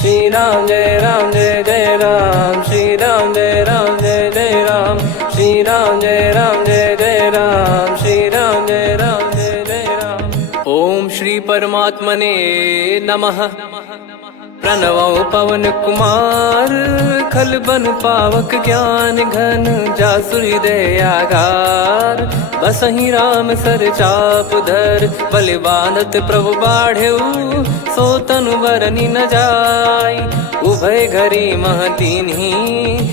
श्री राम जय जय राम, श्री राम जय जय राम, श्री राम जय जय राम, श्री राम जय जय राम। ओम श्री परमात्मने नमः। प्रणवो पवन कुमार, खल बन पावक ज्ञान घन, जासु हृदय आगार। बसहि राम सर चाप धर, बलि बांधत प्रभु बाढ़ेऊ, सो तनु बरनि न जाय। उभय घरी महतीन्ही,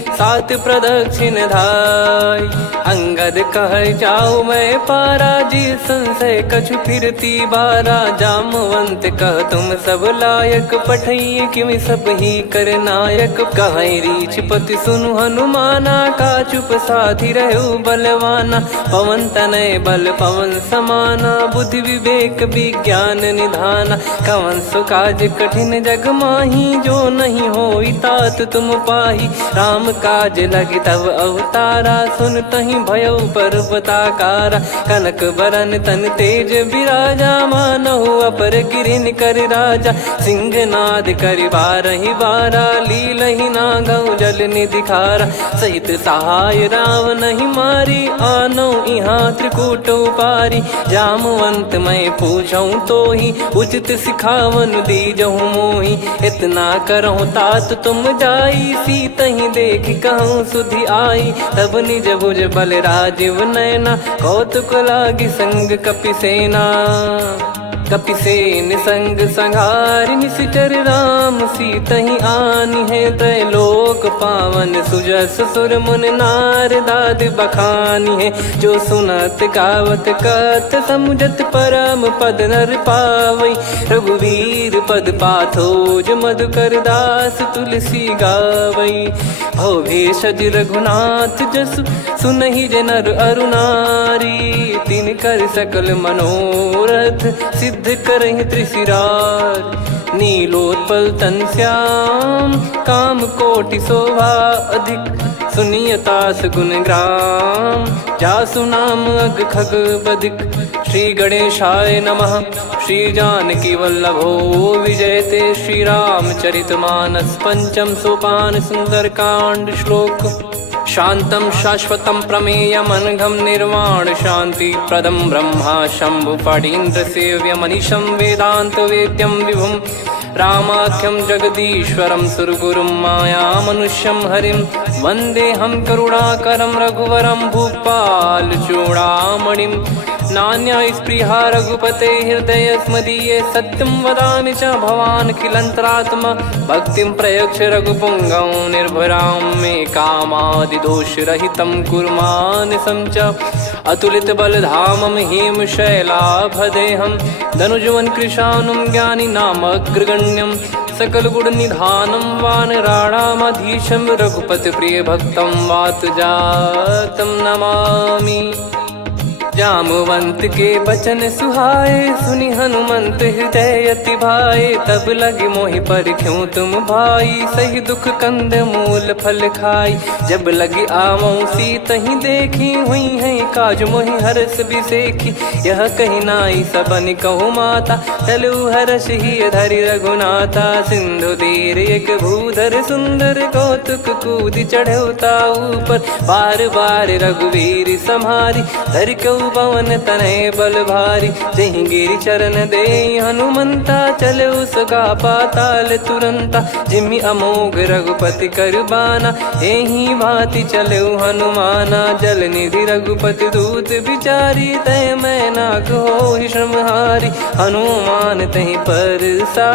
सात प्रदक्षिण धाय। अंगद कह जाऊ मैं पारा, जी संशय कछु फिरती बारा। जामवंत कह तुम सब लायक, पठई किमि सब ही कर नायक। कहीं रीछ पति सुनु हनुमाना, का चुप साधि रहु बलवाना। पवन तनय बल पवन समाना, बुद्धि विवेक विज्ञान निधाना। कवन सो काज कठिन जग माही, जो नहीं होई तात तुम पाही। राम काज लगी तब अवतारा, सुन तहि भयउ पर्वताकारा। कनक बरन तन तेज बिराजा, मानहु अपर गिरिन कर राजा। सिंहनाद करि बारहि बारा, लीलहि नागौ जल निधि खारा। सहित सहाय राम नहीं मारी, आनो इहाँ त्रिकूट उपारी। जामवंत मैं पूछऊँ तोहि, उचित सिखावन दीजहु मोहि। इतना करहु तात तुम जाई, सीतहि देख कहूँ सुधि आई। तब निज भुज बल राजीव नयना, कौतुक लागी संग कपिसेना। कपिसेन संग संघारि, निशिचर राम सीतहि आनी है। त्रैलोक पावन सुजस सुर मुन नार, दाद बखानी है। जो सुनत गावत कथ, समुझत परम पद नर पावई। रघुवीर पद पाथोज, मधुकर दास तुलसी गावई। भव भेषज रघुनाथ जसु, सुनहि जे नर अरु नारी। तिन कर सकल मनोरथ, सिद्ध करहि त्रिशिरार। नीलोत्पल तन श्याम, काम कोटि शोभा अधिक। सुनियतास गुण ग्राम, जासु नाम अग खग बदिक। श्री गणेशाय नमः। श्री जानकी वल्लभो विजयते, श्री रामचरित मानस। पंचम सोपान सुंदर कांड श्लोक। शांतं शाश्वतं प्रमेयमनघं, निर्वाण शांति प्रदं ब्रह्मा शंभु फणीन्द्र सेव्यमनिशं। वेदांत वेद्यं विभुं रामाख्यं जगदीश्वरं, सुरगुरुं माया मनुष्यं हरिं। वन्देऽहं करुणाकरं रघुवरं, भूपाल चूडामणिं। नान्या स्पृहा रघुपते हृदय स्मदीये, सत्यं वदामि च भवान् खिलन्तरात्मा। भक्तिं प्रयच्छ रघुपुङ्गं, निर्भरां मे कामादिदोषरहितं कुर्मानिसं च। अतुलित बलधामं हेमशैलाभदेहं, धनुजवन कृशानुं ज्ञानी नामग्रगण्यं। सकल गुण निधानं वानराणामधीशं, रघुपति प्रिय भक्तं वातजातं नमामि। जामवंत के बचन सुहाए, सुनि हनुमंत हृदय अति भाए। तब लगे मोहि पर क्यों तुम भाई, सही दुख कंद मूल फल खाई। जब लगे आवऊं सीतहि देखी, हुई है काज मोहि हरस बिसेखी। यह कही नाई सबन कहु माता, चलु हरष ही धरि रघुनाथा। सिंधु तीर एक भूधर सुंदर, कौतुक कूद चढ़ौता ऊपर। बार बार रघुवीर सम्हारी, धर कऊ पवन तनय बल भारी। जहि गिरि चरण दे हनुमंता, चले उसका पाताल तुरंता। जिमि अमोघ रघुपति कर बाना, एहि भांति चले हनुमाना। जल निधि रघुपति दूत बिचारी, तय मैं नाग होहि श्रमहारी। हनुमान तहि परसा,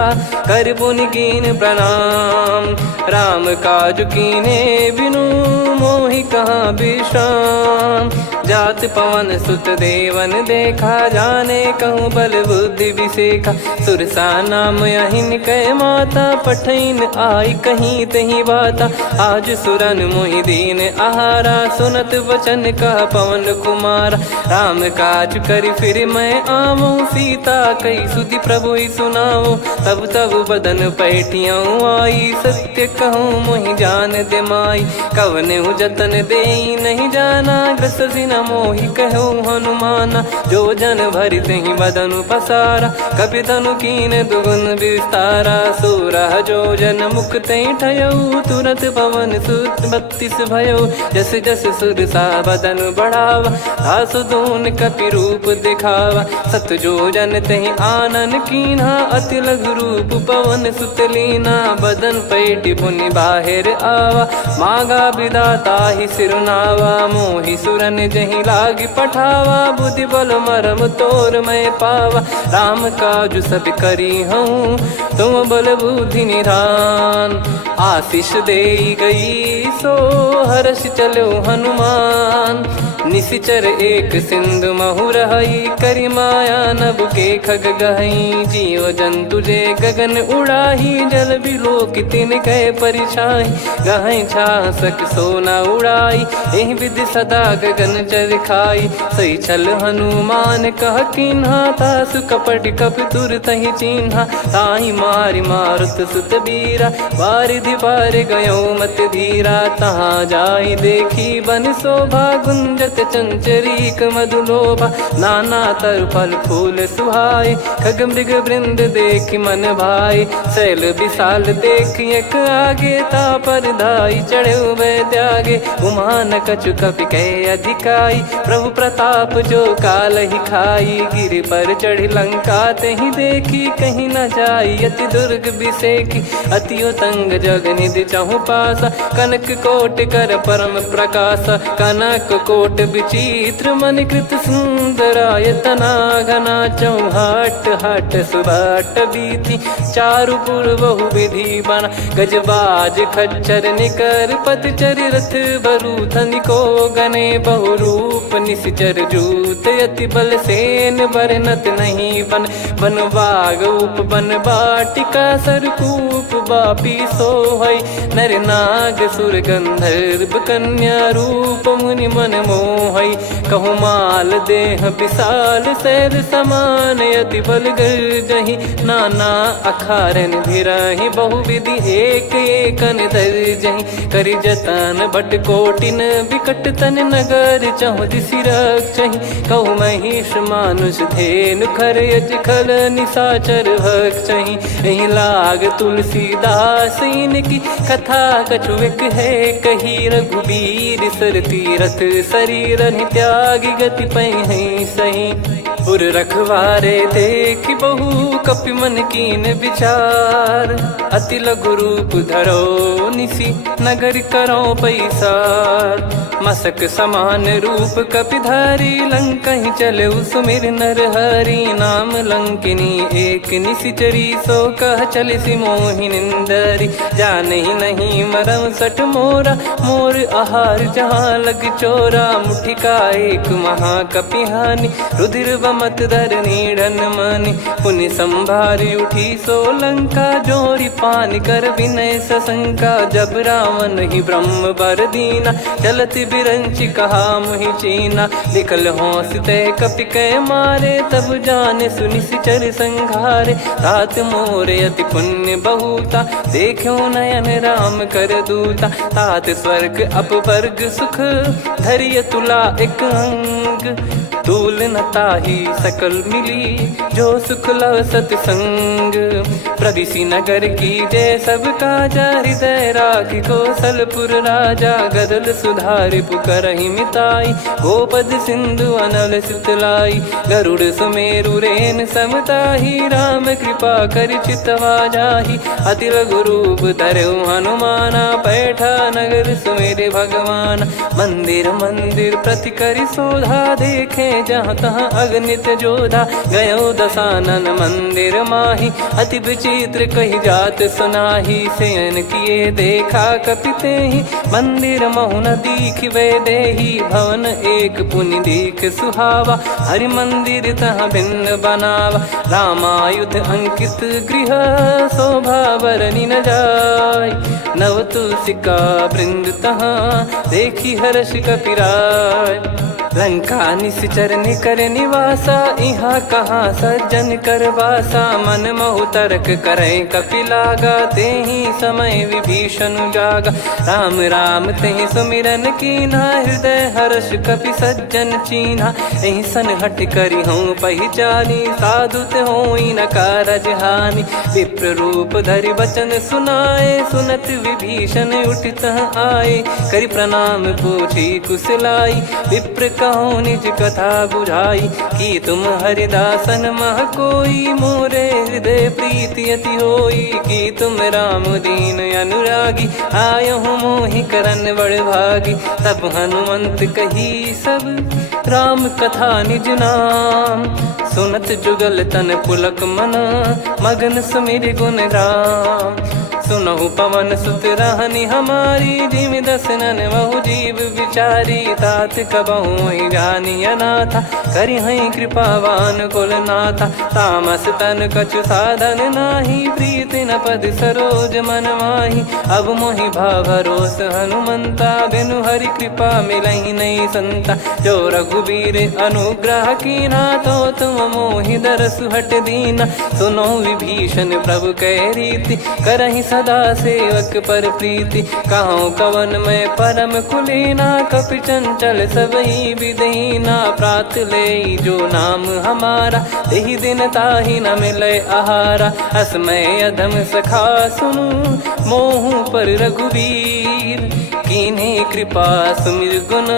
कर पुनि कीन प्रणाम। राम काज कीने बिनु, मोहि कहाँ विश्राम। जात पवन सुत देवन देखा, जाने कहूँ बल बुद्धि विसेखा। सुरसा नाम अहिन कै माता, पठैन आई कहीं तही बाता। आज सुरन मोहि दीन आहारा, सुनत वचन कह पवन कुमारा। राम काज करि फिर मैं आवऊं, सीता कई सुधि प्रभु ही सुनाओ। तब तब बदन पैठियाँ आई, सत्य कहूँ मोहि जान दे माई। कवने जतन दे नहीं जाना, ग्रसि न मोहि कहो हनुमाना। जो जन भरि तेहि बदनु पसारा, कपि तनु कीन दुगुन विस्तारा। सोरा जो जन मुख तेहि ठयऊ, तुरत पवन सुत 32 भयऊ। जस जस सुरसा बदन बढ़ावा, आसु दून कपि रूप दिखावा। सत जो जन तेहि आनन कीन्हा, अति लघु रूप पवन सुत लीना। बदन पैटि पुनि बाहिर आवा, मागा विधाता ही सिरुनावा। मोहि सुरन जहि लागी पठावा, बुद्धि बल मरम तोर मैं पावा। राम काजु सब करी हूँ, तुम बल बुद्धि निधान। आशीष देई गई सो हर्ष चलो हनुमान। निशिचर एक सिंधु महु रहई, करी माया नभ के खग गहई। जीव जंतु जे गगन उड़ाही, जल बिलोक तिन कह परिछाई। गहई छासक सोना उड़ाई, एहि विधि सदा गगन चर खाई। सही छल हनुमान कह कीन्हा, तासु कपट कप तुर तहि चिन्हा। ताहि मारि मारुत सुत बीरा, वारिधि पार गयो मत धीरा। तहाँ जाई देखी बन शोभा, गुंजत चंचरीक मधुलोभा। नाना तर फल फूल सुहाए, खग मृग वृंद देख मन भाई। शैल विशाल देख एक आगे, तापर धाई चढ़े वै त्यागे। उमान कछु कपि कह अधिकाई, प्रभु प्रताप जो काल ही खाई। गिर पर चढ़ी लंका तेहि देखी, कहीं न जाई अति दुर्ग बिसेकी। अति उतंग जग निधि चहु पासा, कनक कोट कर परम प्रकाश। कनक कोट विचित्र मन कृत सुंदरायतना। घना चौहाट हाट सुबाट बीती, चारु पुर बहु विधि बना। गजबाज खच्चर निकर पतचर, रथ बरु धनिको गने। बहु रूप निशिचर जूत, अति बल सेन बरनत नहीं बन। बन बाग उप बन बाटिका, सरकूप बापी सोहई। नर नाग सुर गंधर्व कन्या, रूप मुनि मन मोहई। कहु माल देह विशाल, शैल समान अति बल गर्जहि। नाना अखारन भिरहि, बहु विधि एक एकन दर्जहि। करि जतन बट कोटिन, बिकट तन नगर चहु दिसि रक्षहि। कहु महिष मानुष धेनु, खर यज खल निशाचर भक्षहि। एहि लाग तुलसीदास इनकी, कथा कछु एक है कही। रघुबीर सर तीरथ शरीर, त्यागी गति पै सही। पुर रखवारे देख बहु, कपि मन कीन विचार। अति लघु रूप धरो निसी, नगर करो पैसार। मसक समान रूप कपि धारी, लंकहि चले सुमिर नर हरि। नाम लंकिनी एक निशिचरी, सो कह चलिसि मोहि निंदरी। जानहि नहीं मरम सठ मोरा, मोर आहार जहाँ लग चोरा। मुठिका एक महाकपिहानि, रुधिर बमत धरनी ढन मानि। पुनि संभारी उठी सो लंका, जोरी पान कर विनय सशंका। जब रावण ही ब्रह्म बर दीना, चलत बिरंचि कहा मुहि चीना। लिखल होंस ते कपि कै मारे, तब जाने सुनिशिचर संघारे। तात मोरे अति पुण्य बहुता, देखो नयन राम कर दूता। तात स्वर्ग अपवर्ग सुख, धरिय तुला एक अंग। तूल न ताहि सकल मिली, जो सुख लव सतसंग। प्रविशि नगर की जय सब काजा, हृदय राखि कौशलपुर राजा। गदल सुधारि पुकरहि मिताई, गोपद सिंधु अनल सितलाई। गरुड़ सुमेरु रेन समताहि, राम कृपा करि चितवा जाहि। अति लघु रूप धरऊ हनुमाना, पैठा नगर सुमेरे भगवान। मंदिर मंदिर प्रति करि शोधा, देखे जहाँ तहाँ अगणित जोधा। गयो दशानन मंदिर माही, अति विचित्र कही जात सुनाही। शयन किए देखा कपि तेहि, मंदिर महु न दीखिबे देहि। भवन एक पुनि दीख सुहावा, हरि मंदिर तहाँ भिन्न बनावा। रामायुध अंकित गृह, शोभा बरनि न जाय। नव तुलसी का वृंद तहाँ, देखी हर्ष कपिराय। लंका निश्चर निकर निवासा, इहा कहाँ सज्जन कर वासा। मन महु तर्क करे कपिलागा, तेहि समय विभीषण जागा। राम राम तेहि सुमिरन कीन्हा, हृदय हर्ष कपि सज्जन चीन्हा। एहि सन हट करि हूँ पहिचानी, साधु ते होई न कारज हानि। विप्र रूप धरि वचन सुनाए, सुनत विभीषण उठित आए। करि प्रणाम पूछी कुशलाई, विप्र कहो निज कथा बुझाई। कि तुम हरिदासन मह कोई, मोरे हृदय प्रीति अति होई। कि तुम राम दीन अनुरागी, आयहु मोहि करन बड़ भागी। तब हनुमंत कही सब राम कथा निज नाम, सुनत जुगल तन पुलक मना, मगन सुमिर गुण राम। सुनहु पवन सुत रहनी हमारी, जिमि दसनन महु जीव विचारी। तात कबहु ही जानी अनाथा, करि हई कृपावान कुल नाथा। तामस तन कछु साधन नाही, प्रीति न पद सरोज मन माही। अब मोहि भरोस हनुमंता, बिनु हरि कृपा मिलहि नहीं संता। जो रघुबीर अनुग्रह कीन्हा, तो तुम मोहि दरसु हट दीना। सुनो विभीषण प्रभु कह रीति, करहि सदा सेवक पर प्रीति। कहूँ कवन में परम कुलीना, कपि चंचल सबही विदहीना। प्रात ले जो नाम हमारा, तेहि दिन ताहि न मिले आहारा। असमय अधम सखा सुनु, मोहु पर रघुवीर। कीन्हे कृपा सुमिर गुण,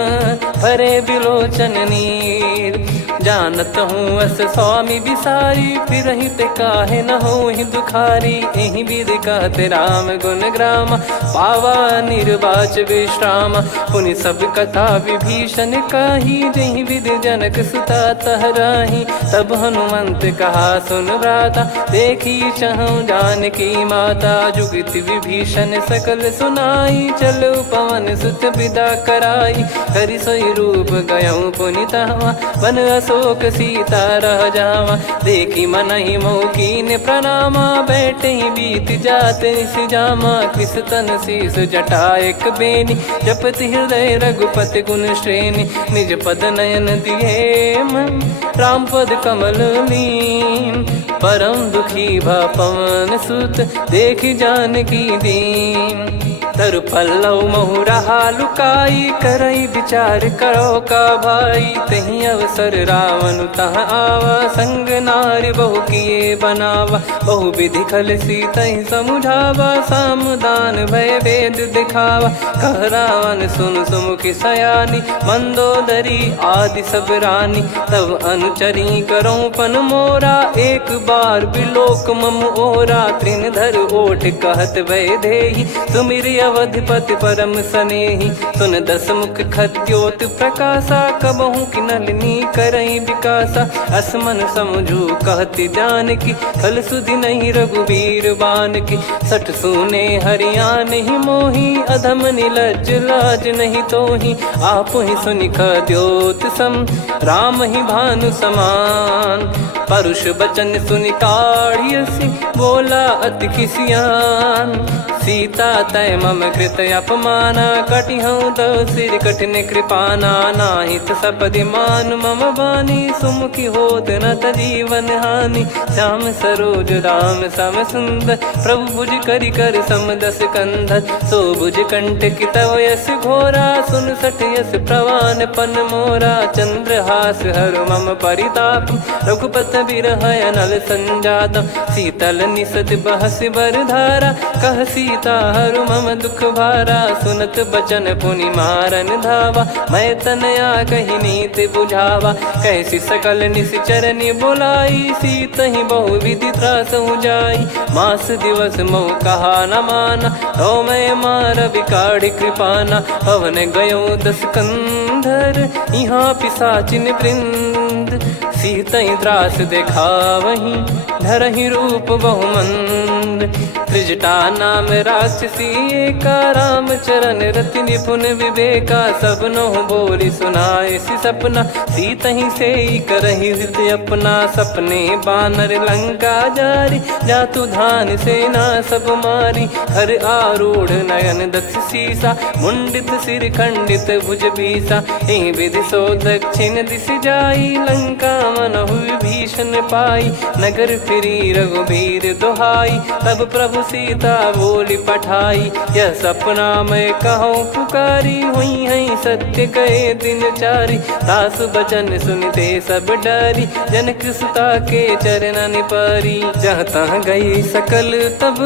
भरे बिलोचन नीर। जानत हूँ अस स्वामी बिसारी, फिरहि ते काहे न होहि दुखारी। एहि विधि कहते राम गुण ग्राम, पावा निर्वाच विश्राम। पुनि सब कथा विभीषण काही, जहि विधि जनक सुता तहराही। तब हनुमंत कहा सुन भ्राता, देखी चहु जानकी माता। जुगति विभीषण सकल सुनाई, चलो पवन सुत विदा कराई। करि सोई रूप गयऊँ पुनि तहवा, वन अशोक सीता रह जावा। देखी मनहि मोह कीन्ह प्रणामा, बैठे ही बीत जात निस जामा। कृस तन शीस जटा एक बेनी, जपति हृदय रघुपति गुण श्रेणी। निज पद नयन दिए मन, राम पद कमल लीन। परम दुखी भा पवन सुत, देखि जानकी दीन। तरु पल्लव महु रहा लुकाई, करई विचार करो का भाई। तहि अवसर रावण तह आवा, संग नारी बहु किए बनावा। बहु विधि खल सीतहि समुझावा, सामदान भय वेद दिखावा। कह रावण सुन सुमुखि सयानी, मंदोदरी आदि सब रानी। तब अनुचरी करो पन मोरा, एक बार बिलोक मम ओरा। तृण धर ओठ कहत भय देहि, सुमिर अवधिपति परम सनेहि। सुन दस मुख खद्योत प्रकाशा, कबहु कि नलिनी करई विकासा। असमन समझू कहति जानकी, खल सुधि नहीं रघुवीर बानकी। सठ सुने हरियाण ही मोही, अधम निलज्ज लाज नहीं तोही। आप ही सुनि खद्योत सम, राम ही भानु समान। परुष बचन सुनि काढ़ियसि, बोला अति किसियान। सीता तय मम कृत अपमाना, कटिहऊँ तो सिर कठिन कृपाना। नाहित सपदि मान मम बानी, सुमुखी होत न जीवन हानि। श्याम सरोज राम सम सुंदर, प्रभु भुज करि कर सम दस कंधर। सो भुज कंठ की तव यस घोरा, सुन सठ यस प्रवान पन मोरा। चंद्रहास हर मम परिताप, रघुपत बिरह अनल संजात। शीतल निसत बहस बर धारा, कह सीता हरु मम दुख भारा। सुनत बचन पुनि मारन धावा, मैं तनया कही नीति बुझावा। कैसी सकल निश्चरनि बुलाई, सीतहि बहु विधि त्रासहु जाई। मास दिवस मोह कहा न माना, तो मैं मार बिकाढ़ि कृपाना। पवन गयो दस कंधर, यहाँ पिशाचिन वृंद। मंद, सीतई त्रास देखावहीं धरहि रूप बहुमंद। त्रिजटा नाम राक्षसी एका, राम चरण रति निपुण विवेका। सबनो बोली सुनाए सि सपना, सीतहि से करहि हृत अपना। सपने बानर लंका जारी, जातु धान सेना सब मारी। हर आरूढ़ नयन दक्ष सीसा, मुंडित सिर खंडित भुज बीसा। ए विधि सो दक्षिण दिश जाई, लंका मनहु भीषण पाई। नगर फिरी रघुबीर दुहाई, तब प्रभु सीता बोली पठाई। यह सपना मैं कहूँ पुकारी, हुई है सत्य कहे दिन चारी। दास बचन सुनते सब डरी, जनक सुता के चरण परी। जहाँ तहाँ गई सकल तब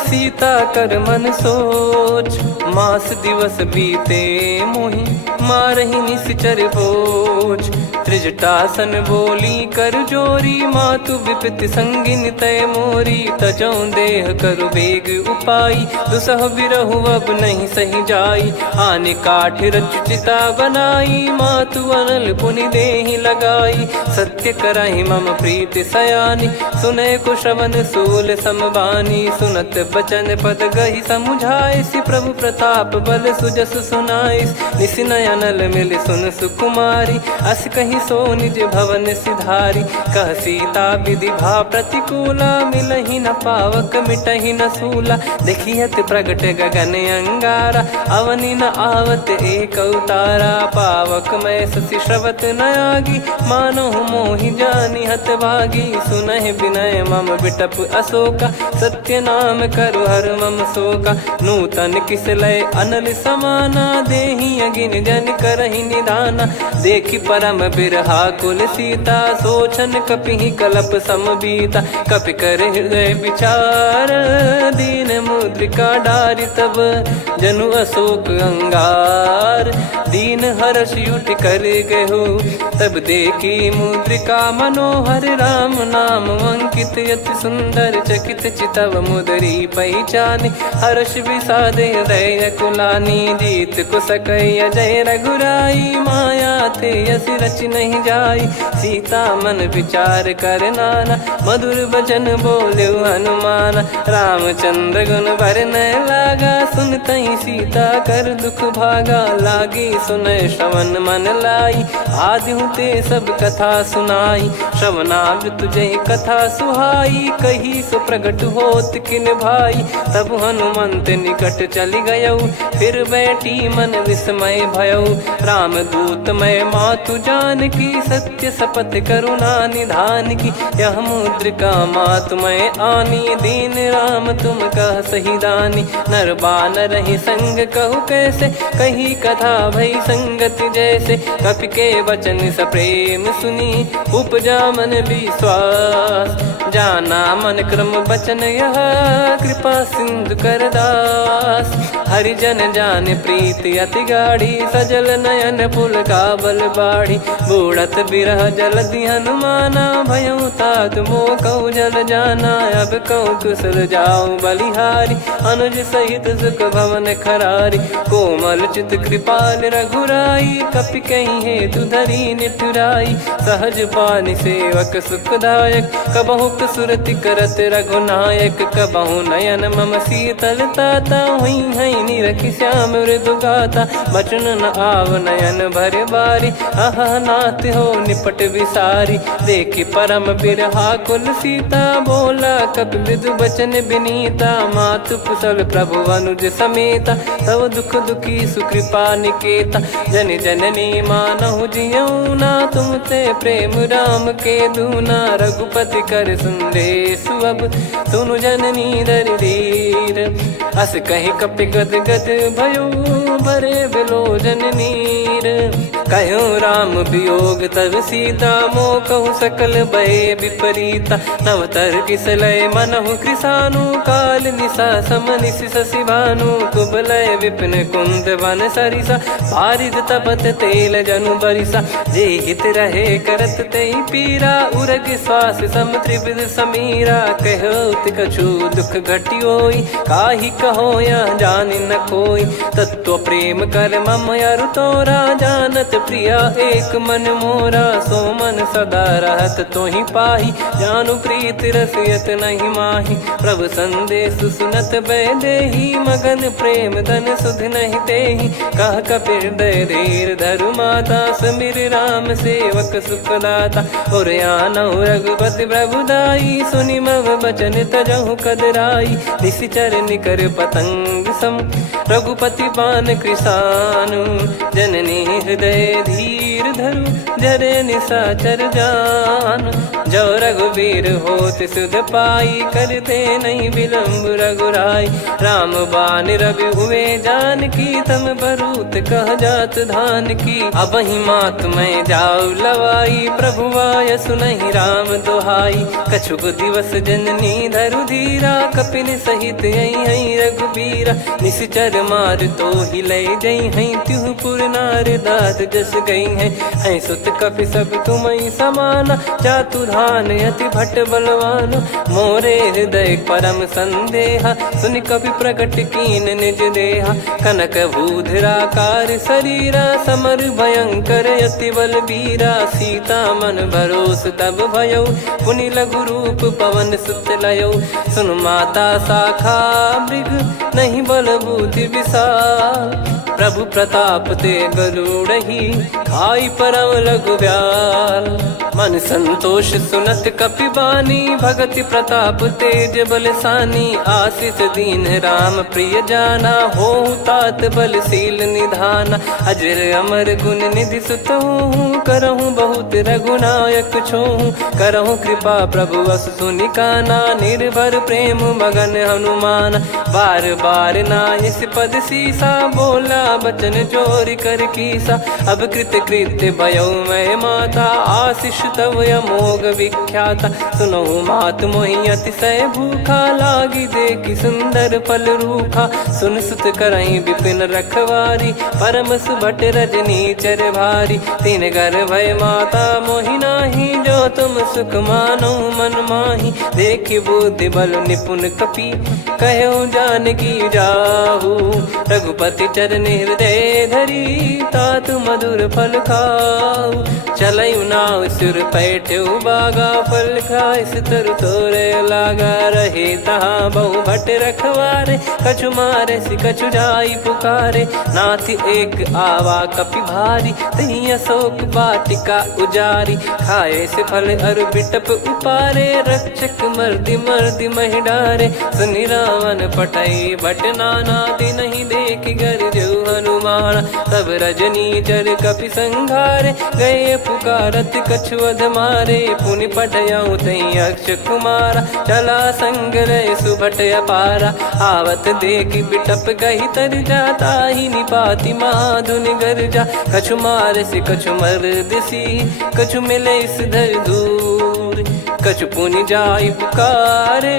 सीता कर मन सोच। मास दिवस बीते मोहि मारहि निश्चर बोझ। त्रिजटासन बोली कर जोरी, मातु विपत्ति संगिन तय मोरी। तजौ देह करु बेग उपाई, दुसह बिरहु अब नहीं सही जाई। आने काठ रचिता बनाई, मातु अनल पुनि देहि लगाई। सत्य करहि मम प्रीति सयानी, सुनय को श्रवण सूल समबानी। सुनत बचन पद गहि समुझाए, सि प्रभु प्रताप बल सुजस सुनाइस। निस नयनल मिल सुन सुकुमारी, अस कहि सो निज भवन सिधारी। कह सीता विधि भा प्रतिकूला, मिलहि न पावक मिटहि न सूला। देखियत प्रगट गगन अंगारा, अवनि न आवत एक अवतारा। पावक मैं शशि श्रवत न आगी, मानो मोहि जानि हत भागी। सुनहि विनय मम बिटप अशोका, सत्य नाम करु हर मम शोका। नूतन किस लय अनल समाना, देहि अगिन जन करहि निदाना। देखि परम बिरहा कुल सीता, सोचन कपिहि कलप समबीता। कपि कर हृदय विचार, दीन मुद्रिका डारि तब जनु अशोक अंगार। दीन हर्ष उठ कर गहु, तब देखी मुद्रिका मनोहर। राम नाम अंकित अति सुंदर, चकित चितव मुदरी पहचान। हर्ष विषाद हृदय कुलानी, जीत को सकय जय रघुराई। माया थे यस रच नहीं जाई, सीता मन विचार कर नाना। मधुर बचन बोले हनुमान, रामचंद्र गुण बरनै लागा। सुनतहि सीता कर दुख भागा, लागी सुनय श्रवण मन लाई। आदिहु ते सब कथा सुनाई, श्रवणामृत जय कथा सुहाई। कही सो प्रगट होत किन भाई, तब हनुमंत निकट चली गयौ। फिर बैठी मन विस्मय भयौ, राम दूत मैं मातु जानकी। सत्य शपथ करुणा निधान की, यह मुद्रिका मातु मैं आनी। दीन राम तुम कह सही दानी, नर बानर ही संग कहु कैसे। कही कथा भई संगति जैसे, कपि के वचन सप्रेम सुनी। उपजा मन विश्वास, जाना मन क्रम बचन यह। कृपा सिंधु कर दास, हरिजन जान प्रीति अति गाढ़ी। सजल नयन पुल काबल बाढ़ी, बूढ़त बिरह जल दी हनुमाना। भयउ तात मोह कहु जल जाना, अब कहु कुशल जाऊं बलिहारी। अनुज सहित सुख भवन खरारी, कोमल चित कृपाल रघुराई। कपि कहीं हेतु धरी निठुराई, सहज पानि सेवक सुखदायक। कबहु सुरति करत रघुनायक, कबहु नयन मम शीतल ताता। हुई है निरखि श्याम मृदु गाता, बचन न आव नयन भर बारी। आहा नाथ हो निपट विसारी, देखि परम बिरहा कुल सीता। बोला कपि मृदु बचन बिनीता, मातु कुशल प्रभु अनुज समेता। तव दुख दुखी सुकृपा निकेता, जन जननी मानहु जियऊ ना। तुम ते प्रेम राम के दूना, रघुपति कर संदेश अब सुनु जननी दर धीर। अस कहि कपि गद गद भयो, भरे बिलोचन नीर। कहो राम वियोग तब सीता, मोह कहु सकल भय विपरीता। नवतर किसलय मनहु कृसानु, काल निशा समनिशि शशि भानु। कुबलय विपिन कुंद वन सरिसा, पारिद तपत तेल जनु बरिसा। जे हित रहे करत तेहि पीरा, उरग श्वास सम त्रिविध समीरा। कहो कछु दुख घटियोई, काहि कहो या जान न कोई। तत्व प्रेम कर मम अरु तोरा, जानत प्रिया एक मन मोरा। सो मन सदा रहत तो ही पाही, जानु प्रीत रसियत नहीं माही। प्रभु संदेश सुनत बैदेही, मगन प्रेम धन सुध नहीं तेही। कह कपिर दय धीर धरु माता, समिर राम सेवक सुखदाता। और आनौ रघुपति प्रभुदाई, सुनि मव बचन तजहु कदराई। निशिचर निकर पतंग सम, रघुपति पान कृसानु। जननी हृदय धीर धरु, जरे निशाचर जान। जो रघुवीर होत सुध पाई, करते नहीं विलम्ब रघुराई। राम बान रवि हुए जानकी, तम बरूत कह जात धान की। अब ही मात मैं जाऊ लवाई, प्रभु आय सुनहि राम दोहाई। कछुक दिवस जननी धरु धीरा, कपिन सहित यही रघुबीरा। निशिचर मार तो ही ले जई हैं, त्युह पुर नार दाद जस गई हैं। सुत कपि सब तुमहि समाना, जातु धान अति भट बलवान। मोरे हृदय परम संदेहा, सुनि कपि प्रकट कीन निज देहा। कनक भूधराकार शरीरा, समर भयंकर अति बलबीरा। सीता मन भरोस तब भयउ, पुनि लघु रूप पवन सुत लयउ। सुन माता शाखा मृग, नहीं बल बुद्धि विशाल। प्रभु प्रताप ते गरुड़ही, खाई परम लघु ब्याल। मन संतोष सुनत कपि बानी, भगति प्रताप तेज बलसानी। आशीष दीन राम प्रिय जाना, होहु तात बलशील निधाना। अजर अमर गुण निधि सुतहु, करहु बहुत रघुनायक छोहु। करहु कृपा प्रभु अस सुनि काना, निर्भर प्रेम मगन हनुमान। बार बार नायस पद सीसा, बोला बचन चोरी कर कीसा। अब कृत कृत्य भयउ मैं माता, आशीष तव अमोघ विख्याता। सुनहु मात मोहि अतिशय भूखा, लागी देखि सुंदर फल रूखा। सुन सुत करहि विपिन रखवारी, परम सुभट रजनी चर भारी। तीन घर भय माता मोहि नाही, जो तुम सुख मानो मन माही। देखि बुद्धि बल निपुण कपि, कहु जानकी जाहु। रघुपति चरण हृदय धरी, तात मधुर फल खाऊ। चलयु नाव सुर पैठ्यु बागा, फल खाइस तरु तोरे लागा। रहे तहाँ बहु भट रखवारे, कछु मारे सि कछु जाई पुकारे। नाथ एक आवा कपि भारी, तही अशोक वाटिका उजारी। खाए से फल अरु बिटप उपारे, रक्षक मर्दि मर्दि महि डारे। सुनि रावण पटई भट नाना, तिनहि देखि गरजु हनुमान। तब रजनी चर कपि संघारे, गए पुकारत कछु अध मारे। पुनि पटयउ तई अक्ष कुमारा, चला संग रहे सुभट अपारा। आवत देखि बिटप गही तर जाता, ही निपाति महाधुनि गर्जा। कछु मार से कछु मर्दिसी, कछु मिले इस धर दूर। कछु पुनि जाई पुकारे,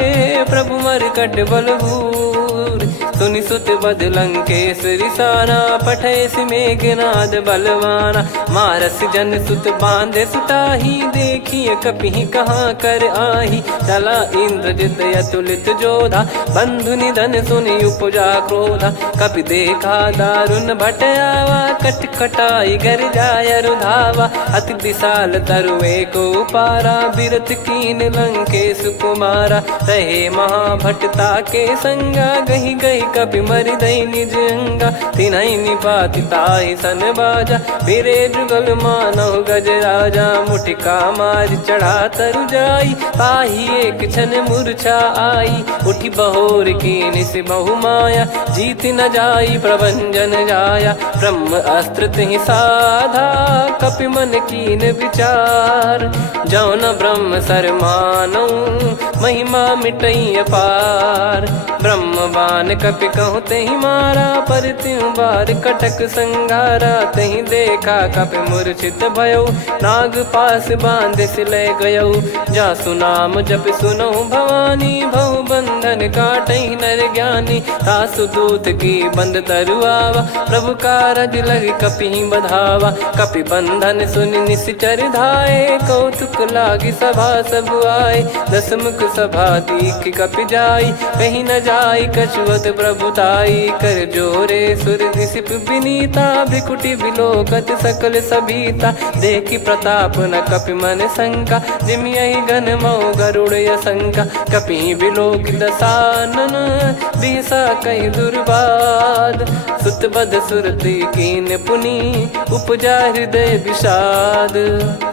प्रभु मरकट बलभूर। सुनि सुत बद लंकेश्वरी साना, पठय मेघनाद बलवाना। मारस जन सुत बांधे सुताही, देखिए कपि कहाँ कर आही। चला इंद्रजित अतुलित जोधा, बंधु निधन सुनि उपजा क्रोधा। कपि देखा दारुण भट आवा, कट कटाई गर जाय रुधावा। अति विशाल तरुए को पारा, बिरत कीन लंकेश कुमारा। रहे महाभटता के संगा, गही गही कपि मरि दई निज अंगा। तिन्हि निपाति ताहि सन बाजा, फिरे जुगल मानव गज राजा। मुटिका मार चढ़ा तरु जाई, ताहि एक क्षण मूर्छा आई। उठि बहोर कीन से बहु माया, जीत न जाई प्रभंजन जाया। ब्रह्म अस्त्र तिहि साधा, कपि मन कीन विचार। जौ न ब्रह्म सर मानौ, महिमा मिटई अपार। ब्रह्म बान कपि कहु तहि मारा, पर त्यों बार कटक संगारा। तहि देखा कपि मूर्छित भयउ, नाग पास बांध सिले गयउ। जासु नाम जप सुनहु भवानी, भव बंधन काटहि नर ज्ञानी। तासु दूत की बंद तरुआवा, प्रभु कारज लग कपि बधावा। कपि बंधन सुनि निश्चर धाये, कौतुक लागी सभा सब आए। दस मुख सभा दीख कपि जाई, कहीं न जाई कछुवत प्रभुताई। कर जोरे सुर दिसिप विनीता, भ्रिकुटि बिलोकत सकल सबीता। देखि प्रताप न कपि मन शंका, जिमियहि गन मऊ गरुड़ असंका। कपि बिलोक दसानन, बिहसा कहि दुर्वाद। सुत बध सुरति कीन पुनि, उपजा हृदय विषाद।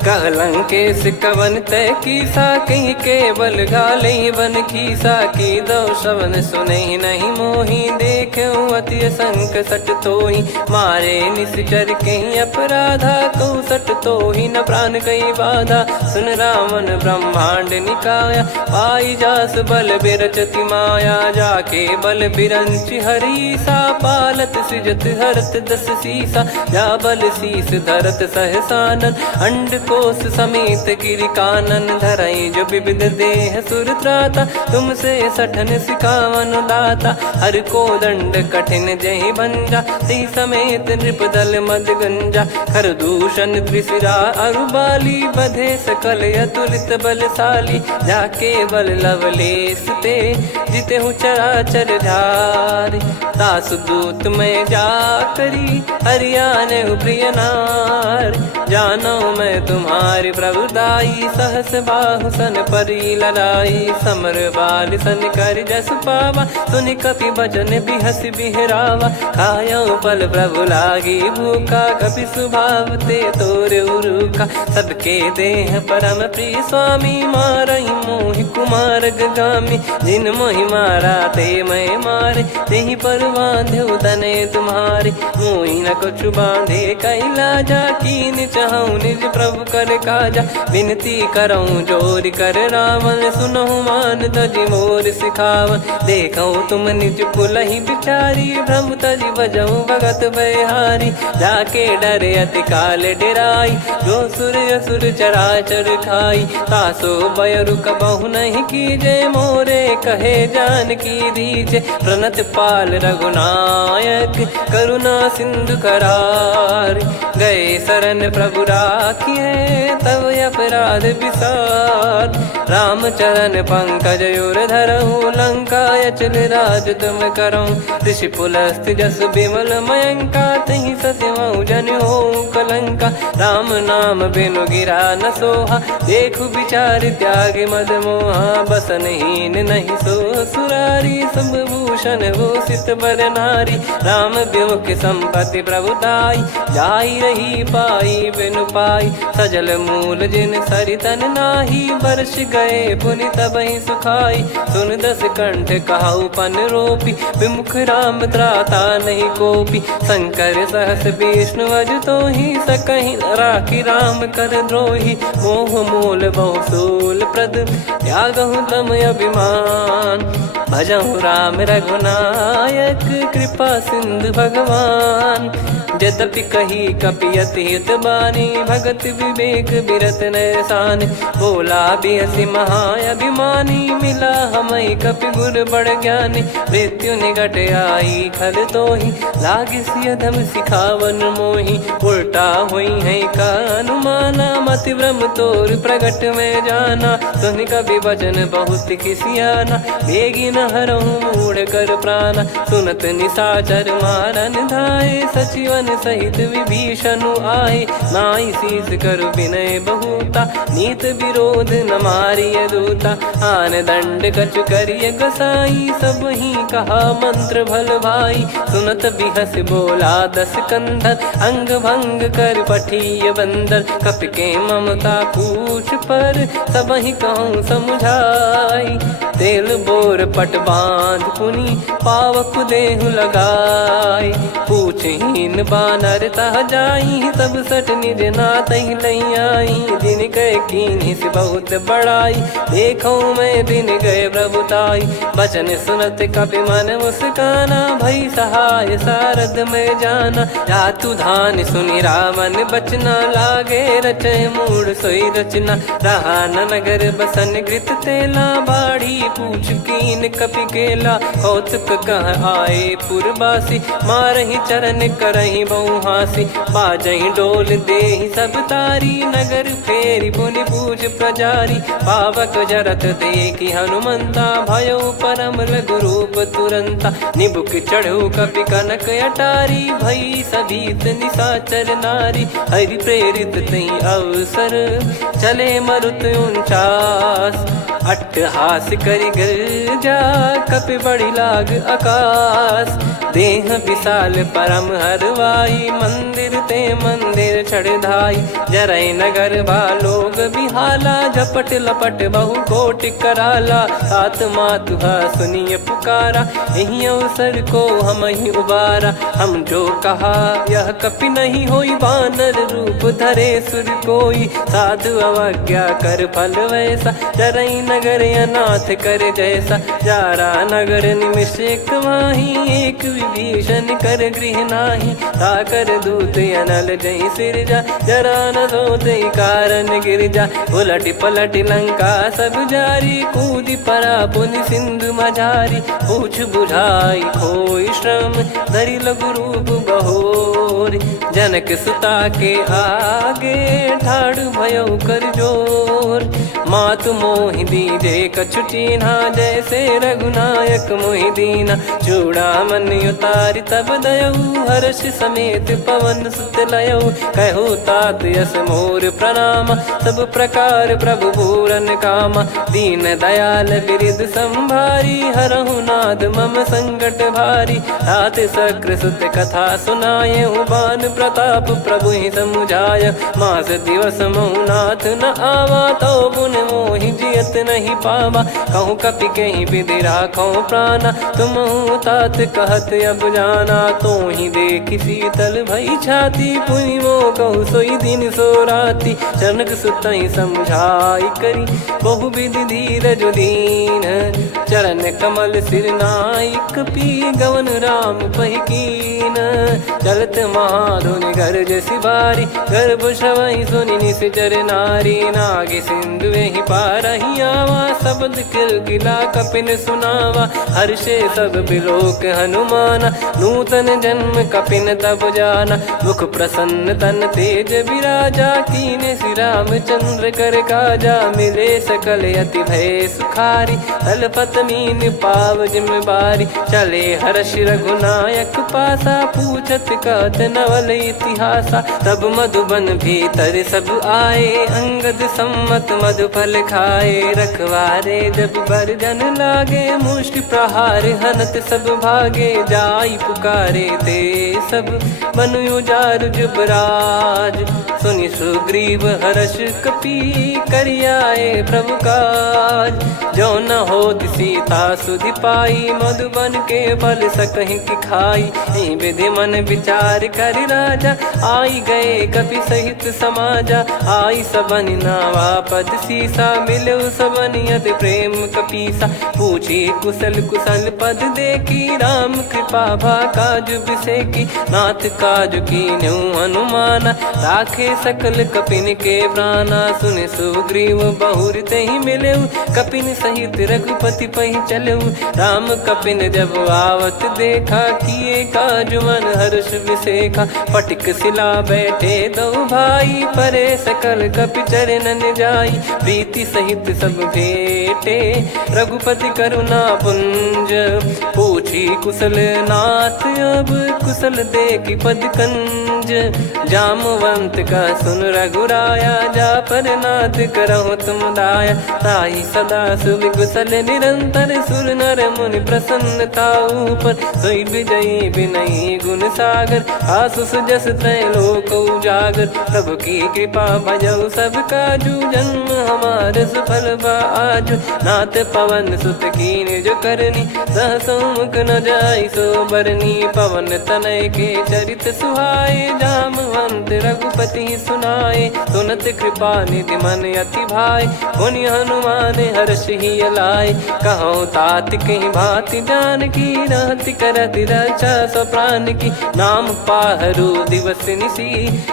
कहलंकेश कवन तय कीसा, कहीं केवल गाले बन खीसा। की दो श्रवण सुने नहीं मोही, देखे अति संक सट तोही। मारे निश्चर कहीं अपराधा, कहूँ सट तोही न प्राण कहीं बाधा। सुन रावण ब्रह्मांड निकाया, पाई जास बल बिरचति माया। जाके बल बिरंच हरीसा, पालत सृजत हरत दस सीसा। जा बल शीस धरत सहसानन, अंड कोश समेत गिरि कानन। धरई जो विविध देह सुर त्राता, तुमसे सठन सिखावन दाता। हर को दंड कठिन जहि भंजा, ती समेत नृप दल मद गंजा। खर दूषण त्रिशिरा अरुबाली, बधे सकल अतुलित बलशाली। जाके बल लवलेस ते, जिते हूँ चराचर धारी। दास दूत में जा करी, हरियाने प्रिय नार। जानो मैं तुम्हारी प्रभुताई, सहस बाहु सन परी लड़ाई। समर बाल सन कर जस पावा, सुनि कपि भजन बिहस बिहरावा। खायो पल प्रभु लागी भूखा, कपि स्वभाव ते तोर उरुखा। सबके देह परम प्रिय स्वामी, मारई मोहि कुमार गगामी। जिन मोहि मारा ते मैं मारे, तेहि पर बांधो तने तुम्हारे। मोहि न कुछ बांधे कैलाजा, कीन चाहूँ निज प्रभु कर काजा। विनती करऊँ जोर कर रावण, सुनहु मान तजि मोर सिखावन। देखऊँ तुम निज पुलहि बिचारी, भ्रम तजि बजऊँ भगत बहारी। जाके डरे अति काल डेराई, जो सुर असुर चराचर खाई। तासो बयरु कबहु नहीं कीजे, मोरे कहे जान की दीजे। प्रणत पाल रघुनायक, करुणा सिंधु करार। गए शरण प्रभु राखिए, तब अपराध विसार। राम चरण पंकज उर धरऊँ, लंका अचल राज तुम करऊँ। ऋषि पुलस्त जस विमल मयंका, तहि सत्यमऊ जन हो कलंका। राम नाम बिनु गिरा न सोहा, देखु विचार त्याग मद मोहा। बसनहीन नहीं सो सुरारी, सब भूषण भूषित बर नारी। राम विमुख संपत्ति प्रभुताई, जाई रही पाई बिनु पाई। सजल मूल जिन सरितन नाही, वर्ष गए पुनि तबहि सुखाई। सुन दस कंठ कहाऊ पन रोपी, विमुख राम त्राता नहीं कोपी। शंकर सहस विष्णु अज तोहि, सकहि न राखी राम कर द्रोही। मोह मूल बहु सूल प्रद, त्यागहु तम अभिमान। भजहु राम रघुनायक, कृपा सिंधु भगवान। यद्यपि कही कपियति हित बानी, भगत विवेक बिरत नैसान। बोला बिहसि महाअभिमानी, मिला हमई कपि गुर बड़ ज्ञानी। मृत्यु निकट आई खल तोहि, लागिसि अधम सिखावन मोहि। उल्टा हुई है का अनुमाना, मति भ्रम तोर प्रगट में जाना। सुन कवि वचन बहुत खिसियाना, बेगी न हरहु मूढ़ कर प्राणा। सुनत निशाचर मारन धाये, सचिवन सहित विभीषणु आए। नाई शीस कर विनय बहुता, नीत विरोध न मारिय दूता। आन दंड कछु करिय गसाई, सब ही कहा मंत्र भल भाई। सुनत बिहस बोला दस कंधर, अंग भंग कर पठिय बंदर। कपि के ममता पूछ पर, सब ही कहूँ समुझाई। तेल बोर पट बांध पुनि, पावक देहु लगाई। पूछहीन बानर तह जाई, सब सट निज नातहि लई आई। दिन गए कीन्ही से बहुत बड़ाई, देखो मैं दिन गए प्रभुताई। बचन सुनत कपि मन मुस्काना, भई सहाय सारद में जाना। जातु धान सुनि रावण बचना, लागे रचय मूढ़ सोई रचना। रहा न नगर बसन घृत तेला, बाढ़ी पूछ कीन कपि केला कौतुक कह आए पुरबासी मारही चरण करही बहु हासी बाजही डोल देहि सब तारी नगर फेरी पुनि पूज प्रजारी पावक जरत देखी हनुमंता भयो परम लघु रूप तुरंता निबुक चढ़ू कपि कनक अटारी भई सभीत निशाचर नारी हरि प्रेरित तई अवसर चले मरुत 49 अट्टहास करि गिरजा कपि बड़ी लाग आकाश देह विशाल परम हरवाई मंदिर ते मंदिर चढ़ाई जरई नगर बालोग बिहाला झपट लपट बहु कोट कराला सात मातुहा सुनिय पुकारा यही अवसर को हम ही उबारा हम जो कहा यह कपि नहीं होई बानर रूप धरे सुर कोई साधु अवज्ञा कर फल वैसा जरई नगर अनाथ कर जैसा जारा नगर निमिष एक माही एक विभीषण कर गृह नाही ताकर दूत अनल जय सिरजा जरा न सोते कारण गिरजा उलट पलट लंका सब जारी कूदी परा पुनि सिंधु मझारी पूछ बुझाई खोई श्रम धरि लघु रूप बहोरी जनक सुता के आगे ठाड़ भयो कर जोर मातु मोहि दीजे कछु चीन्हा जैसे रघुनायक मोहि दीना चूड़ामन उतारि तब दयऊ हर्ष समेत पवन सुत लयऊ कहु तात यस मोर प्रणाम सब प्रकार प्रभु पूरन कामा दीन दयाल बिरिद संभारी हरहु नाद मम संकट भारी तात सक्र सुत कथा सुनाये बान प्रताप प्रभु ही समुझाय मास दिवस महु नाथ न आवा तो पुन मोहि जियत नहीं पावा कहूँ कपि कहीं विधि राखो प्राणा तुम तात कहत अब जाना तो ही देख शीतल भई छाती पुनि मो कहु सोई दिन सो राती जनक सुतई समझाई करी बहु विधि धीरज दीन चरण कमल सिर नाइक पी गवन राम पहिकीन चलत महाधुनि गर्ज सिबारी गर्भ श्रवहि सुनि निश्चर नारी नागे सिंधु ही पारही आवा शब्द किलकिला कपिन सुनावा हर्षे सब बिलोक हनुमाना नूतन जन्म कपिन तब जाना मुख प्रसन्न तन तेज विराजा कीने श्री रामचंद्र कर काजा मिले सकल अति भय सुखारी तलपत मीन पाव जिम्मेवारी चले हर्ष रघुनायक पासा पूछत कहत नवल इतिहासा तब मधुबन भीतर सब आए अंगद सम्मत मधुफल खाए रखवारे जब बरजन लागे मुष्टि प्रहार हनत सब भागे जाई पुकारे ते सब मनु उजार जुबराज सुनि सुग्रीव हर्ष कपि करियाए प्रभु काज जो न हो सीता सुधि पाई मधुबन के फल सकहि की खाई विधि मन विचार कर राजा आई गए कपि सहित समाजा आई सबन नावा पद सीसा मिलो सबनियत प्रेम कपीसा पूछी कुशल कुशल पद देखी राम कृपा भा काज बिसेकी नाथ काज की न्यू हनुमाना राखे सकल कपिन के प्राणा सुन सुग्रीव बहुर ते ही मिले कपिन सहित रघुपति पही चले राम कपिन जब आवत देखा किए काज मन हर्ष विसेखा पटिक सिला बैठे दो भाई परे सकल कपि चरणन जाई प्रीति सहित सब भेटे रघुपति करुणा पुंज पूछी कुशल नाथ अब कुशल देखी पद कंज जामवंत का सुन रघुराया जा पर नाथ करहु तुम दाया ताई सदा सुभि कुशल निरंतर सुर नर मुनि प्रसन्नता ऊपर सोई विजयी विनयी गुण सागर आसु सुजस त्रैलोक उजागर प्रभु की कृपा भजऊ सब काजू जन्म हमार सफल बाजू नाथ पवन सुत कीन जो करनी सहसो मुख न जाई सो बरनी पवन तनय के चरित सुहाए जामवंत रघुपति सुनाए सुनत कृपा निधि मन अति भाई पुनि हनुमान हर्ष ही लाए कहो तात कहीं भांति जान की रहति करति रक्षा सो प्राण की नाम पाहरू दिवस निसी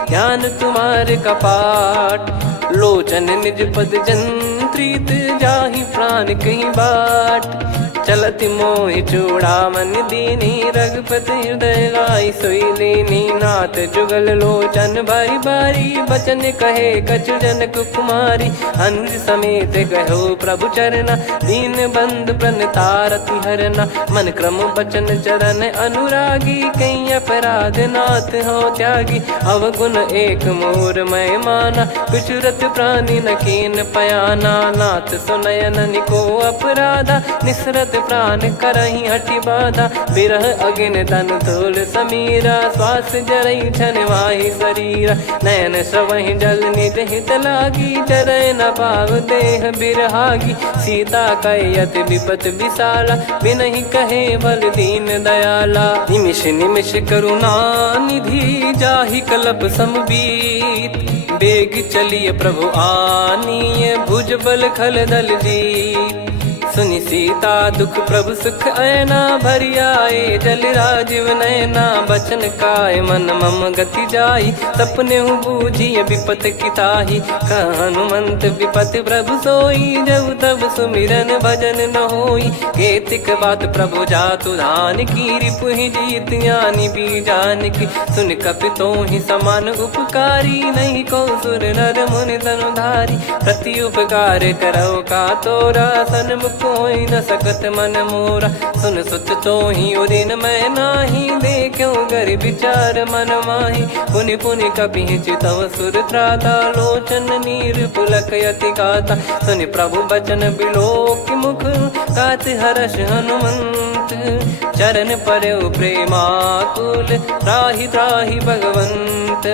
ध्यान तुम्हारे कपाट लोचन निज पद जन प्रीत जाहि प्राण कहीं बाट। चलत मोहि चूड़ामन दीनी रघुपति हृदय लाई सोई लीनी। नाथ जुगल लोचन बारी बारी बचन कहे कछु जनक कुमारी। हंस समेत गहो प्रभु चरना दीन बंद प्रणतारति हरना। मन क्रम बचन चरण अनुरागी कहीं अपराध नाथ हो त्यागी। अवगुण एक मोर मैं माना विचुरत प्राणी न कीन पयाना। नाथ सुनयन निको अपराधा निसरत प्राण करही हटि बाधा। बिरह अगिन तन तोल समीरा श्वास जरई छन वाहि शरीरा। नयन सवहि जल निज हित लागी चरय न पाव देह बिरहागी। सीता कयत विपत विशाला बिनहि कहे बल दीन दयाला। निमिष निमिष करुणा निधि जाहि कलप समबीत। बेग चलिए प्रभु आनीय भुज बल खल दल जीत। सुनि सीता दुख प्रभु सुख ऐना भरि आए जल राजीव नैना। बचन काय मन मम गति जाई सपने बूझी विपत किताही। हनुमंत विपत प्रभु सोई जब तब सुमिरन भजन न होई। केतिक बात प्रभु जातु धान की रिपुहि जीत ज्ञानी बीजान की। सुन कपितो ही समान उपकारी नहीं को सुर नर मुनि तनुधारी। प्रति उपकार करो का तोरा सन्मुख कोई न सकत मन मोरा। सुन सुत तो ही उदिन मैं नाही देखो गर विचार मन माही। पुनि पुनि कपि चितव सुर त्राता लोचन नीर पुलक यति गाता। सुनि प्रभु बचन बिलोक मुख गात हर्ष हनुमंत। चरण परयो प्रेमाकुल त्राहि त्राहि भगवंत।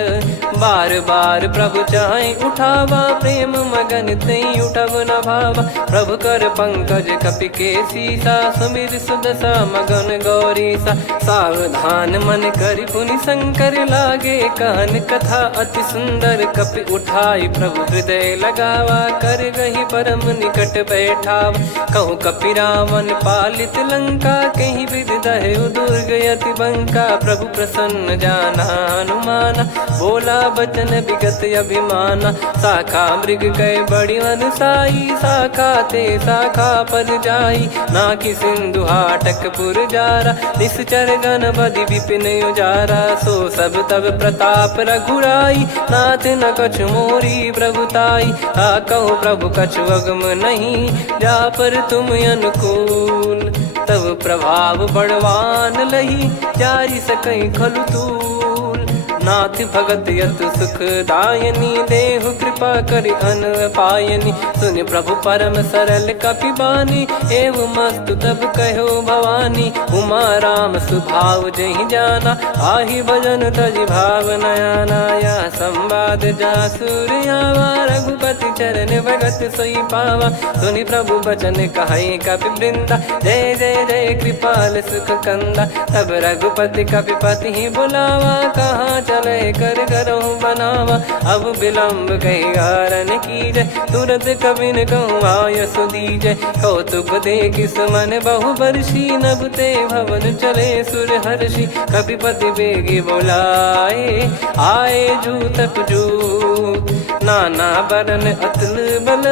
बार बार प्रभु चाहे उठावा प्रेम मगन तई उठब न भावा। प्रभु कर पंकज कपि के सीसा सुमिर सुदशा मगन गौरीसा। सावधान मन करि पुनि शंकर लागे कहन कथा अति सुंदर। कपि उठाई प्रभु हृदय लगावा कर गही परम निकट बैठावा। कहूँ कपि रावण पालित लंका कहीं विधि दहु दुर्ग यति बंका। प्रभु प्रसन्न जाना हनुमाना बोला बचन विगत अभिमाना। शाखा मृग गए बड़ी अनुसाई शाखा ते शाखा पर जाई। ना कि सिंधु हाटक पुर जारा निश्चर गण बदि विपिन उजारा। सो सब तब प्रताप रघुराई नाथ न कछु मोरी प्रभुताई। कहूँ प्रभु कछु अगम नहीं जा पर तुम अनुकूल। तब प्रभाव बड़वान लही जारी सकई खलु तूल। नाथ भगत यत सुख दायनी देहु कृपा करि अन पायनी। सुन प्रभु परम सरल कपि बानी एवं मस्तु तब कहो भवानी। उमा राम सुभाव जहि जाना आहि भजन तजि भाव नयाना। या संवाद जासुर आवा रघुपति चरण भगत सोई पावा। सुनि प्रभु बचन कहे कपि वृंदा जय जय जय कृपाल सुख कंदा। तब रघुपति कपि पति ही बुलावा कहाँ चले कर करहु बनावा। अब विलम्ब कही कारण कीजय तुरंत कबिन कहूँ आयस दीजय। कौतुक देख सुमन बहु बरसी नभ ते भवन चले सुर हर्षि। कपिपति बेगी बोलाए आए जूतक जूत। नाना बरन अतुल बल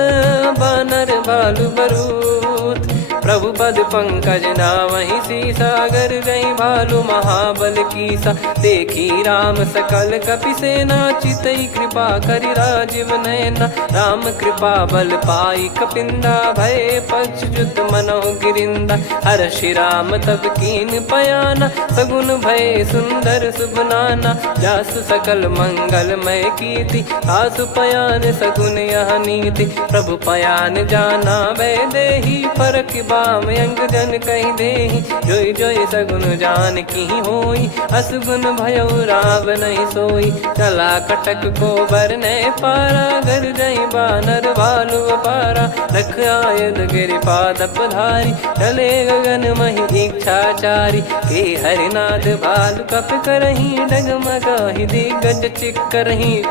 बानर भालु बरूत। प्रभु पद पंकज नावहि सीसागर गई भालु महाबल कीसा। देखी राम सकल कपि सेना चितई कृपा करि राजीव नयना। राम कृपा बल पाई कपिंदा भय पक्ष जुत मनो गिरिंदा। हर्षि राम तब कीन पयाना सगुन भय सुंदर सुभनाना। जासु सकल मंगलमय कीर्ति आसु पयान सगुन यह नीति। प्रभु पयान जाना वै देही फरक बाम अंग जन कहीं देही। जोई जोई सगुन जान की होई असगुन भयो राव नहीं सोई। चला कटक को बरने पारा घर जई बानर भालु पारा। रख आयद गिरि पाद पधारी चले गगन मही इच्छाचारी। के हरिनाथ भालु कप करही डगमगाहि दिग्गज चिक्करही।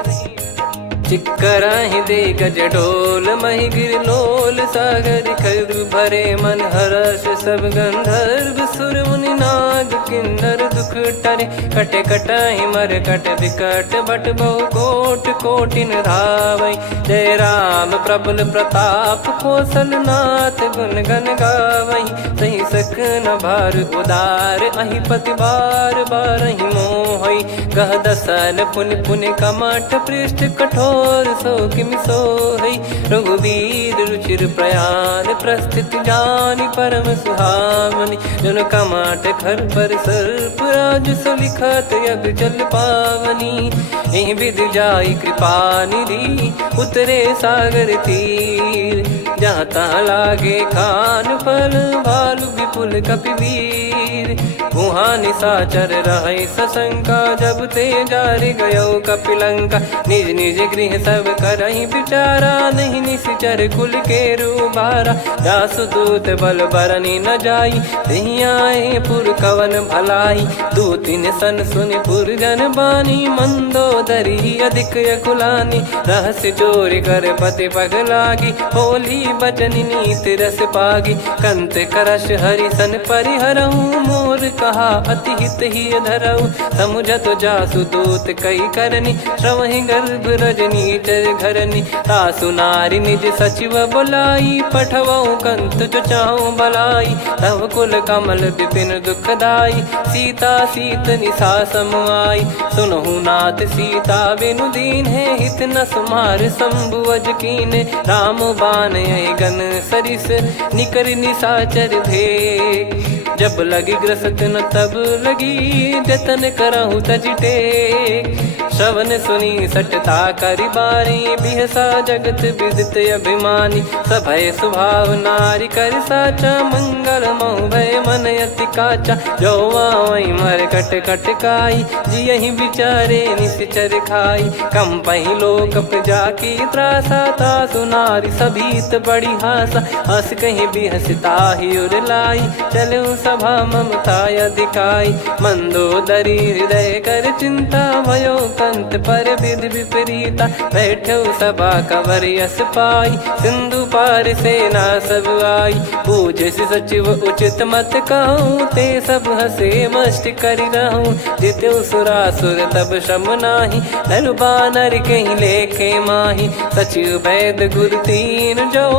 चिक्कराहि दे गज डोल मही गिर लोल सागर खर भरे मन हर्ष सब गंधर्व सुर मुनि नार माग किन्नर दुख टरे। कटे कटहि मर कट विकट बट बहु कोट कोटिन धावै। जय राम प्रबल प्रताप कौशल नाथ गुण गण गावै। सही सकन भार उदार अहि पति बार बारहि मोहै। गह दसल पुन पुन कमठ पृष्ठ कठोर सो किमि सोहै। रघुवीर रुचिर प्रयाण प्रस्थित जानि परम सुहावनि। जन कमठ खर पर सर्प राज सलिखत यग जल पावनी। एहि विधि जाई कृपा निधि उतरे सागर तीर। जहाँ तहाँ लागे खान फल भालु विपुल कपिवीर। वहाँ निशाचर रहै सशंका जब ते जारि गयो कपिलंका। निज निज गृह सब करहि विचारा नहीं निश्चर कुल के रूबारा। जासु दूत बल बरनि न जाई तेहि आए पुर कवन भलाई। दूतिन सन सुनि पुर जन बानी मंदोदरी अधिक यकुलानी। रहस्य चोरी कर पति पग लागी होली बचन नीति रस पागी। कंत करश हरिसन परिहरहु मोर कहा अति हित ही धरऊ। समुझत जासु दूत कई करनी श्रवहि गर्भ रजनी चर घरनी। तासु नारी निज सचिव बुलाई पठवऊ कंत जो चाहूं बलाई। तव कुल कमल विपिन दुखदाई सीता सीत निशा समाई। सुनहु नाथ सीता बिनु दीन है हित न सुमार शंभु अज कीने। राम बाण गन सरिस निकर निशाचर भेग। जब लगी ग्रसत न तब लगी जतन करहु तज टेक। श्रवण सुनी सटता करि बारी बिहसा जगत विदित अभिमानी। सभय स्वभाव नारी कर साचा मंगल मऊ भय मन अति काचा। जो आवै मर कट कट काई जियहि विचारे निश्चर खाई। कम पहि लोक जाकी त्रासा तासु नारी सभीत बड़ी हासा। हस कहीं बिहसता ही उर लाई चलऊ सभा ममता अधिकाई। मंदोदरी हृदय कर चिंता भयो कंत पर विधि विपरीता। बैठो सभा कवर यस पाई सिंधु पार सेना सब आई। पूज्य सचिव उचित मत कहूँ ते सब हसे मष्ट करि रहूँ। जित्यु सुरासुर तब श्रम नाही नर बानर कहीं लेखे माही। सचिव वैद गुरु तीन जो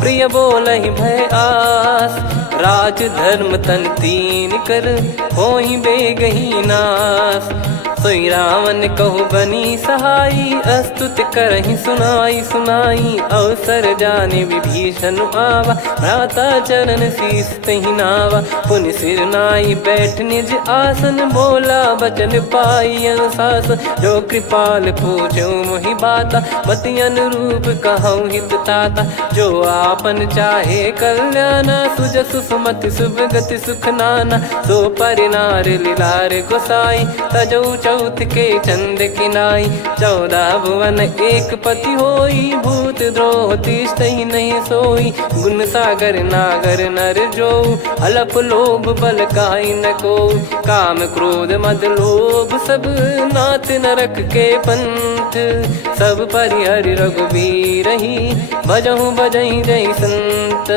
प्रिय बोलहि भय आस। राज धर्म तन तीन कर होई बेगही नास। सोई रावण कहु बनी सहाई अस्तुत करहि सुनाई सुनाई। अवसर जाने विभीषण आवा भ्राता चरण शीस तहि नावा। पुनि सिर नाई बैठ निज आसन बोला बचन पाई अनुशासन। जो कृपाल पूछो मोहि बाता मति अनुरूप कहूँ हित ताता। जो आपन चाहे कल्याणा सुजसु सुमति सुभगति सुख नाना। सो परिनार लीलार गोसाई तजौ चौथ के चंद किनाई। 14 भुवन एक पति होई भूत द्रोह तिष्ठहि नहीं सोई। गुण सागर नागर नर जो अलप लोभ बल काई न को। काम क्रोध मद लोभ सब नाथ नरक के पंथ। सब परिहरि रघुबीर ही भजहु भजहि जय संत।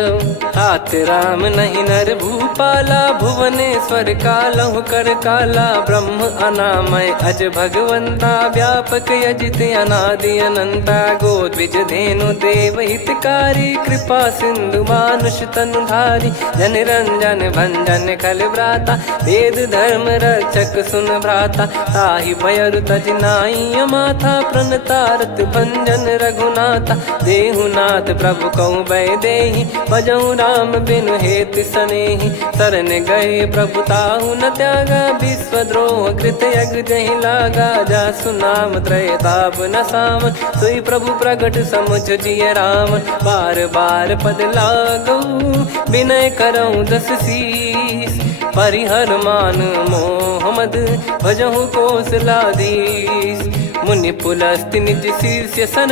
तात राम नहीं नर भूपाला भुवनेश्वर कालहु कर काला। ब्रह्म अनामय अज भगवंता व्यापक यजित अनादि अनंता। गोद्विज धेनु देव हितकारी कृपा सिंधु मानुष तनुधारी। जन रंजन भंजन खल भ्राता वेद धर्म रक्षक सुन भ्राता। ताहि भयरु तज नाई माथा प्रणतारत भंजन रघुनाथा। देहुनाथ प्रभु कहु भय देहि भजहु राम बिनु हेत सनेहि। शरण गए प्रभु ताहु न त्यागा विश्वद्रोह कृत यज्ञ जहि लागा। जासु नाम त्रय ताप न सामन सोई प्रभु प्रगट समुझ जिय राम। बार बार पद लागऊ विनय करऊँ 10 शीस। परिहर मान मोह मद भजहु कौशलाधीश। मुनि पुलस्त्य निज शिष्य सन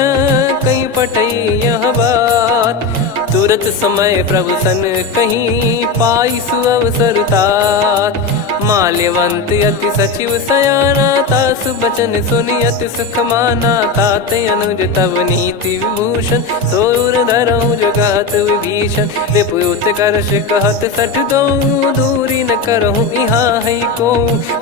कहीं पठई यह बात। तुरत समय प्रभु सन कहीं पाई सुअवसर तात। माल्यवंत अति सचिव सयाना तासु बचन सुनि अति सुख माना। ताते अनुज तव नीति विभूषण सोर धरऊ जगत विभीषण। विपुत करश कहत सठ दो दूरी न करहु यहाँ है को।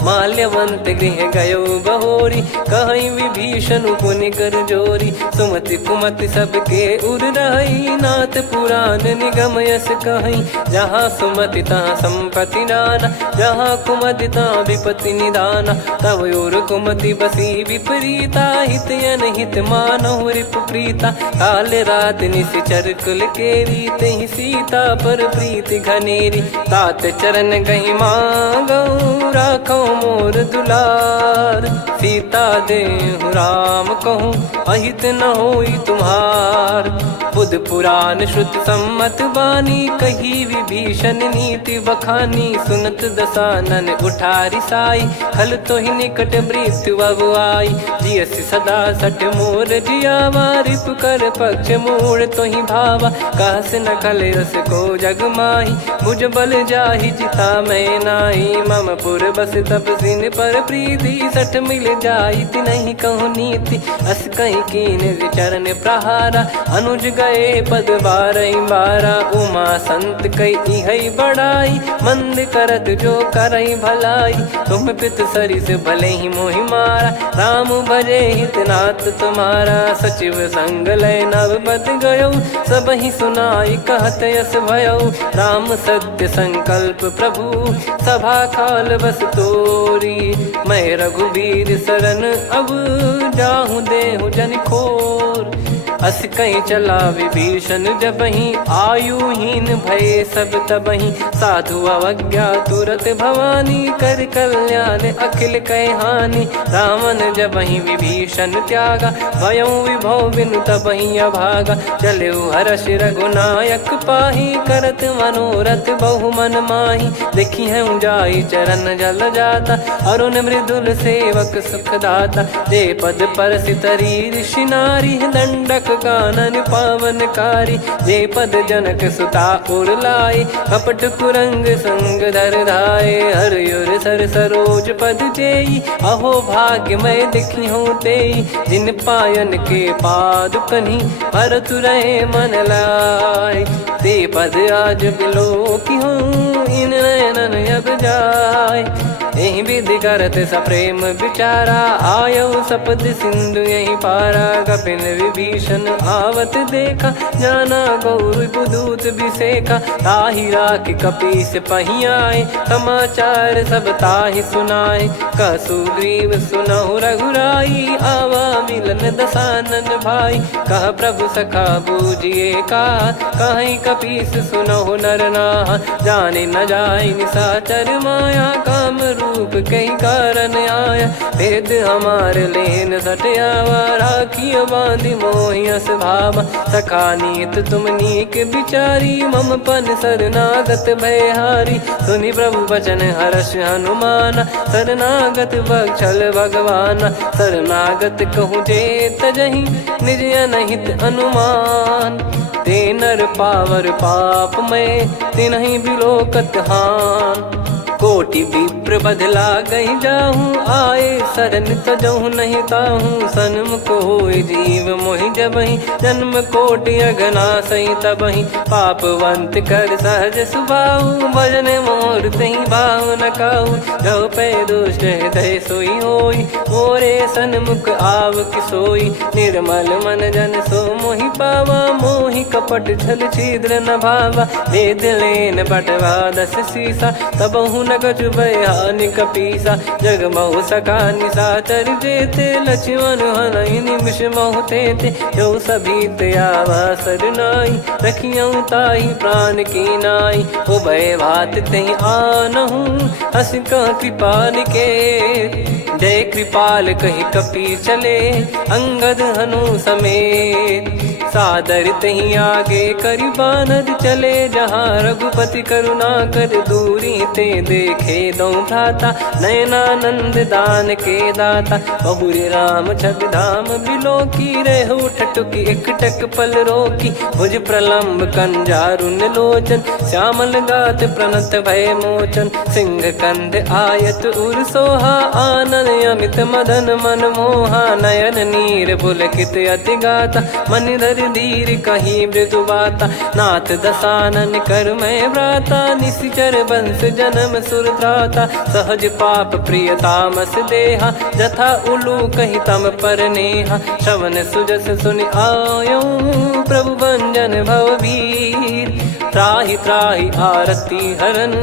माल्यवंत गृह गयो बहोरी, कहीं विभीषण पुनि कर जोरी। सुमति कुमति सबके उर रही, नाथ पुराण निगम यस कहीं। जहाँ सुमति तहाँ संपत्ति नाना, जहाँ कुमति तहाँ विपत्ति निदाना। तब और कुमति बसी विपरीता, हित अनहित मानहु रिपु प्रीता। काल रात निश्चर कुल केरी, तहि सीता पर प्रीति घनेरी। तात चरण गही मांगऊ, राखो मोर दुलार। सीता देहु राम कहूँ, अहित न होई तुम्हार। बुध पुराण श्रुत सम्मत बानी, कही विभीषण नीति बखानी। सुनत दसानन उठारी साई, खल तो ही निकट मृत्यु अब आई। जियसि सदा सठ मोर जियावा, रिप कर पक्ष मूड़ तो ही भावा। कहस न खल रस को जग माही, मुझ बल जाहि जिता मैं नाई। मम पुर बस तपसिन पर प्रीति, सठ मिल जाई नहीं कहूँ नीति। अस कहीं कीन चरण प्रहारा, अनुज गए पद बारई बारा। उमा संत कई है बड़ाई, मंद करत जो करई भलाई। तुम पित सरिस भले ही मोहि मारा, राम भजे हित नाथ तुम्हारा। सचिव संग लय नव बद गयो, सब ही सुनाई कहत यस भयो। राम सत्य संकल्प प्रभु, सभा काल बस तोरी। मैं रघुबीर शरण अब, जाहूँ देहु जन खोर। अस कहीं चला विभीषण जबहि, आयुहीन भय सब तबहि। साधु अवज्ञा तुरत भवानी, कर कल्याण अखिल कह हानि। रावण जबहि विभीषण त्यागा, भयउ विभव बिनु तबहि अभागा। चलऊ हर्ष रघुनायक पाही, करत मनोरथ बहु मन माही। देखी है जाई चरण जल जाता, अरुण मृदुल सेवक सुखदाता। जे पद पर सितरी ऋषि नारी, दंडक कानन पावनकारी। जे पद जनक सुता उर लाए, कपट कुरंग संग धर धाये। हरियुर सर सरोज पद जेई, अहो भाग्य मैं दिखी हूँ तेई। जिन पायन के पाद कन्ही, भरत रहे मन लाए। ते पद आज बिलो की हूँ, इन नयनन अब जाय। यही विधि करत सप्रेम विचारा, आयऊ सपद सिंधु यही पारा। कपिन विभीषण आवत देखा, जाना गौर बुदूत बिसेखा। ताहि राख कपीस पही आए, समाचार सब ताहि सुनाए। कह सुग्रीव सुनहु रघुराई, आवा मिलन दसानन भाई। कह प्रभु सखा बूझिए का, कहीं कपीस सुनहु नर नाहा। जाने न जाय निशाचर माया, काम रूप कई कारण आया। भेद हमार लेन सटयावा, राखियो बांधि मोहियस भावा। सखा नीत तुम नीक बिचारी, मम पन शरणागत भयहारी। सुनि प्रभु वचन हर्ष हनुमाना, शरणागत बक्षल भगवाना। शरणागत कहूँ जे तजहि, निज अनहित अनुमान। ते नर पावर पाप में, तिन्हि बिलोकत हान। कोटि विप्र बदला गई जाहूँ, आए शरण तजहु नहीं ताहूँ। सन्मुख होय जीव मोहि जबहि, जन्म कोटि अगना सही तबहि। पापवंत कर सहज सुभाऊ, भजन मोर तहि भाव न काहू। जो पै दुष्ट हृदय सोई होई, मोरे सन्मुख आव किसोई। निर्मल मन जन सो मोहि पावा, मोहि कपट छल छिद्र न भावा। वेद लेन बटवा दस सीसा, तबहु न कछु भयानि कपीसा। जग महु सखा निशाचर जेते, लक्ष्मण हनहि निमिष महु तेते। जो सभी त्यावा सरनाई, रखियऊ ताहि प्राण की नाई। उभय भात तहि आनहु, हस कह कृपाल के। जय कृपाल कहि कपी चले, अंगद हनु समेत। सादर तही आगे करि बानर चले, जहाँ रघुपति करुणा कर दूरी ते देखे दो भ्राता। नयनानंद दान के दाता, बहुरी राम छग धाम बिलो की। रेहु ठटुकी एकटक पल रोकी, भुज प्रलम्ब कंजारुन लोचन। श्यामल गात प्रणत भय मोचन, सिंह कंध आयत उर सोहा। आनन अमित मदन मन मोहा, नयन नीर पुलकित अति गाता। मनिधर कर धीर कहीं मृदु बाता। नाथ दसानन कर मैं व्राता, निशिचर बंस जन्म सुर त्राता। सहज पाप प्रिय तामस देहा, जथा उलू कही तम पर नेहा। श्रवण सुजस सुनि आयो, प्रभु भंजन भवबीर। त्राहि त्राहि आरती हरन,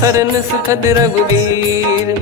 सरन सुखद रघुबीर।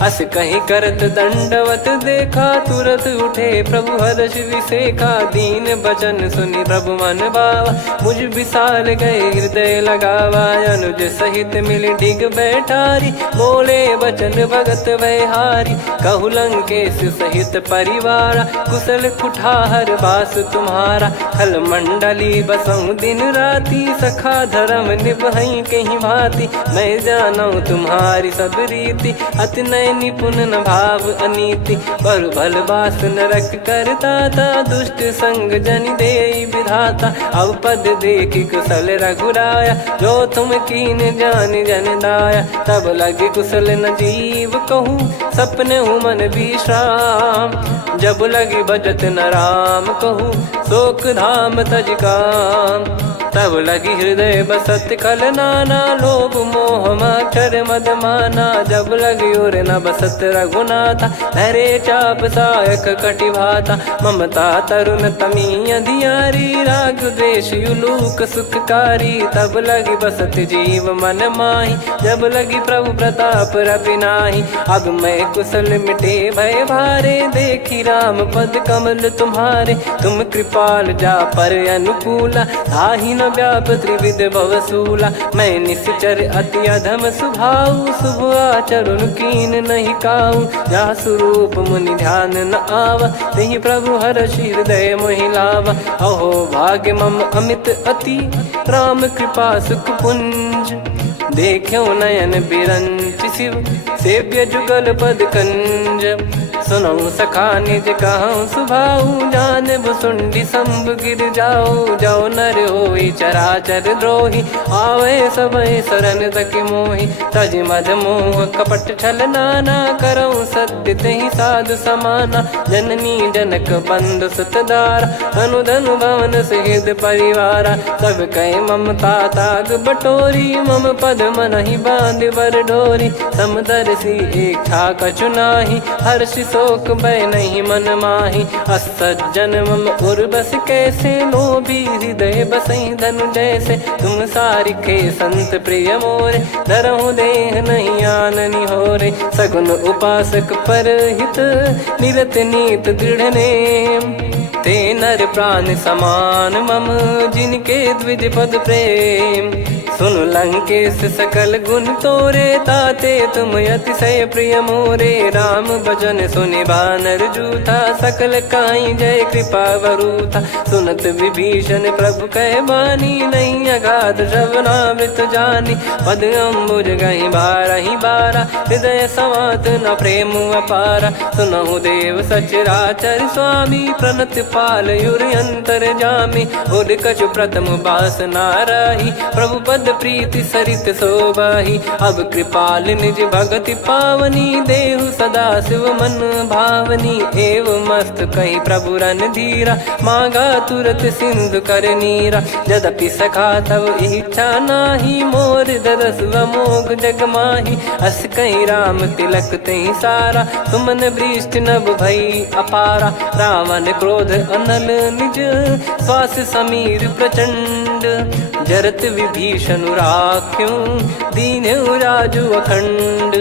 अस कहीं करत दंडवत देखा, तुरत उठे प्रभु हर्ष विसेखा। दीन बचन सुनि प्रभु मन भावा, मुझ विसाल गए हृदय लगावा। अनुज सहित मिल डिग बैठारी, बोले बचन भगत वैहारी। कहु लंकेश सहित परिवारा, कुशल कुठार बास तुम्हारा। खल मंडली बसऊं दिन राती, सखा धर्म निभई कहीं भांति। मैं जानू तुम्हारी सब रीति, अति नय निपुण न भाव अनीति। पर भल बास नरक करता था, दुष्ट संग जन दे विधाता। अब पद देखी कुशल रघुराया, जो तुम कीन जान जन दाया। तब लगे कुशल न जीव कहूँ, सपने हूँ मन विश्राम। जब लगी बजत न राम कहूँ, शोक धाम तज काम। तब लगी हृदय बसत खल नाना, लोभ मोह मक्षर मद माना। जब लगी उर न बसत रघुनाथा, धरे चाप सायक कटि भाता। ममता तरुण तमी अधियारी, राग द्वेष युलूक सुखकारी। तब लगी बसत जीव मन माही, जब लगी प्रभु प्रताप रवि नाही। अब मैं कुशल मिटे भय भारे, देखी राम पद कमल तुम्हारे। तुम कृपाल जा पर अनुकूला, ताहि न व्याप त्रिविध भवसूला। मैं निश्चर अति अधम सुभाऊ, शुभ आचरण कीन नहीं काऊ। जा स्वरूप मुनि ध्यान न आवा, तेहि प्रभु हर्ष हृदय मोहि लावा। अहो भाग्य मम अमित अति, राम कृपा सुख पुंज। देखो नयन बिरंच शिव, सेव्य जुगल पद कंज। सुनऊ सखा निज कहूँ सुभाऊ, जान भुसुंडी संभ गिर जाओ। जाओ नर होई चराचर द्रोही, आवे सबय शरण तक मोहि। तज मद मोह कपट छल नाना, करऊँ सत्य तेहि साधु समाना। जननी जनक बंधु सुतदारा, धनु धनु भवन सहित परिवारा। सब कहे ममता ताग बटोरी, मम पद मनहि बांध बर डोरी। समदर्शी इच्छा कछु नाही, हर्ष शोक भय नहीं मन माही। असज्जन मम उर्वश कैसे, लोभी हृदय बसई धनु जैसे। तुम सारिखे संत प्रिय मोरे, धरहु देह नहीं आननि होरे। सगुन उपासक परहित, निरत नीत दृढ़ नेम। ते नर प्राण समान मम, जिनके द्विज पद प्रेम। सुन लंकेश सकल गुण तोरे, ताते तुम अतिशय प्रिय मोरे। राम भजन सुनि बानर जूथा, सकल काई जय कृपा वरूथा। सुनत विभीषण प्रभु कह बानी, नहीं अगाध श्रवणामृत जानी। पद अम्बुज गहि बारहि बारा, हृदय समात न प्रेम अपारा। सुनहु देव सचराचर स्वामी, प्रणत पाल युर अंतर जामी। उद कछु प्रथम बास नाराही, प्रभु पद प्रीति सरित शोभाही। अब कृपाल निज भगति पावनी, देहु सदा शिव मन भावनी। एव मस्त कही प्रभु रन धीरा, मांगा तुरत सिंधु कर नीरा। यद्यपि सखा तब इच्छा नाही, मोर दरस अमोघ जग माही। अस कहीं राम तिलक तहि सारा, सुमन वृष्ट नभ भई अपारा। रावण क्रोध अनल निज, श्वास समीर प्रचंड। जरत विभीषण राख्यों, दीन्हु राजु अखंड।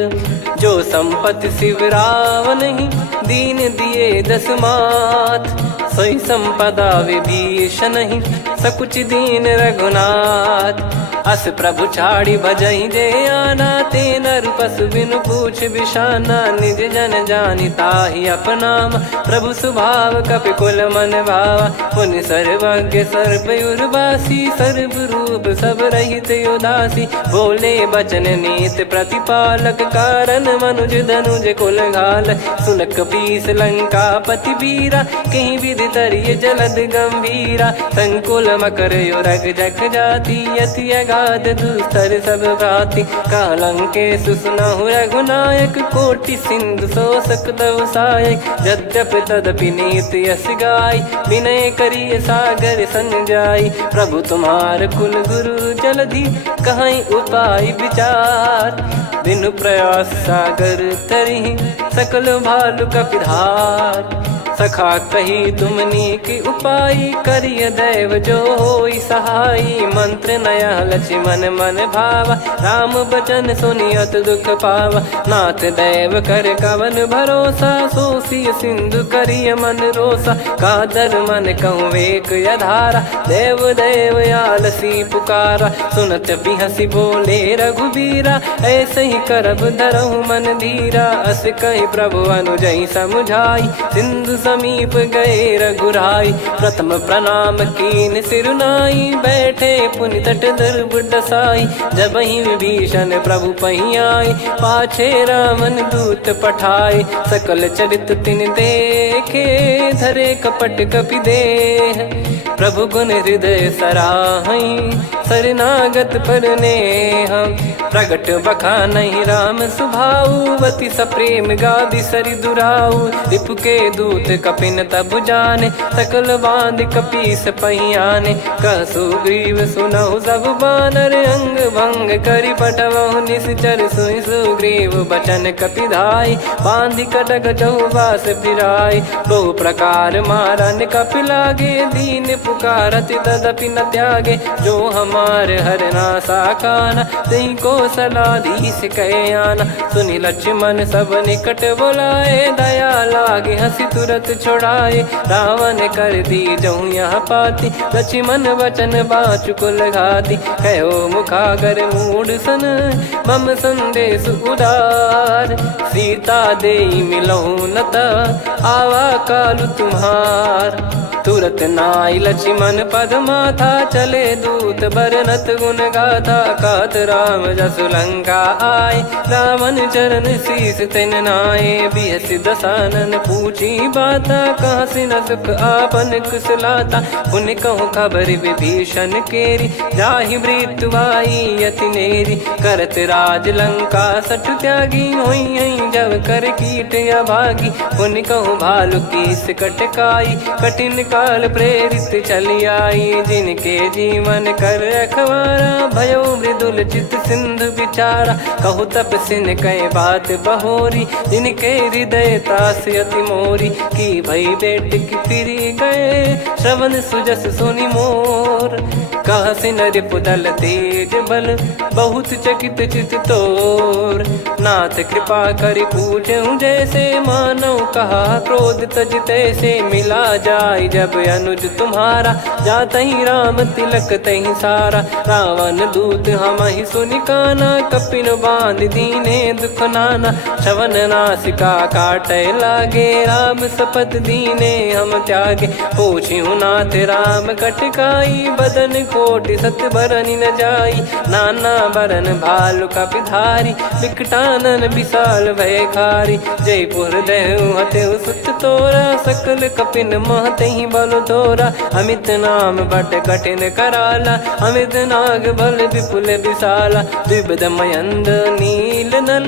जो संपत्ति शिव रावण ही, दीन दिए दस मात। सोई संपदा विभीषण ही, सकुच दीन रघुनाथ। अस प्रभु छाड़ी भजई जे आना, ते नर पशु बिनु पूछ बिशाना। निज जन जानि ताहि अपनाम, प्रभु स्वभाव कपि कुल मन भावा। मुनि सर्वज्ञ सर्वयुर्वासी, सर्व रूप सब रहित उदासी। बोले बचन नीत प्रतिपालक, कारण मनुज धनुज कुल घाल। सुन कपीस लंका पति वीरा, कहीं विधि तरिय जलद गंभीरा। संकुल मकर युरग जख जाति, यति गाद दुस्तर सब भांति कालंके सुसुनाहु रघुनायक कोटि सिंधु शोषक तव सहायक यद्यपि तदपि नीत यस गाय विनय करिय सागर सन जाई प्रभु तुम्हार कुल गुरु जलधि कहीं उपाय विचार बिनु प्रयास सागर तरिहि सकल भालु कपिधार सखा कही तुमनी की उपाय करिय दैव जो होई सहाई मंत्र नया लक्ष्मण मन भावा राम बचन सुनियत दुख पावा नाथ दैव कर कवन भरोसा सोसिय सिंधु करिय मन रोसा कादर मन कहूँ वेक यधारा देव देव आलसी पुकारा सुनत बिहसी बोले रघुबीरा ऐसे ही करब धरहु मन धीरा अस कही प्रभु अनुजई समुझाई सिंधु समीप गए रघुराई प्रथम प्रणाम कीन सिरुनाई बैठे पुनि तट दर्भ डसाई जब ही विभीषण प्रभु पही आए पाछे रामन दूत पठाए सकल चरित तिन देखे धरे कपट कपि देह प्रभु गुण हृदय सराहई शरणागत पर नेह प्रगट बखानहि राम सुभाऊ वति सप्रेम गादि सरि दुराऊ रिपु के दूत कपिन तब जाने सकल बांध कपीस पहियाने कह सुग्रीव सुनहु सब बानर अंग भंग करि पटवहु निश्चर सुनि सुग्रीव बचन कपिधाई बांधि कटक चहुबास फिराई बहु प्रकार मारन कपि लागे दीन पुकारति तदपि न त्यागे जो हमार हरना साकाना तही को सलाधीश कहे आना सुनि लक्ष्मण सब निकट बुलाए दया लागे हंसी तुरत छोड़ाए रावण कर दी जहूँ यहाँ पाती लक्ष्मण वचन बाचु कुल घाती कहो मुखागर मूड सन मम संदेश उदार सीता देई मिलहु नता आवा कालु तुम्हार तुरत नाई लक्ष्मण पद माथा चले दूत बरनत गुण गाथा कात राम जसु लंका आए रावण चरण शीस तिन नाये बिहसि दसानन पूछी बाता कहाँ से न सुख आपन कुशलाता पुन कहूँ खबर विभीषण केरी जाहि मृत्यु आई यति नेरी करत राज लंका सठ त्यागी होई जब कर कीट अभागी पुन कहूँ भालु कीस कटकाई कठिन काल प्रेरित चली आई जिनके जीवन कर रखवारा भयो मृदुल चित सिंधु विचारा कहु तप सिन कई बात बहोरी जिनके हृदय तास अति मोरी की भई बेट की फिरी गए श्रवण सुजस सुनि मोर कह सिन रिपुदल तेज बल बहुत चकित चित तोर नाथ कृपा करि पूछूं जैसे मानव कहा क्रोध तज तैसे मिला जाय जब अनुज तुम्हारा जात ही राम तिलक तही सारा रावण दूत हम ही सुनि काना कपिन बांध दीने दुख नाना श्रवण नासिका काटे लागे राम सपत दीने हम त्यागे पूछ्यू नाथ राम कटकाई बदन कोटि सत बरनि न जाई नाना बरन भालु कपिधारी विकटानन विशाल भय खारी जयपुर देहु हतेउ सुत तोरा सकल कपिन महतहि बल तोरा अमित नाम बट कठिन कराला अमित नाग बल विपुल विशाला द्विपद मयंद नील नल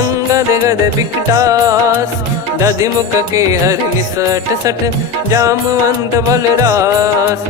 अंगद गद विकटास दधि मुख के हर निसठ सठ जामवंत बलरास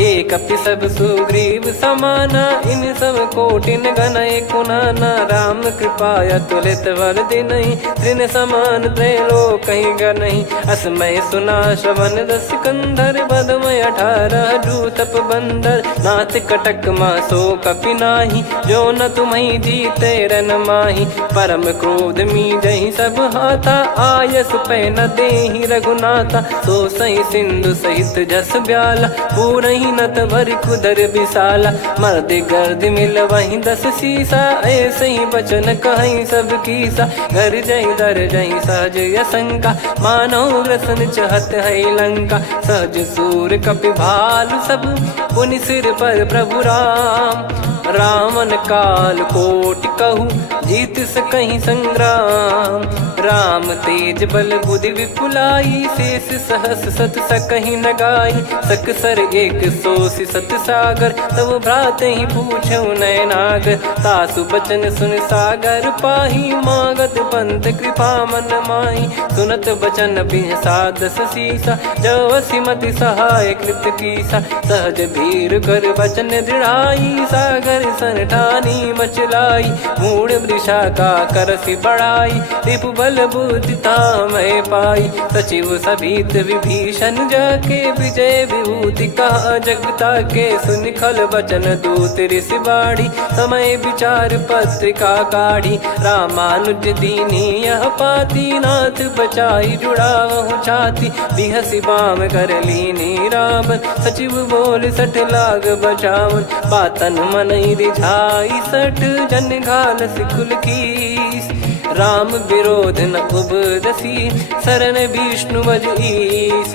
एक अपि सब सुग्रीव समाना इन सब कोटिन गनय कुनाना राम कृपा अतुलित बल दिनहि त्रिन समान त्रैलोक कहीं गनहि असमय सुना श्रवण दस कंधर बदमय 18 जूतप बंदर नाथ कटक मासो कपि नाही जो न तुम्हि जीते रन माही परम क्रोध मी जहि सब हाथा आयस पै न देहि रघुनाथा सो सही सिंधु सहित जस ब्याला पूरहि नत भरि कुदर विशाला मर्द गर्द मिल वहीं 10 सीसा ऐसे ही बचन कहीं सब कीसा घर जहि दर जहि सहज यसंका मानव रसन चहत है लंका सहज सूर कपि भालु सब पुनि सिर पर प्रभु राम रावण काल कोटि कहु जीत सकहीं संग्राम। राम तेज बल बुद्धि विपुलाई, शेष सहस सत सकहीं न गाई। सकसर एक सोसी सत सागर, तब भ्रात ही पूछो नयनागर। तासु बचन सुन सागर पाही, मागत पंथ कृपा मन माही। सुनत बचन बिहसादस सीसा, जव सिमति सहाय कृत कीसा। सहज भीर कर बचन दृढ़ाई, सागर सन ठानी मचलाई। मूढ़ वृषा का करसि बढ़ाई, रिपु बल बुद्धि तामय पाई। सचिव सभीत विभीषण जाके, विजय विभूति कहा जगता के। सुनि खल बचन दूत ऋषि बाड़ी, समय विचार पत्रिका काढ़ी। रामानुज दीनी यह पाती, नाथ बचाई जुड़ावहु छाती। बिहसि बाम कर लीनी रावण, सचिव बोल सठ लाग बचावन। बातन मनई रिझाई सठ, जन घाल सिकुल कीस। राम विरोध न उपदसी, शरण विष्णु बज ईस।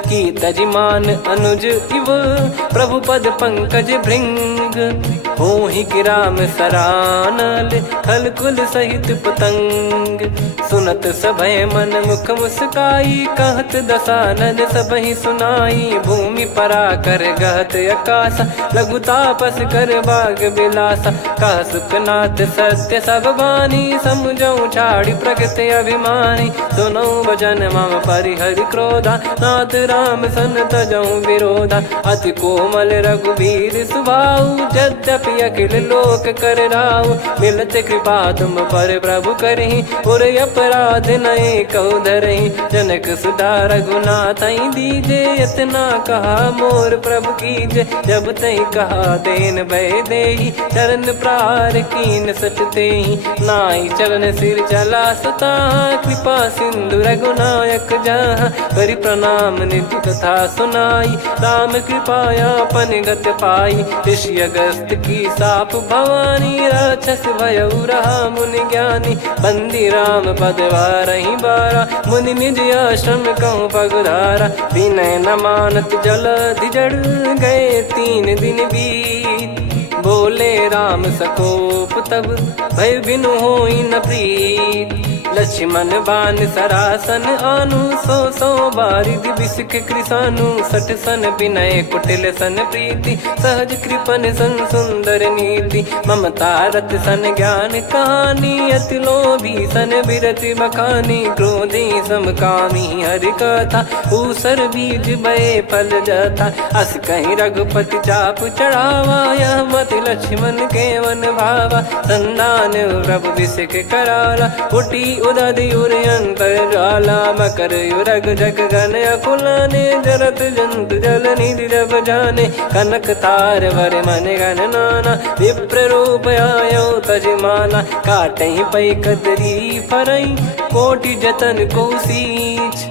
की तजिमान अनुज इव, प्रभु पद पंकज भृंग। होहि कि राम सरानल, खल कुल सहित पतंग। सुनत सभय मन मुख मुस्काई, कहत दसानन सबहि सुनाई। भूमि परा कर गहत आकाशा, लघु तापस कर बाग बिलासा। कह सुखनाथ सत्य सब बानी, समुझौ छाड़ी प्रगति अभिमानी। सुनो भजन मम परिहरि क्रोधा, नाथ राम सन तजौ विरोधा। अति कोमल रघुवीर सुभाऊ, यद्यपि अखिल लोक कर राऊ। मिलत कृपा तुम पर प्रभु करहि, पुर अपराध नए कौ धरहि। जनक सुधा रघुनाथ दीजे, इतना कहा मोर प्रभु कीजे। जब तई कहा देन भय देहि, चरण प्रार कीन सट तेहि। नाई चरण सिर चला सता, कृपा सिंधु रघुनायक जहाँ। करि प्रणाम निधि कथा सुनाई, राम कृपाया पन गत पाई। ऋषि अगस्त की साप भवानी, राक्षस भयउ रहा मुनि ज्ञानी। बंदी राम पद वारहि बारा, मुनि निज आश्रम कहूँ पगधारा। विनय न मानत जलधि जड़, गए 3 दिन बीत। बोले राम सकोप तब, भय बिनु होई न प्रीत। लक्ष्मण बान सरासन आनु, 100 बारिधि बिसक कृसानु। 60 सन विनय कुटिल सन प्रीति, सहज कृपन सन सुंदर नीति। ममता रत सन ज्ञान कहानी, अति लोभी सन बिरति बखानी। क्रोधी समकामी हरि कथा, ऊसर बीज बये फल जथा। अस कहीं रघुपति चाप चढ़ावा, यह मत लक्ष्मण के मन भावा। संदान प्रभु बिसक कराला, उठी उदधि उर अंतर ज्वाला। मकर युरग जग गण अकुलाने, जरत जंतु जल निधि जब जाने। कनक तार वर मन गण नाना, विप्र रूप आयो तजमाना। काटहि पै कदरी फरई, कोटि जतन को सींच।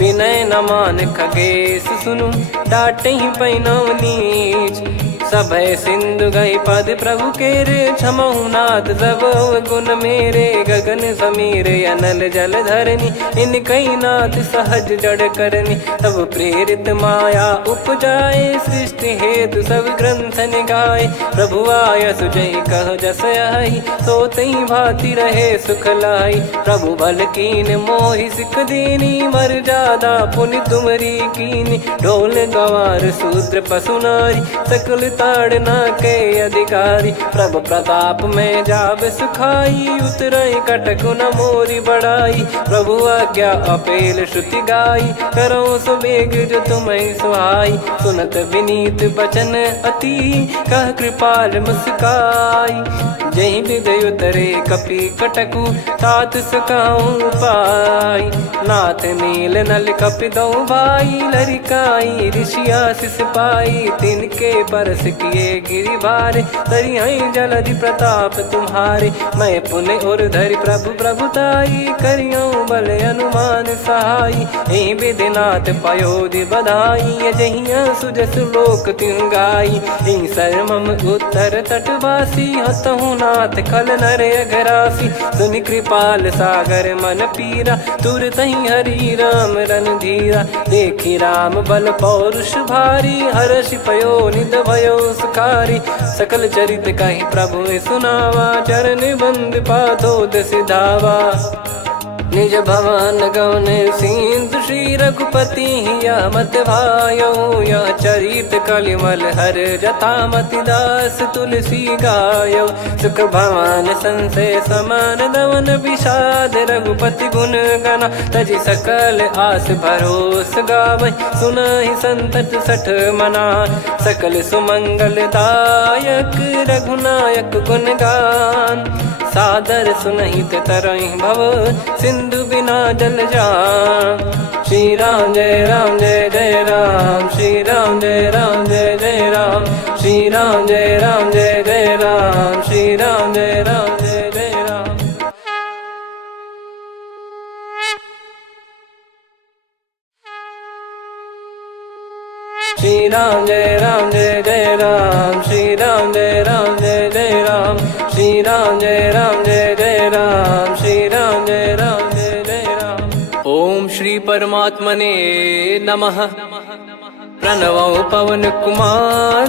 विनय न मान खगेश सुनु, डांटहि पै नव नीच। सभय सिंधु गई पद प्रभु केरे, क्षमहु नाथ सब गुण मेरे। गगन समीरे अनल जल धरनी, इन कई नाथ सहज जड़ करनी। तब प्रेरित माया उपजाए, सृष्टि हेतु सब ग्रंथ निगाए। प्रभु आय सुजई कह जस आई, सोतई भांति रहे सुख लाई। प्रभु बल कीन मोहि सिख दीनी, मर्यादा पुनि तुमरी कीनी। ढोल गवार शूद्र पशु नारी, सकल ताड़ना के अधिकारी। प्रभु प्रताप में जाब सुखाई, उतरई कटक न मोरी बढ़ाई। प्रभु आज्ञा अपेल श्रुति गाई, करो सुबेग जो तुम्हें सुहाई। सुनत विनीत बचन अति, कह कृपाल मुस्काई। जहि हृदय उतरे कपि कटकु, तात सकाऊं पाई। नाथ नील नल कपि दो भाई, लरिकाई ऋषि आशीष पाई। तिनके परस किए गिरि भारे, तरिहै जलधि प्रताप तुम्हारे। मैं पुण्य और धरि प्रभु प्रभुताई, करियौ बल अनुमान सहाई। एहि विधिनाथ पयोधि बधाई, जहिया सुजस लोक तिहुँ गाई। एहि सरमम उत्तर तटवासी, हतहु रघुनाथ खल नर अघरासी, सुनि कृपाल सागर मन पीरा, तुरतहि हरि राम रणधीरा। देखि राम बल पौरुष भारी, हर्षि पयो निध भयो सुखारी। सकल चरित कहि प्रभु सुनावा, चरण बंद पादोद सिधावा। निज भवन गौन सिंधु श्री रघुपति हिया मत भायो, यह चरित कलिमल हर जथा मति दास तुलसी गायो। सुख भवन संशय समान दवन विषाद, रघुपति गुण गना तजि सकल आस भरोस गावै। सुनहि संतत सठ मना, सकल सुमंगल दायक रघुनायक गुण गान। सादर सुनहित तरहि भव, सिंधु बिना जल जान। श्री राम जय जय राम, श्री राम जय जय राम, श्री राम जय जय राम, श्री राम जय जय राम। श्री राम जय जय राम, श्री राम जय जय राम, श्री राम जय जय राम, श्री राम जय जय राम। ओम श्री परमात्मने नमः। प्रणवौ पवन कुमार,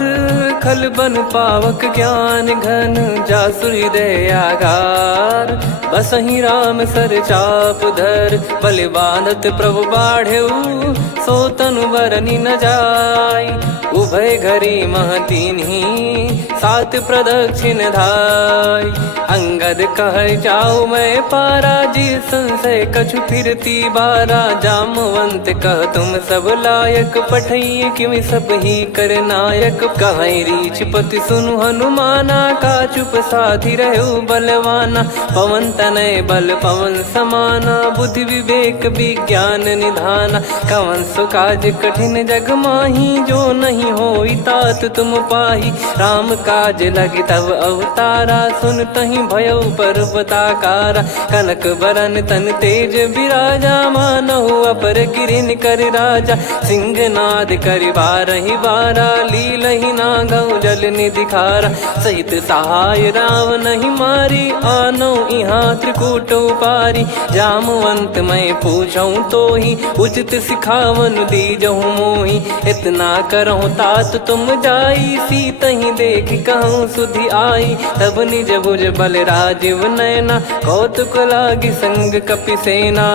खल बन पावक ज्ञान घन, जासु हृदय आगार। बसहि राम सर चाप धर, बलि बांधत प्रभु बाढ़ऊ, सो तनु बरनि न जाय। उभय घरी महतीन्ही, सात प्रदक्षिण धाय। अंगद कह जाऊ मैं पारा, जी संशय कछु फिरती बारा। जामवंत कह तुम सब लायक, पठई किमि सब ही कर नायक। कहै रीछ पति सुनु हनुमाना, का चुप साधि रहु बलवाना। पवन तनय बल पवन समाना, बुद्धि विवेक विज्ञान निधाना। कवन सो काज कठिन जग माही, जो नहीं होई तात तुम पाही। राम काज लगी तब अवतारा, सुन तहि भयउ पर्वताकारा। कनक बरन तन तेज बिराजा, मानहु अपर गिरिन कर राजा। सिंहनाद करि बारहि बारा, लीलहि नागौ जल निधि खारा। सहित सहाय राम नहीं मारी, आनौ इहाँ त्रिकूट उपारी। जामवंत मैं पूछऊँ तोहि, उचित सिखावन दीजहु मोहि। इतना करहु तात तुम जाई, सीतहि देख कहूँ सुधि आई। तब निज भुज बल राजीव नयना, कौतुक लागी संग कपिसेना।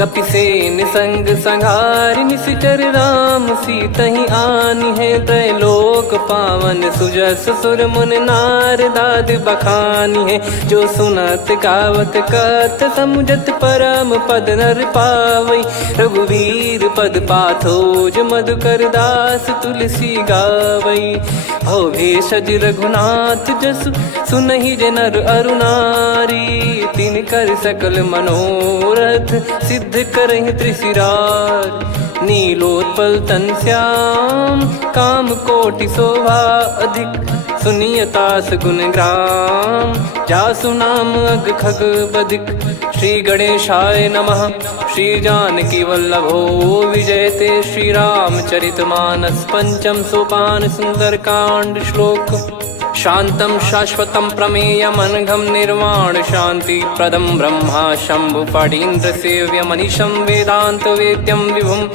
कपिसेन संग संघारि निशिचर राम, सीतहि आनि है त्रैलोक पावन। सुजस सुर मुन नार दाद बखानी है, जो सुनत गावत कथ समुझत परम पद नर पावै। रघुवीर पद पाथोज मधुकर दास तुलसी गावै। भव भेषज रघुनाथ जसु, सुनहि जे नर अरु नारी। तिन कर सकल मनोरथ, सिद्ध करहि त्रिशिरार। नीलोत्पल तन श्याम, काम कोटि शोभा अधिक। सुनियतास गुण ग्राम, जासु नाम अग खग बधिक। श्री गणेशाय नमः। श्री जानकी वल्लभो विजयते, श्री रामचरित मानस पंचम सोपान सुंदरकांड श्लोक। शांतं शाश्वतं प्रमेयमनघं निर्वाण शांति प्रदं ब्रह्मा शंभु फणीन्द्र सेव्य मनीषं वेदांत वेद्यं विभुं।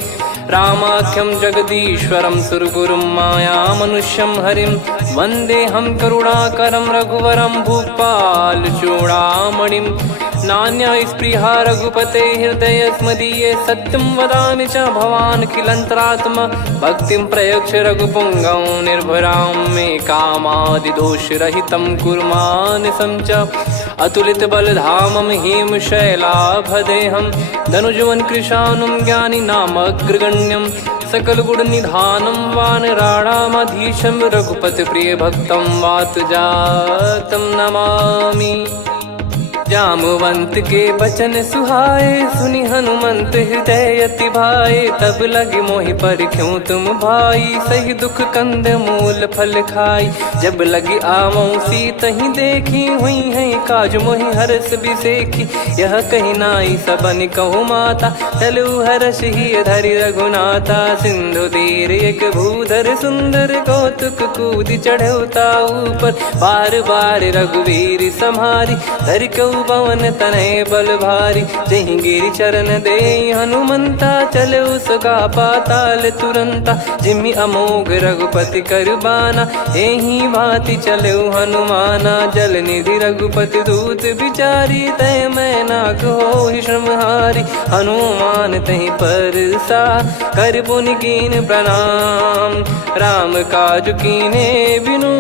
रामाख्यं जगदीश्वरं सुरगुरुं माया मनुष्यं हरिं। वन्देऽहं करुणाकरं रघुवरं भूपाल चूडामणिं। नान्या स्पृहा रघुपते हृदय स्मदीये, सत्यं वदामि च भवान् खिलन्तरात्मा। भक्तिं प्रयच्छ रघुपुङ्गं निर्भरां मे कामादिदोषरहितं कुर्मानसं च। अतुलित बलधामं हेमशैलाभदेहं, धनुजवन कृशानुं ज्ञानिनामग्रगण्यं। सकल गुण निधानं वानराणामधीशं, रघुपति प्रिय भक्तं वातजातं नमामि। जामवंत के बचन सुहाए, सुनि हनुमंत हृदय अति भाए। तब लगे मोहि पर क्यों तुम भाई, सही दुख कंद मूल फल खाई। जब लगी आवऊं सीत ही देखी, हुई है काज मोहि हरस बिसेखी। यह कही नाई सबन कहु माता, चलू हरष ही धरि रघुनाथा। सिंधु तीर एक भूधर सुंदर, कौतुक कूद चढ़ौता ऊपर। बार बार रघुवीर सम्हारी, धरि कहु पवन तनय बल भारी। जहि गिरि चरण दे हनुमंता, चलो सगा पाताल तुरंता। जिमि अमोघ रघुपति कर बाना, एहि भांति चलो हनुमाना। जल निधि रघुपति दूत बिचारी, तय मैं नाग होहि श्रमहारी। हनुमान तहि परसा, कर पुनि कीन प्रणाम। राम काज कीने बिनु,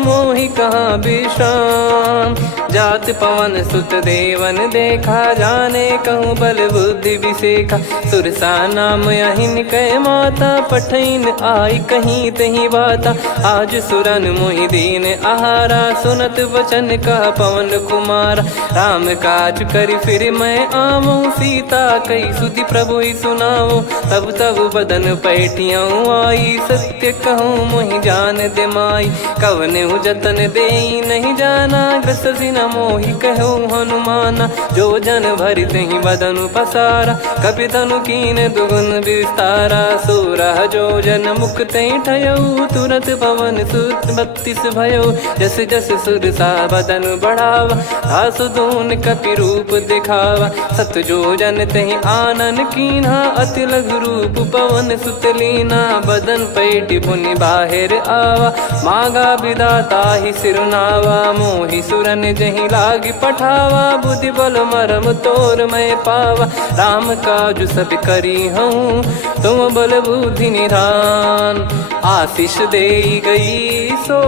मोहि कहाँ विश्राम। जात पवन सुत देवन देखा, जाने कहूँ बल बुद्धि विसेखा। सुरसा नाम अहिन कै माता, पठैन आई कहीं तहीं बाता। आज सुरन मोहि दीन आहारा, सुनत वचन कह पवन कुमारा। राम काज करि फिर मैं आवऊं, सीता कई सुधि प्रभु ही सुनाओ। तब तब बदन पैठियाँ आई, सत्य कहूँ मोहि जान दे माई। कवने जतन दे नहीं जाना, ग्रसि न मोहि कहूँ हनुमाना। जो जन भरि तहि बदनु पसारा, कपि तनु कीन दुगुन विस्तारा। सोरह जो जन मुख तहि ठयऊ, तुरत पवन सुत 32 भयऊ। जस जस सुरसा बदन बढ़ावा, आसु दून कपि रूप दिखावा। सत जो जन तहि आनन कीन्हा, अति लघु रूप पवन सुत लीना। बदन पैठि पुनि बाहिर आवा, मांगा विधाता ही सिरुनावा। मोहि सुरन जहि लागी पठावा, बुद्धि बल मरम तोर मैं पावा। राम काज सब करी हूँ, तुम बल बुद्धि निधान। आशीष दे गई सो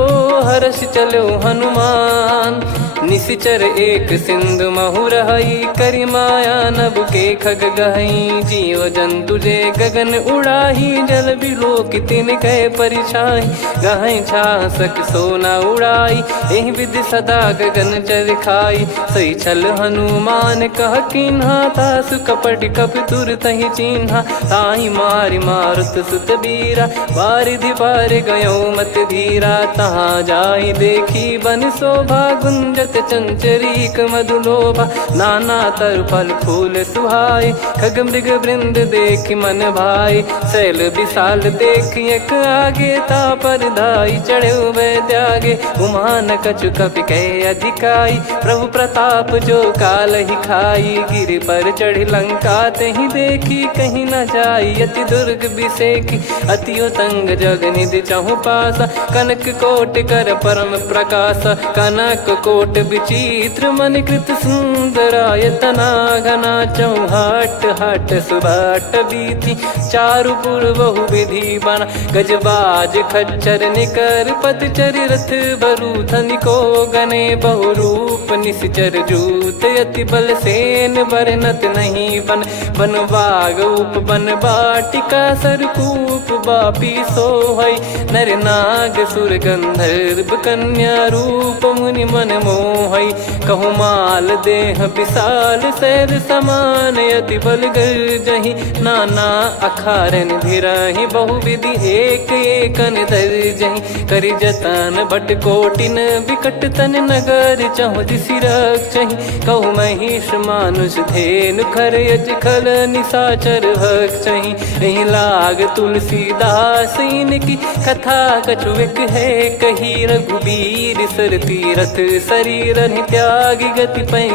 हर्ष चलो हनुमान। निशिचर एक सिंधु महु रहई, करि माया नभ के खग गहई। जीव जंतु जे गगन उड़ाही, जल बिलोक तिन कह परिछाई। गहई छासक सोना उड़ाई, एहि विधि सदा गगन चर खाई। सही छल हनुमान कह कीन्हा, तासु कपट कपि तुर तहि चिन्हा। ताहि मारि मारुत सुत बीरा, बारिधि पार गयो मत धीरा। तहाँ जाई देखी बन शोभा, गुंजत चंचरीक मधुलोभा। नाना तरु फल फूल सुहाए, खग मृग वृंद देख मन भाई। शैल विशाल देख एक आगे, तापर धाई चढ़े वै त्यागे। उमान कछु कपि कह अधिकाई, प्रभु प्रताप जो काल ही खाई। गिर पर चढ़ी लंका तहि देखी, कहीं न जाई अति दुर्ग बिसेखी। अति उतंग जग निधि चहु पासा, कनक कोट कर परम प्रकाशा। कनक कोट विचित्र मन कृत सुंदरायतना। घना चौहाट हाट सुबाट बीथी, चारु पुर बहु विधि बना। गजबाज खच्चर निकर पतचर, रथ बरु धनिको गने। बहु रूप निश्चर जूत, अति बल सेन बरनत नहीं बन। बन बाग उप बन बाटिका, सरकूप बापी सोहई। नर नाग सुर गंधर्व कन्या, रूप मुनि मन मोहई। कहु माल देह विशाल, शैल समान अति बल गर्जहि। नाना अखारन भिरहि, बहु विधि एक एकन दर्जहि। करि जतन भट कोटिन, विकट तन नगर चहु दिसि रक्षहि। कहु महिष मानुष धेनु, खर यज खल निशाचर भक्षहि। एहि लाग तुलसीदास इनकी, कथा कछु एक है कही। रघुबीर सर तीरथ शरीर, त्यागी गति पै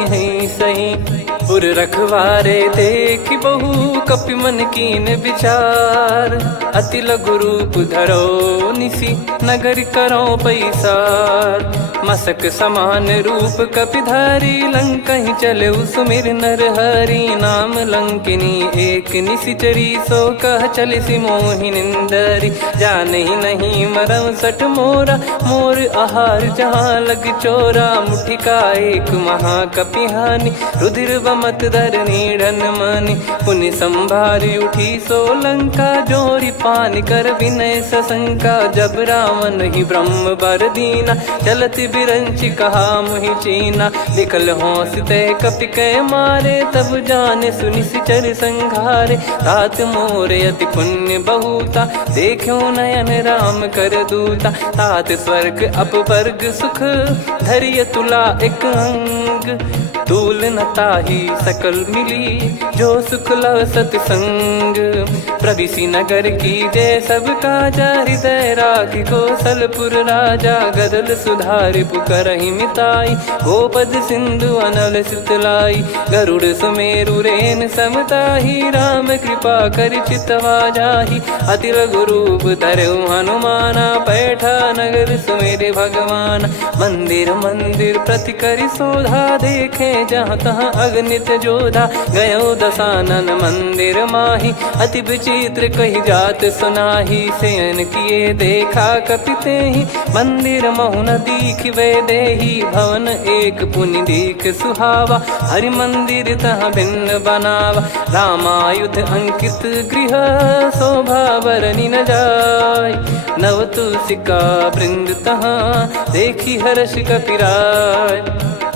सही। पुर रखवारे देख बहु, कपि मन कीन विचार। अति लघु रूप धरो निसी, नगर करो पैसार। मसक समान रूप कपि धारी, लंकहि चले सुमिर नर हरि। नाम लंकिनी एक निशिचरी, सो कह चलिसि मोहि निंदरी। जानहि नहीं मरम सठ मोरा, मोर आहार जहाँ लग चोरा। मुठिका एक महाकपि हानि, रुधिर बमत धरनी ढन मनि पुनि संभारी उठी सोलंका जोरी पानी कर विनय सशंका जब रावण ही ब्रह्म बर दीना चलत बिरंची कहा मुहि चीना निकल होंस ते कपि कै मारे तब जाने सुनि सिचर संघारे तात मोरे अति पुण्य बहुता देखो नयन राम कर दूता तात स्वर्ग अपवर्ग सुख धरिय तुला एक अंग तूल न ताही सकल मिली जो सुख लव सतसंग प्रविसी नगर की जय सब काजा हृदय राखी कौशलपुर राजा गदल सुधारि पुकरहि मिताई गोपद सिंधु अनल सितलाई गरुड़ सुमेरु रेन समताही राम कृपा कर चितवा जाही अति लघु रूप धरऊ हनुमाना बैठा नगर सुमेरे भगवान मंदिर मंदिर प्रति करि शोधा देखे जहाँ तहाँ अगणित जोधा गयो दशानन मंदिर माही अति विचित्र कही जात सुनाही सेन किए देखा कपिते ही मंदिर महु न दीख वे देही भवन एक पुनि दीख सुहावा हरि मंदिर तहाँ भिन्न बनावा रामायुध अंकित गृह शोभा बरनी न जाय नव तुलसी का वृंद तहाँ देखी हर्ष कपिराय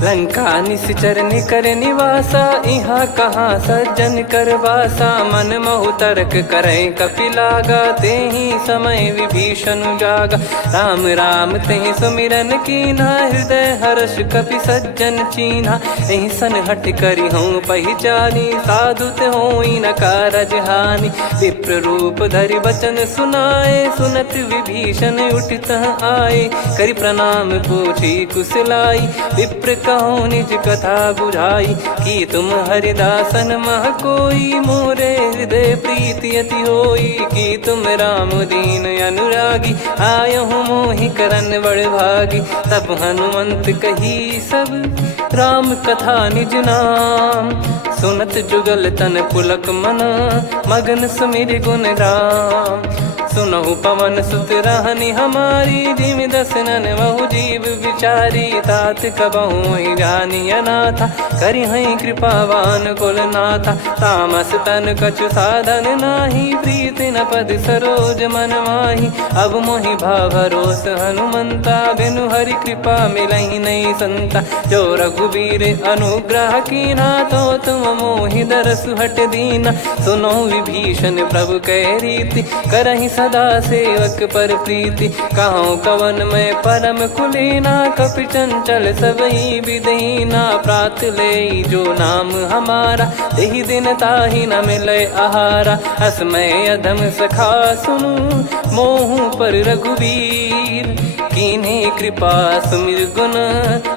लंका निश्चर निकर निवासा यहाँ कहाँ सज्जन कर वासा मन महु तर्क करे कपिलागा ते ही समय विभीषण जागा राम राम ते सुमिरन कीना हृदय हर्ष कपि सज्जन चीन्हा यही सन हट करी हूँ पहचानी साधु ते होई न कारज हानि विप्र रूप धरि वचन सुनाए सुनत विभीषण उठित आए करि प्रणाम पूछी कुशलाई विप्र कहो निज कथा बुझाई कि तुम हरिदासन मह कोई मोरे हृदय प्रीति अति होई कि तुम राम दीन अनुरागी आयहु मोहि करन बड़ भागी तब हनुमंत कही सब राम कथा निज नाम सुनत जुगल तन पुलक मन मगन सुमिर गुण राम सुनहु पवन सुत रहनी हमारी जिमि दसनन बहु जीव विचारी तात कबहु ही जानी अनाथा करि हई कृपावान कुल नाथा तामस तन कछु साधन नाही प्रीति न पद सरोज मन माही अब मोहि भाव भरोस हनुमंता बिनु हरि कृपा मिलहि नहीं संता जो रघुबीर अनुग्रह कीना तो तुम मोहि दरस हट दीना सुनो विभीषण प्रभु कह रीति करहि सदा सेवक पर प्रीति कहूँ कवन में परम कुलीना कपि चंचल सबही विदहीना प्रात ले जो नाम हमारा यही दिन ताहि न मिले आहारा असमय अधम सखा सुनु मोहु पर रघुवीर कीन्हे कृपा सुमिर गुण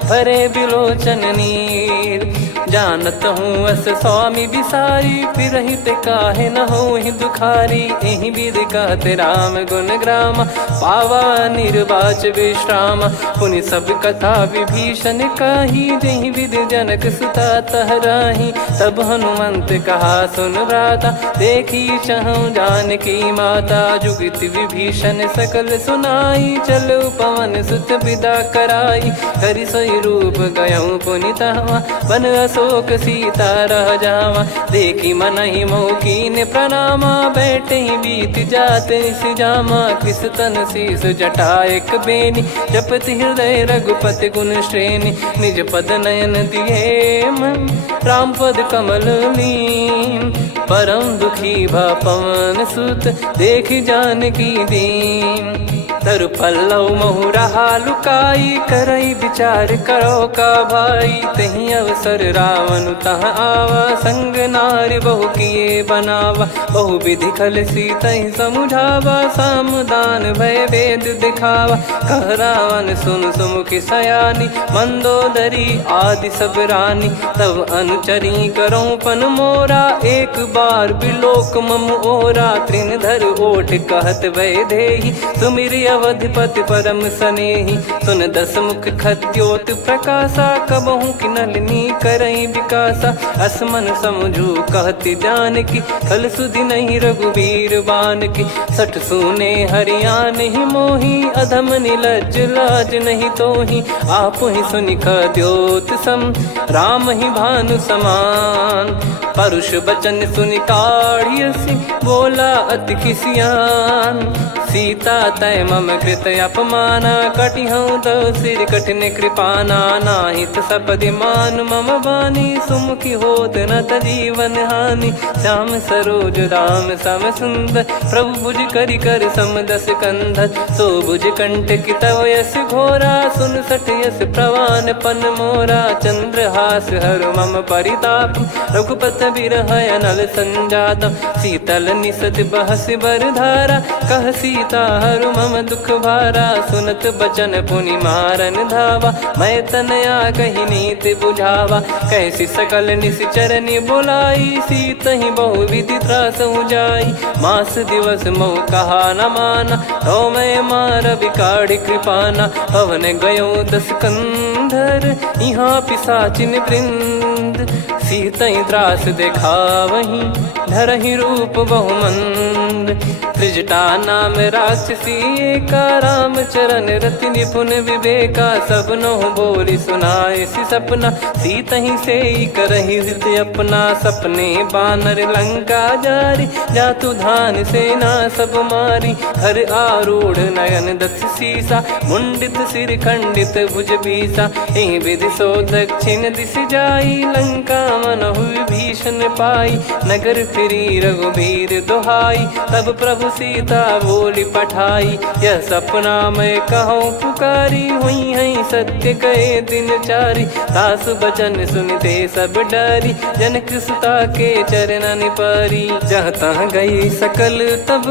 भरे बिलोचन नीर जानत हूँ अस स्वामी बिसारी फिर हित काहे न हो ही दुखारी यही विध कहते राम गुण ग्राम पावा निर्वाच विश्राम पुनि सब कथा विभीषण काही जही विध जनक सुता तहराही तब हनुमंत कहा सुन भ्राता देखी चहु जानकी माता जुगित विभीषण सकल सुनाई चलो पवन सुत विदा कराई करि सोई रूप गयऊँ पुनि तहवा बन अशोक सीता रह जावा देखी मन ही मौकीन प्रणामा बैठे ही बीत जाते जामा कृष तन शीस जटा एक बेनी जपति हृदय रघुपति गुण श्रेणी निज पद नयन दिए मन राम पद कमल लीन परम दुखी भा पवन सुत देखी जानकी दीन तरु पल्लव महु रहा लुकाई करई विचार करो का भाई तही अवसर रावण तह आवा संग नारी बहु किए बनावा बहु विधि खल सीतहि समुझावा सामदान भय वेद दिखावा कह रावण सुन सुमुखी सयानी मंदोदरी आदि सब रानी तब अनुचरी करो पन मोरा एक बार बिलोक मम ओरा तृण धर ओट कहत वै देहि सुमिर अवधिपति परम सनेही। सुन दस मुख खद्योत प्रकाशा, कबहू की नलिनी करई विकासा। असमन समझू कहती जान की, खल सुधि नहीं रघुबीर बान की। सठ सुने हरियाण ही मोही, अधम निलज लाज नहीं तोही। आप ही सुनि खद्योत सम, राम ही भानु समान। परुष बचन सुनि काढ़ियसि, बोला अति किसियान। सीता तय मम कृत अपमाना, कटिहऊँ तो सिर कठिन कृपाना। नाहित सपदि मान मम बानी, सुमुखी होत न जीवन हानि। श्याम सरोज राम सम सुंदर, प्रभु भुज करि कर सम दस कंधर। सो भुज कंठ की तव यस घोरा, सुन सठ यस प्रवान पन मोरा। चंद्रहास हर मम परिताप, रघुपत बिरह अनल संजात। शीतल निसत बहस बर धारा, कह सीता हरु मम दुख भारा। सुनत बचन पुनि मारन धावा, मैं तनया कही नीति बुझावा। कैसी सकल निश्चरनि बुलाई, सीत ही बहु विधि त्रास जाई। मास दिवस मोह कहा न माना, तो मैं मार बिकाढ़ी कृपाना। पवन गयो दस कंधर, यहाँ पिशाचिन वृंद। सीतहि त्रास देखावहीं, धरहि रूप बहुमंद। त्रिजटा नाम राक्षसी एका, राम चरण रति निपुण विवेका। सबनो बोली सुनाए सि सपना, सीतहि सेई करहि हृद अपना। सपने बानर लंका जारी, जातु धान सेना सब मारी। हर आरूढ़ नयन दस सीसा, मुंडित सिर खंडित भुज बीसा। एहि विधि सो दक्षिण दिश जाई, लंका मनहु भीषण पाई। नगर फिरी रघुबीर दुहाई, तब प्रभु सीता बोली पठाई। यह सपना मैं कहूँ पुकारी, हुई है सत्य कहे दिन चारी। सासु बचन सुनते सब डरी, जनक सुता के चरण परी। जहाँ तहाँ गई सकल तब,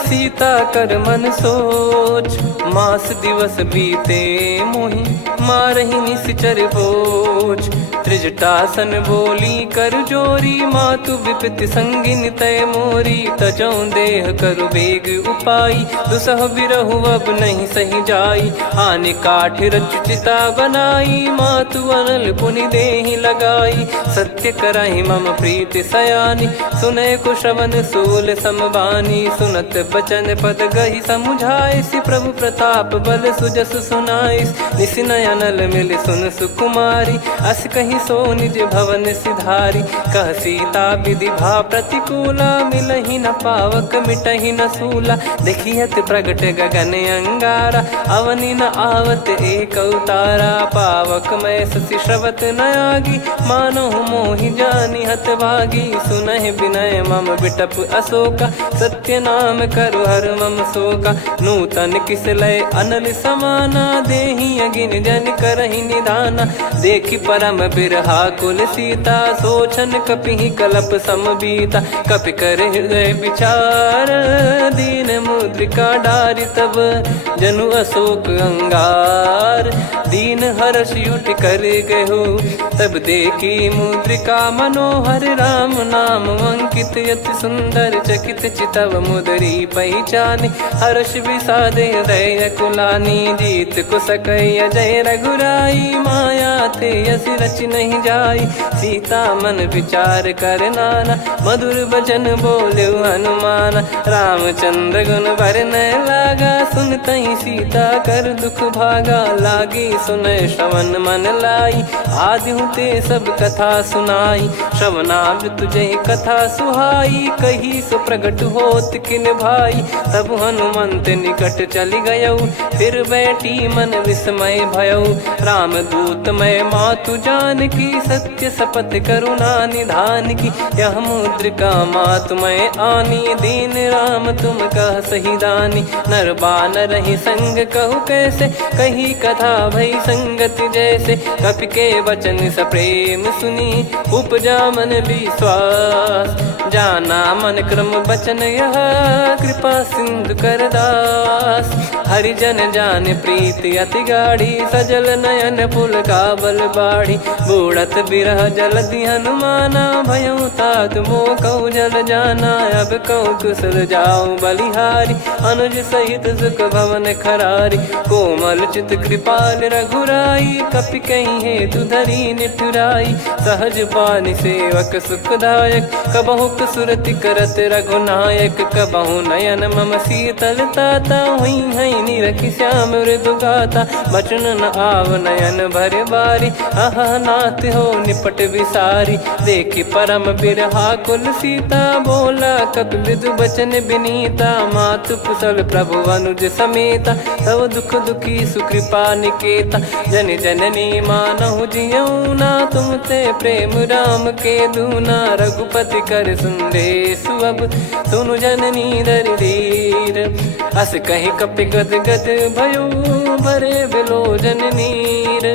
सीता कर मन सोच। मास दिवस बीते मोहि, मारहि निश्चर बोझ। त्रिजटासन बोली कर जोरी, मातु विपति संगिन तय मोरी। तजौ देह करु बेग उपाई, दुसह बिरहु अब नहीं सही जाई। आने काठ रचु चिता बनाई, मातु अनल पुनि देहि लगाई। सत्य करहि मम प्रीति सयानी, सुनय को श्रवण सूल समबानी। सुनत बचन पद गहि समुझाइसि, प्रभु प्रताप बल सुजस सुनाइस। निसिनय अनल मिल सुन सुकुमारी, अस कहि सो निज भवन सिधारी। कह सीता विधि भा प्रतिकूला, मिलहि न पावक मिटहि न सूला। देखियत प्रगट गगन अंगारा, अवनि न आवत एक अवतारा। पावक मैं ससि श्रवत न आगी, मानो मोहि जानि हत भागी। सुनहि विनय मम बिटप अशोका, सत्य नाम करु हर मम शोका। नूतन किस लय अनल समाना, देहि अगिन जन करहि निधाना। देखि परम बिरहा कुल सीता, सोचन कपिहि कलप समबीता। कपि कर हृदय विचार, दीन मुद्रिका डारि तब। जनु अशोक अंगार, दीन हर्ष उठ कर गहु। तब देखी मुद्रिका मनोहर, राम नाम अंकित अति सुंदर। चकित चितव मुदरी पहचानी, हर्ष विषाद हृदय कुलानी। जीत को सकय जय रघुराई, माया थे यसी रच नहीं जाई। सीता मन विचार कर नाना, मधुर बचन बोले हनुमान। रामचंद्र गुण बरनय लागा, सुनतहि सीता कर दुख भागा। लागी सुनय श्रवण मन लाई, आदिहु ते सब कथा सुनाई। श्रवणाब तुझे कथा सुहाई, कही सो प्रगट होत किन भाई। तब हनुमंत निकट चली गयौ, फिर बैठी मन विस्मय भयौ। राम दूत मैं मातु जान की, सत्य शपथ करुणा निधान की। यह मुद्रिका मातु मैं आनी, दीन राम तुम कह सही दानी। नर बानर ही संग कहु कैसे, कही कथा भई संगति जैसे। कपि के वचन सप्रेम सुनी, उपजा मन विश्वास। जाना मन क्रम बचन यह, कृपा सिंधु कर दास। हरिजन जान प्रीति अति गाढ़ी, सजल नयन पुल काबल बाढ़ी। बूढ़त बिरह जलधि हनुमाना, भयउ तात मोह कहु जल जाना। अब कहु कुशल जाऊं बलिहारी, अनुज सहित सुख भवन खरारी। कोमल चित कृपाल रघुराई, कपि कहीं हेतु धरी निठुराई। सहज पानि सेवक सुखदायक, कबहु सुरति करत रघुनायक। कबहु नयन मम शीतलता, हुई हई निरखि श्याम मृदु गाता। बचन न आव नयन भर बारी, आहा नाथ हो निपट विसारी। देखि परम बिरहा कुल सीता, बोला कपि मृदु बचन बिनीता। मातु कुशल प्रभु अनुज समेता, तव दुख दुखी सुकृपा निकेता। जन जननी मानहु जियऊ ना, तुम ते प्रेम राम के दूना। रघुपति कर संदेशु अब, सुनु जननी दर धीर। अस कहि कपि गद गद भयो, भरे बिलोचन नीर।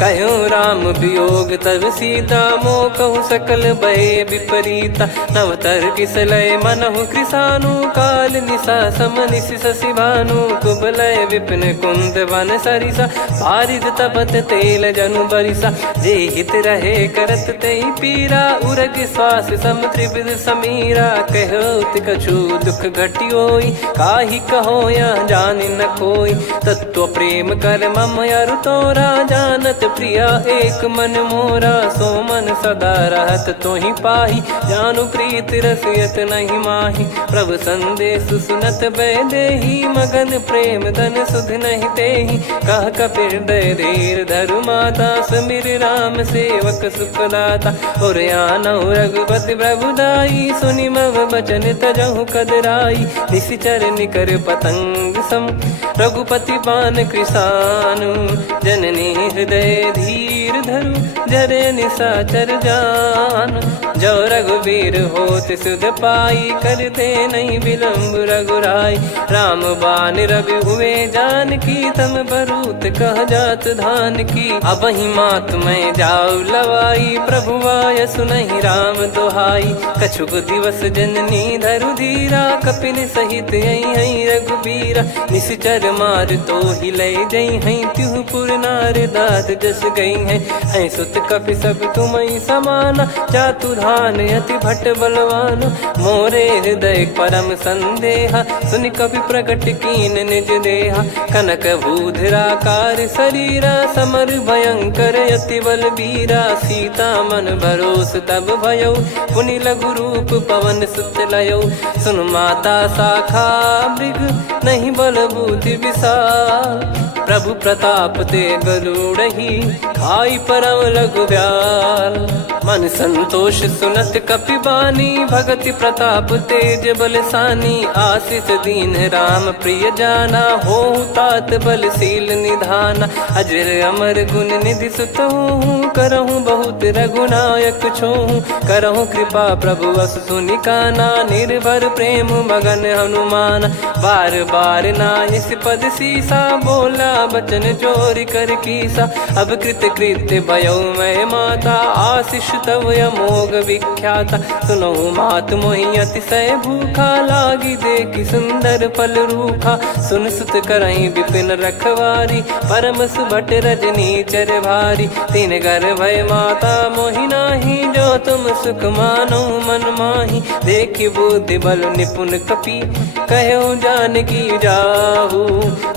कहूँ राम वियोग तब सीता, मोह कहूँ सकल भय विपरीता। नवतर किसलय मनहु कृसानु, काल निशा समनिशि शशि भानु। कुबलय विपिन कुंद वन सरिसा, पारिद तपत तेल जनु बरिसा। जे हित रहे करत तेहि पीरा, उरग श्वास सम त्रिविध समीरा। कहत कछु दुख घटियोई, काहि कहो या जानि न कोई। तत्व प्रेम कर मम अरु तोरा, जानत प्रिया एक मन मोरा। सो मन सदा रहत तोहि पाही, जानु प्रीत रसियत नहीं माही। प्रभु संदेश सुनत बैदेही, मगन प्रेम धन सुध नहीं तेहि। कह कपिर दय धीर धरु माता, सुमिर राम सेवक सुखदाता। और आनहु रघुपति प्रभु दाई, सुनि मव बचन तजहु कदराई। निशिचर निकर पतंग सम, रघुपति पान कृसानु। जननी हृदय धीर धरु, जरे निशाचर जान। जो रघुवीर होत सुध पाई, करते नहीं विलम्ब रघुराई। राम बान रवि हुए जानकी, तम बरूत कह जात धान की। अब ही मात मैं जाऊ लवाई, प्रभु आय सुनहि राम दोहाई। कछुक दिवस जननी धरु धीरा, कपिन सहित यही रघुबीरा। निश्चर मार तो ही ले जई हैं, त्यों पुर नार दाद जस गई हैं। सुत कपि सब तुमहि समाना, चातुधान अति भट्ट बलवान। मोरे हृदय परम संदेहा, सुन कपि प्रकट कीन निज देहा। कनक भूधराकार शरीरा, समर भयंकर अति बलबीरा। सीता मन भरोस तब भयउ, पुनि लघु रूप पवन सुत लयउ। सुन माता शाखा मृग, नहीं बल बुद्धि विशाल। प्रभु प्रताप ते गरुड़हि, खाई परम लघु ब्याल। मन संतोष सुनत कपि बानी, भगति प्रताप तेज बलसानी। आशीष दीन राम प्रिय जाना, होहु तात बलशील निधाना। अजर अमर गुण निधि सुतहु, करहु बहुत रघुनायक छोहु। करहु कृपा प्रभु अस सुनि काना, निर्भर प्रेम मगन हनुमान। बार बार नायस पद सीसा, बोला बचन चोरी कर कीसा। अब कृत कृत्य भयो मैं माता, आशीष तव अमोघ विख्याता। सुनहु मात मोहि अतिशय भूखा, लागी देखि सुंदर फल रूखा। सुन सुत करहि विपिन रखवारी, परम सुभट रजनी चर भारी। तीन घर भय माता मोहि नाही, जो तुम सुख मानो मन माही। देखि बुद्धि बल निपुण कपि, कहु जानकी जाहु।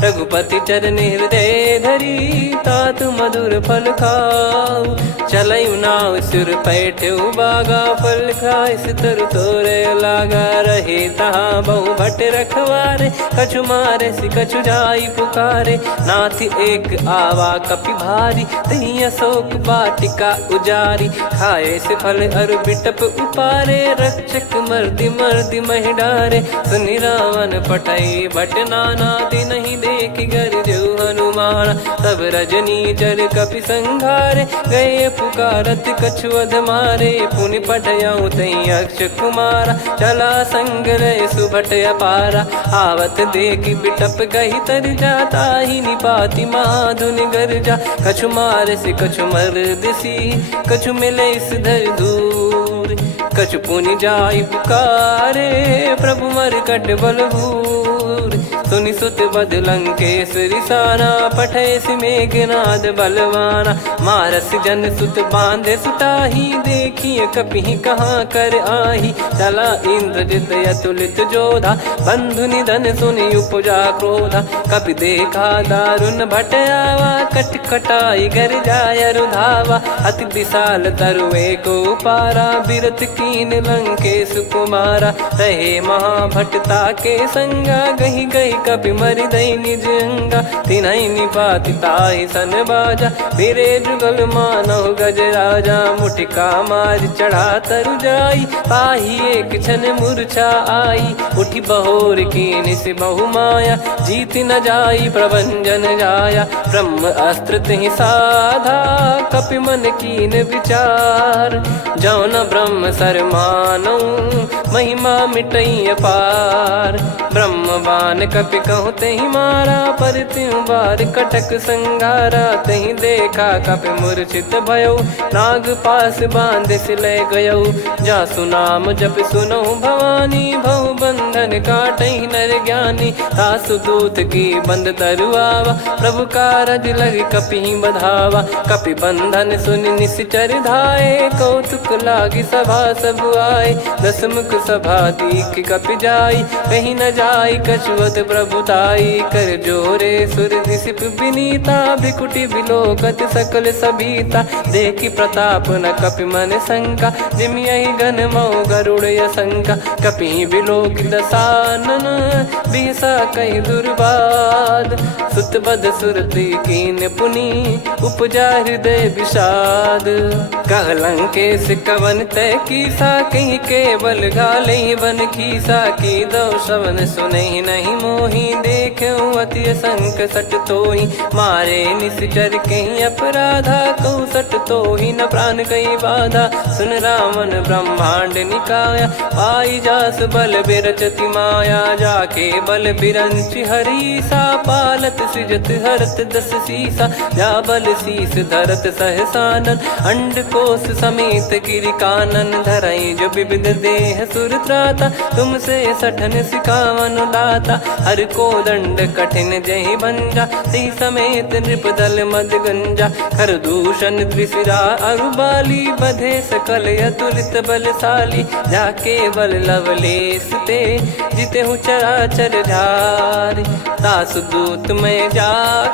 रघुपति चरण हृदय धरी, तात मधुर फल खाऊ। चलऊ नाव सुर पैठऊ बागा, फल खाइस तरु तोरे लागा। रहे तहाँ बहु भट रखवारे, कछु मारे सि कछु जाई पुकारे। नाथ एक आवा कपि भारी, तही अशोक वाटिका उजारी। खाए से फल अरु बिटप उपारे, रक्षक मर्दि मर्दि महि डारे। सुनि रावण पटई भट नाना, तिनहि देखि गरजऊ हनुमान। तब रजनी चर कपि संघारे, गए पुकारत कछु अध मारे। पुनि पटयऊ तई अक्ष कुमारा, चला संग रहे सुभट अपारा। आवत देखि बिटप गही तर जाता, ही निपाति माधुन गर्जा। कछु मार से कछु मर्द सी, कछु मिले इस धर दूर। कछु पुनि जाई पुकारे, प्रभु मर कट बलभूर। सुनि सुत बद लंकेश्वरी साना, पठैसि मेघनाद बलवाना। मारस जन सुत बांधे सुताही, देखिए कपिहि कहाँ कर आही। चला इंद्रजित अतुलित जोधा, बंधु निधन सुनि उपजा क्रोधा। कपि देखा दारुण भट आवा, कट कटाई घर जाय रुधावा। अति विशाल तरुए को पारा, बिरत कीन लंकेश कुमारा। रहे महाभटता के संगा, गही गही कपि मरि दई निज अंगा। तिन्हि निपाति ताहि सन बाजा, बिरे जुगल मानव गज राजा। मुटिका मार चढ़ा तरु जाई, पाही एक क्षण मूर्छा आई। उठी बहोर कीन से बहु माया, जीत न जाई प्रभंजन जाया। ब्रह्म अस्त्र तिहि साधा, कपि मन कीन विचार। जौ न ब्रह्म सर मानौ, महिमा मिटई अपार। ब्रह्म बान कपि कहु तेहि मारा, पर त्यों बार कटक संगारा। तेहि देखा कपि मूर्छित भयौ, नाग पास बांध सिले गयौ। जासु नाम जप सुनौ भवानी, भव बंधन काटहि नर ज्ञानी। तासु दूत की बंद तरुआवा, प्रभु कारज लग कपि बधावा। कपि बंधन सुनि निश्चर धाये, कौतुक लागी सभा सब आए। दसमुख सभा दीख कपि जाई, कहीं न जाई कछुवत प्रभुताई। कर जोरे सुर दिसिप विनीता, भ्रिकुटि बिलोकत सकल सबीता। देखि प्रताप न कपि मन शंका, जिमियहि घन मऊ गरुड़ असंका। कपि बिलोक दसानन, बिहसा कहि दुर्बाद। सुत बद सुरति कीन पुनि, उपजा हृदय विषाद। कहलंकेश कवन तय कीसा, कहीं केवल घाले बन खीसा। की दो श्रवण सुनहि नहीं मोही, देखऊं अति संक सट तोहि। मारे निश्चर कहीं अपराधा, कहूँ सट तोहि न प्राण कहीं बाधा। सुन रावण ब्रह्मांड निकाया, पाई जास बल बिरचति माया। जाके बल बिरंच हरीसा, पालत सृजत हरत दस सीसा। जा बल शीस धरत सहसानन, अंड कोश समेत गिरि कानन। धरई जो विविध देह सुर त्राता, तुमसे सठन सिखावन दाता। हर को दंड कठिन जहि भंजा, ती समेत नृप दल मद गंजा। कर दूषण त्रिशिरा अरुबाली, बधे सकल अतुलित बलशाली। जाके बल लवलेस ते, जिते हूँ चराचर झारी। दास दूत में जा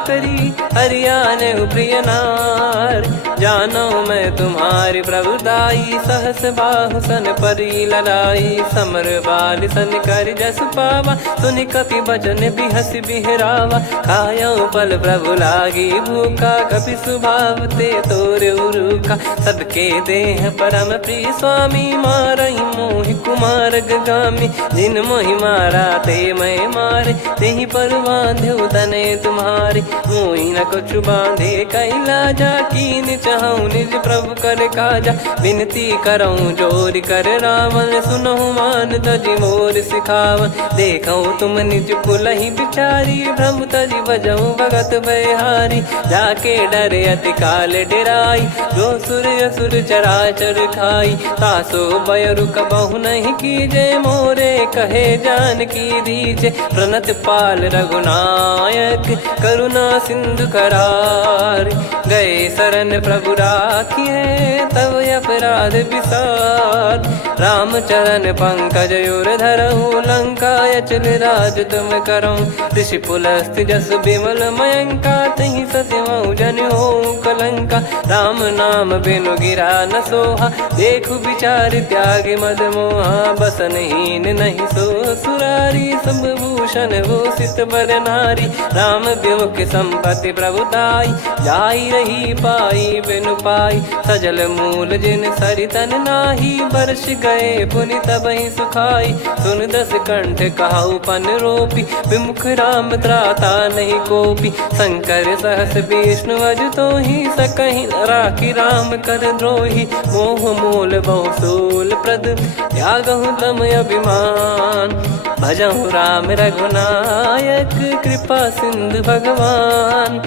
करी, हरियाने प्रिय नार। जानो मैं तुम्हारी प्रभुताई, सहस बाहु सन परी लड़ाई। समर बाल सन कर जस पावा, सुनि कपि बचन बिहस बिहरावा। खायो पल प्रभु लागी भूखा, कपि स्वभाव ते तोर उरुखा। सबके देह परम प्रिय स्वामी, मारहि मोहि कुमार गगामी। जिन मोहि मारा ते मैं मारे, तेहि पर बांध्यो तने तुम्हारे। मोहि न कछु बांधे कैलाजा, कीन चाहूं निज प्रभु कर काजा। विनती करऊं जोरि कर रावण, सुनहु मान तजि मोर सिखावन। देखऊं तुम निज कुलहि बिचारी, भ्रम तजि बजऊं भगत बयहारी। जाके डरे अति काल डेराई, जो सुर असुर चराचर खाई। तासो बयरु कबहु नहीं कीजे, मोरे कहे जान की दीजे। प्रणत पाल रघुनायक, करुणा सिंधु करार। गए शरण प्रभु राखिए, तब अपराध विसार। राम चरण पंकज उर धरऊं, लंका अचल राज तुम करऊं। ऋषि पुलस्त्य जस विमल मयंका, तहि ससिमऊ जन होऊं कलंका। राम नाम बिनु गिरा न सोहा, देखु विचार त्याग मद मोहा। बसनहीन नहीं सो सुरारी, सब भूषण भूषित बर नारी। राम विमुख संपत्ति प्रभुताई, जाई रही पाई बिनु पाई। सजल मूल जिन सरितन नाही, बरस गए पुनि तबहि सुखाई। सुन दस कंठ कहाऊ पन रोपी, विमुख राम त्राता नहीं कोपी। शंकर सहस विष्णु अज तोहि, सकहि न राखी राम कर द्रोही। मोह मूल बहु सूल प्रद, त्यागहु तम अभिमान। भजहु राम रघुनायक, कृपा सिंधु भगवान।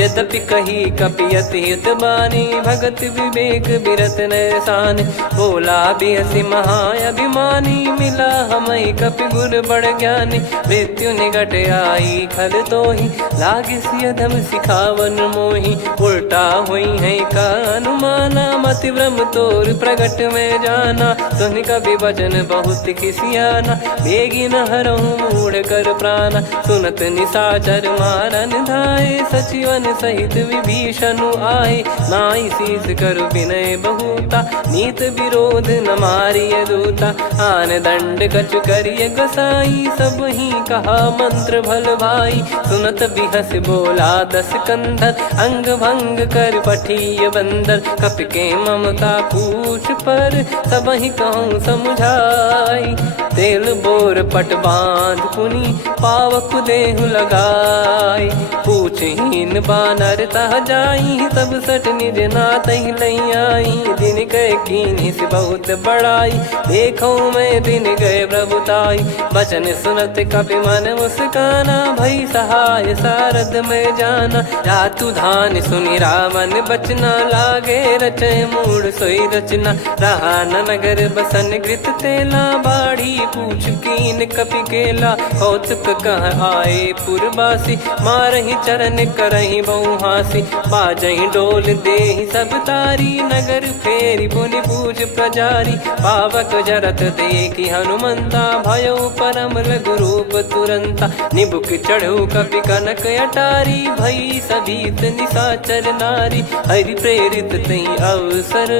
यद्यपि कही कपियत हित बानी भगत विवेक बिरत नैसान बोला बियसि महाअभिमानी मिला हमई कपि गुर बड़ ज्ञानी मृत्यु निकट आई खल तो ही लागिस अधम सिखावन मोही उल्टा हुई है का अनुमाना मति भ्रम तोर प्रगट में जाना सुन कवि वचन बहुत खिसियाना बेगी न हरहूँ मूढ़ कर प्राण सुनत निशाचर मारन धाये सचिवन सहित विभीषण आए नाई शीस कर विनय बहुता नीत विरोध न मारिय दूता आन दंड कछु करिय गोसाई सब ही कहा मंत्र भल भाई सुनत बिहस बोला दस कंधर अंग भंग कर पठिय बंदर कपि के ममता पूछ पर सब ही कहूँ समझाई तेल बोर पट बांध पुनी पावक देहु लगाई पूछहीन बानर तह जाई तब सट निज नाथ लई आई दिन गए कीनी से बहुत बड़ाई देखो मैं दिन गए प्रभुताई बचन सुनत कपि मन मुस्काना भई सहाय सारद में जाना जातु धान सुनि रामन बचना लागे रचय मूड सोई रचना रहा न नगर बसन कृत तेला बाढ़ी पूछ कीन कपि केला कौतुक कह आए पुरबासी मारहि चरण करहि बहुहासी बाजहि डोल देहि सब तारी नगर फेरी पुनि पूज प्रजारी पावक जरत देखि हनुमंता भयो परम लघु रूप तुरंता निबुक चढ़ऊ कपि कनक अटारी भई सभीत निशाचर नारी हरि प्रेरित तई अवसर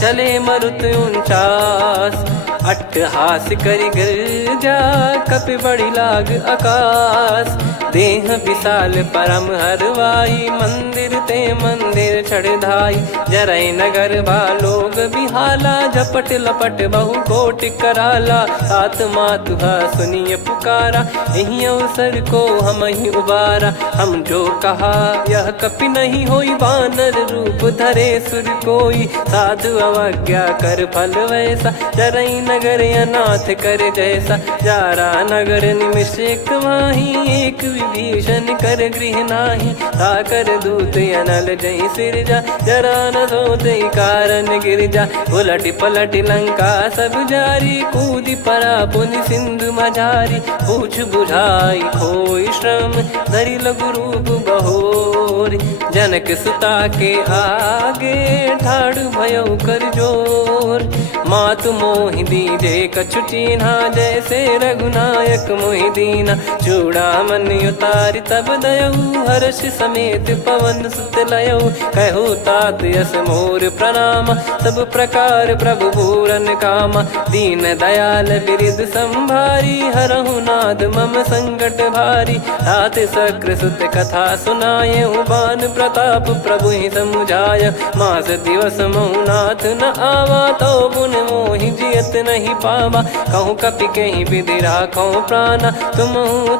चले मरुत 49 अट्टहास करि गिरजा कपि बड़ी लाग आकाश देह विशाल परम हरवाई मंदिर ते मंदिर चढ़ाई जरई नगर लोग बिहाला झपट लपट बहु कोट कराला सात मातुहा सुनिय पुकारा यही अवसर को हम ही उबारा हम जो कहा यह कपि नहीं होई वानर रूप धरे सुर कोई साधु अवज्ञा कर फल वैसा जरई नगर अनाथ कर जैसा जारा नगर निमिष एक माही एक विभीषण कर गृह नाही ताकर दूत अनल जय सिरजा जरा न सोते कारण गिरजा उलट पलट लंका सब जारी कूदी परा पुनि सिंधु मझारी पूछ बुझाई खोई श्रम धरि लघु रूप बहोरी जनक सुता के आगे ठाड़ भयो कर जोर मातु मोहि दीजे कछु चिन्हा जैसे रघुनायक मोहि दीना चूड़ामन उतारि तब दयऊ हर्ष समेत पवन सुत लयऊ कहु तात यस मोर प्रणाम सब प्रकार प्रभु पूरन कामा दीन दयाल बिरिद संभारी हरहु नाद मम संकट भारी तात सक्र सुत कथा सुनाये बान प्रताप प्रभु ही समुझाय मास दिवस मौनाथ न आवा तो पुन मोहि जियत नहीं पावा कहूँ कपि कहीं विधि राखो प्राणा तुम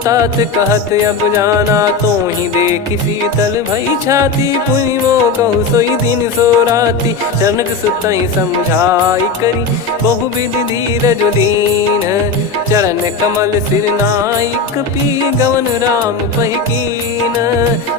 तात कहत अब जाना तो ही देख शीतल भई छाती पुनि मो कहु सोई दिन सो राती जनक सुतई समझाई करी बहु विधि धीरज दीन चरण कमल सिर नाइक पी गवन राम पहिकीन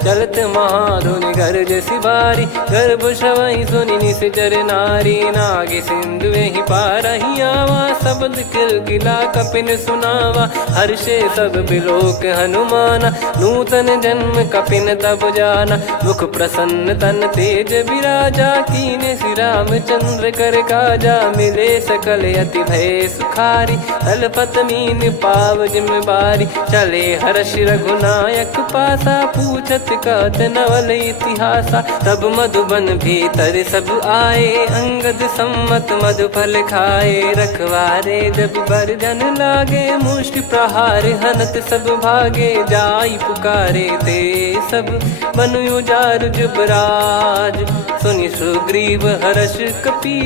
चलत महाधुनि गर्ज सिबारी गर्भ श्रवई सुनि निश्चर नारी नागे सिंधु ही पारही आवा शब्द किलकिला कपिन सुनावा हर्षे सब बिलोक हनुमाना नूतन जन्म कपिन तब जाना मुख प्रसन्न तन तेज विराजा कीने श्री रामचंद्र कर काजा मिले सकल अति भय सुखारी तलपत मीन पाव जिम्मेवारी चले हर्ष रघुनायक पासा पूछत कहत नवल इतिहासा तब मधुबन भीतर सब आए अंगद सम्मत मधु फल खाए रखवारे जब बरजन लागे मुष्टि प्रहार हनत सब भागे जाई पुकारे ते सब बनु उजार जुबराज सुनि सुग्रीव हर्ष कपि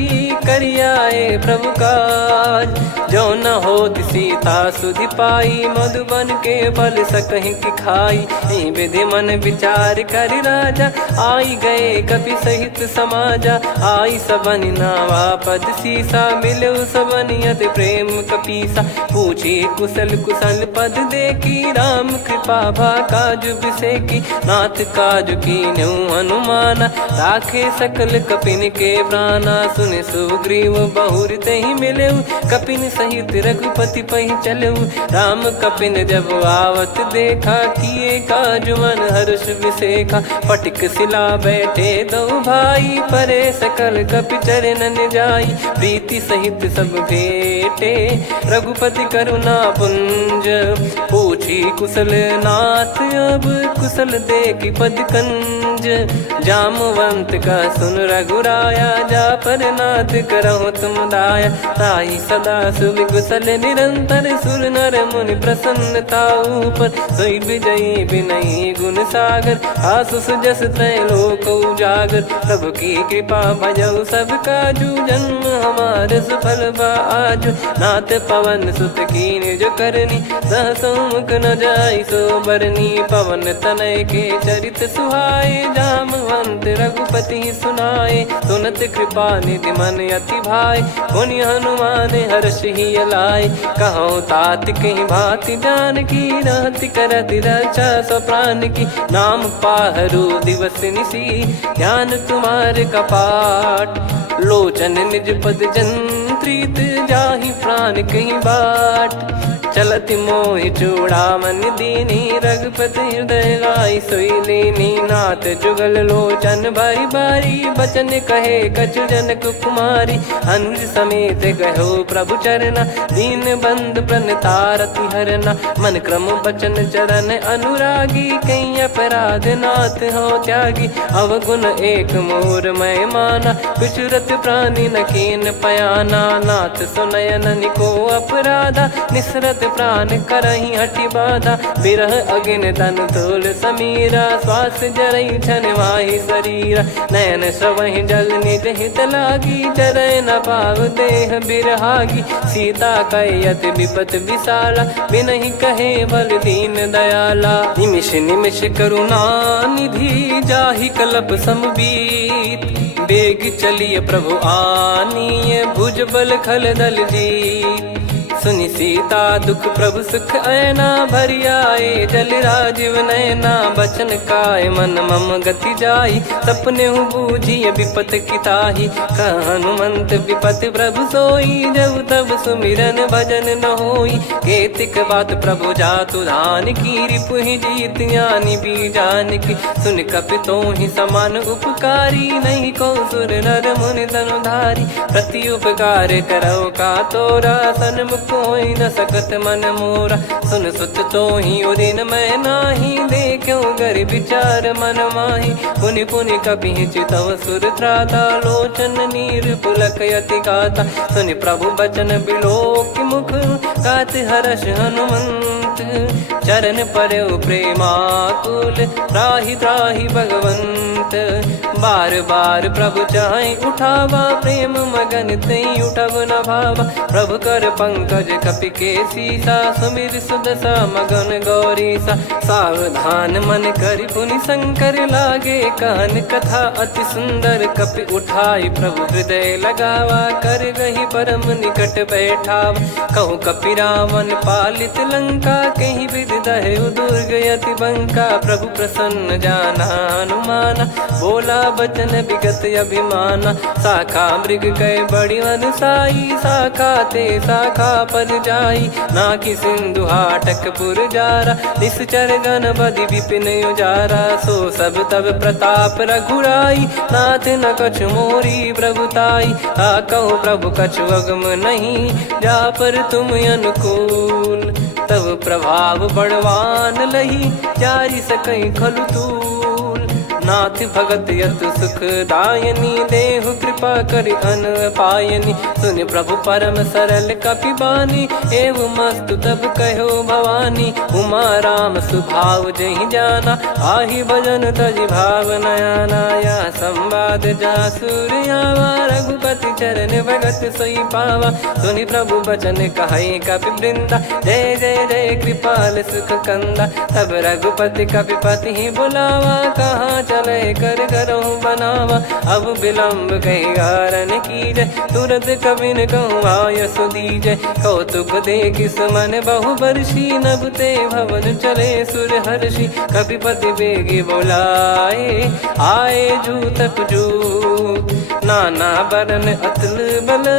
करियाए प्रभु काज जो न होत सीता सुधि पाई मधुबन के फल सकहि की खाई विधि मन विचार कर राजा आई गए कपि सहित समाजा आई सबन नावा पद सीसा मिलो सबन करत प्रेम कपीसा। पूछी कुशल कुशल पद देखी राम कृपा भा काज बिसेकी। नाथ काज कीन्हु हनुमाना राखे सकल कपिन के प्राणा। सुन सुग्रीव बहुर तेहि मिलेउ कपिन सहित रघुपति पहि चलेउ। राम कपिन जब आवत देखा किए काज मन हर्ष विसेखा। फटिक सिला बैठे दो भाई परे सकल कपि चरणन जाई। प्रीति सहित सब भेटे रघुपति करुणा पुंज। पूछी कुशल नाथ अब कुशल देखी पद कंज। जामवंत का सुन रघुराया जा पर नाथ करहु तुम दाया। ताई सदा सुविकुशल निरंतर सुर नर मुनि प्रसन्नता ऊपर। सोई विजयी विनयी गुण सागर आसु सुजस त्रैलोक उजागर। प्रभु की कृपा भजऊ सब काजू जन्म हमारे सफल बा आजु। नाथ पवन सुत कीन जो करनी सहसो मुख न जाई सो बरनी। पवन तनय के चरित सुहाए जामवंत रघुपति सुनाए। सुनत कृपा निधि मन अति भाई पुनि हनुमान हर्ष ही लाए। कहो तात कहीं भांति जान की रहति करति रक्षा सो प्राण की। नाम पाहरु दिवस निसी ध्यान तुम्हारे कपाट। लोचन निज पद जंत्रित जाहि प्राण कहीं बाट। चलति मोहि चूड़ामन दीनी रघुपति हृदय लाई सोई लीनी। नाथ जुगल लोचन बारी बारी बचन कहे कछु जनक कुमारी। अनुज समेत गहो प्रभु चरना दीन बंद प्रणतारति हरना। मन क्रम बचन चरण अनुरागी कहीं अपराध नाथ हो त्यागी। अवगुण एक मोर मैं माना कुछुरत प्राणी न कीन पयाना। नाथ सुनयन निको अपराधा निसरत प्राण करही हटि बाधा। बिरह अगिन तन तोल समीरा श्वास जरई छन वाहि शरीरा। नयन श्रवहि जल निज हित लागी चरय न पाव देह बिरहागी। सीता कयत विपत विशाला बिनहि कहे बल दीन दयाला। निमिष निमिष करुणा निधि जाहि कलप समबीत। बेग चलिए प्रभु आनीय भुज बल खल दल जीत। सुनि सीता दुख प्रभु सुख ऐना भरि आए। जल राजीव नयना बचन काय मन मम गति जाई। सपने हूँ बूझिए विपत किताही हनुमंत विपत प्रभु सोई। जब तब सुमिरन भजन न होई केतिक बात प्रभु जातु धान की। रिपु ही जीत ज्ञानी बीजान की सुन कपितो ही समान उपकारी। नहीं को सुर नर मुनि धनुधारी प्रति उपकार करो का तोरा। सन्मुख कोई न सकत मन मोरा सुन सुत तो ही उदिन मैं नाही। देखो गर विचार मन माही पुनि पुनि कपि चितव सुर त्राता। लोचन नीर पुलक यति गाता सुनि प्रभु बचन बिलोक मुख। गात हर्ष हनुमंत चरण परउ प्रेमाकुल। त्राहि त्राहि भगवंत बार बार प्रभु चाहि उठावा। प्रेम मगन तई उठब न भावा। प्रभु कर पंकज कपि के सीसा सुमिर सुदशा मगन गौरीसा। सावधान मन करि पुनि शंकर लागे कहन कथा अति सुंदर। कपि उठाई प्रभु हृदय लगावा कर गही परम निकट बैठावा। कहु कपि रावण पालित लंका कहीं विधि दहु दुर्ग यति बंका। प्रभु प्रसन्न जाना हनुमाना बोला बचन विगत अभिमाना। शाखा मृग कय बड़ी अनुसाई शाखा ते शाखा पर जाई। नाकि सिंधु हाटक पुर जारा निश्चर गण बदि विपिन उजारा। सो सब तब प्रताप रघुराई नाथ न कछु मोरी प्रभुताई। कहो प्रभु कछु अगम नहीं जा पर तुम अनुकूल। तब प्रभाव बड़वान लही जारी सकई खलु तूल। नाथ भगत यतु सुख दायनी देहु कृपा करि अन पायनी। सुन प्रभु परम सरल कपि बानी एवं मस्तु तब कहो भवानी। उमा राम सुभाव जहि जाना आहि भजन तजि भाव नयाना। या संवाद जासुर आवा रघुपति चरण भगत सोई पावा। सुनि प्रभु बचन कहै कपि वृंदा जय जय जय कृपाल सुख कंदा। तब रघुपति कपिपति बुलावा कहाँ चले कर करहु बनावा। अब विलम्ब कही कारण कीजय, तुरत कबिन कहूँ आयस दीजय। कौतुक देखिस मन बहु बरसी, नभ ते भवन चले सुर हर्षि। कपिपति बेगी बोलाए, आए जूतक जूत। नाना बरन अतुल बल,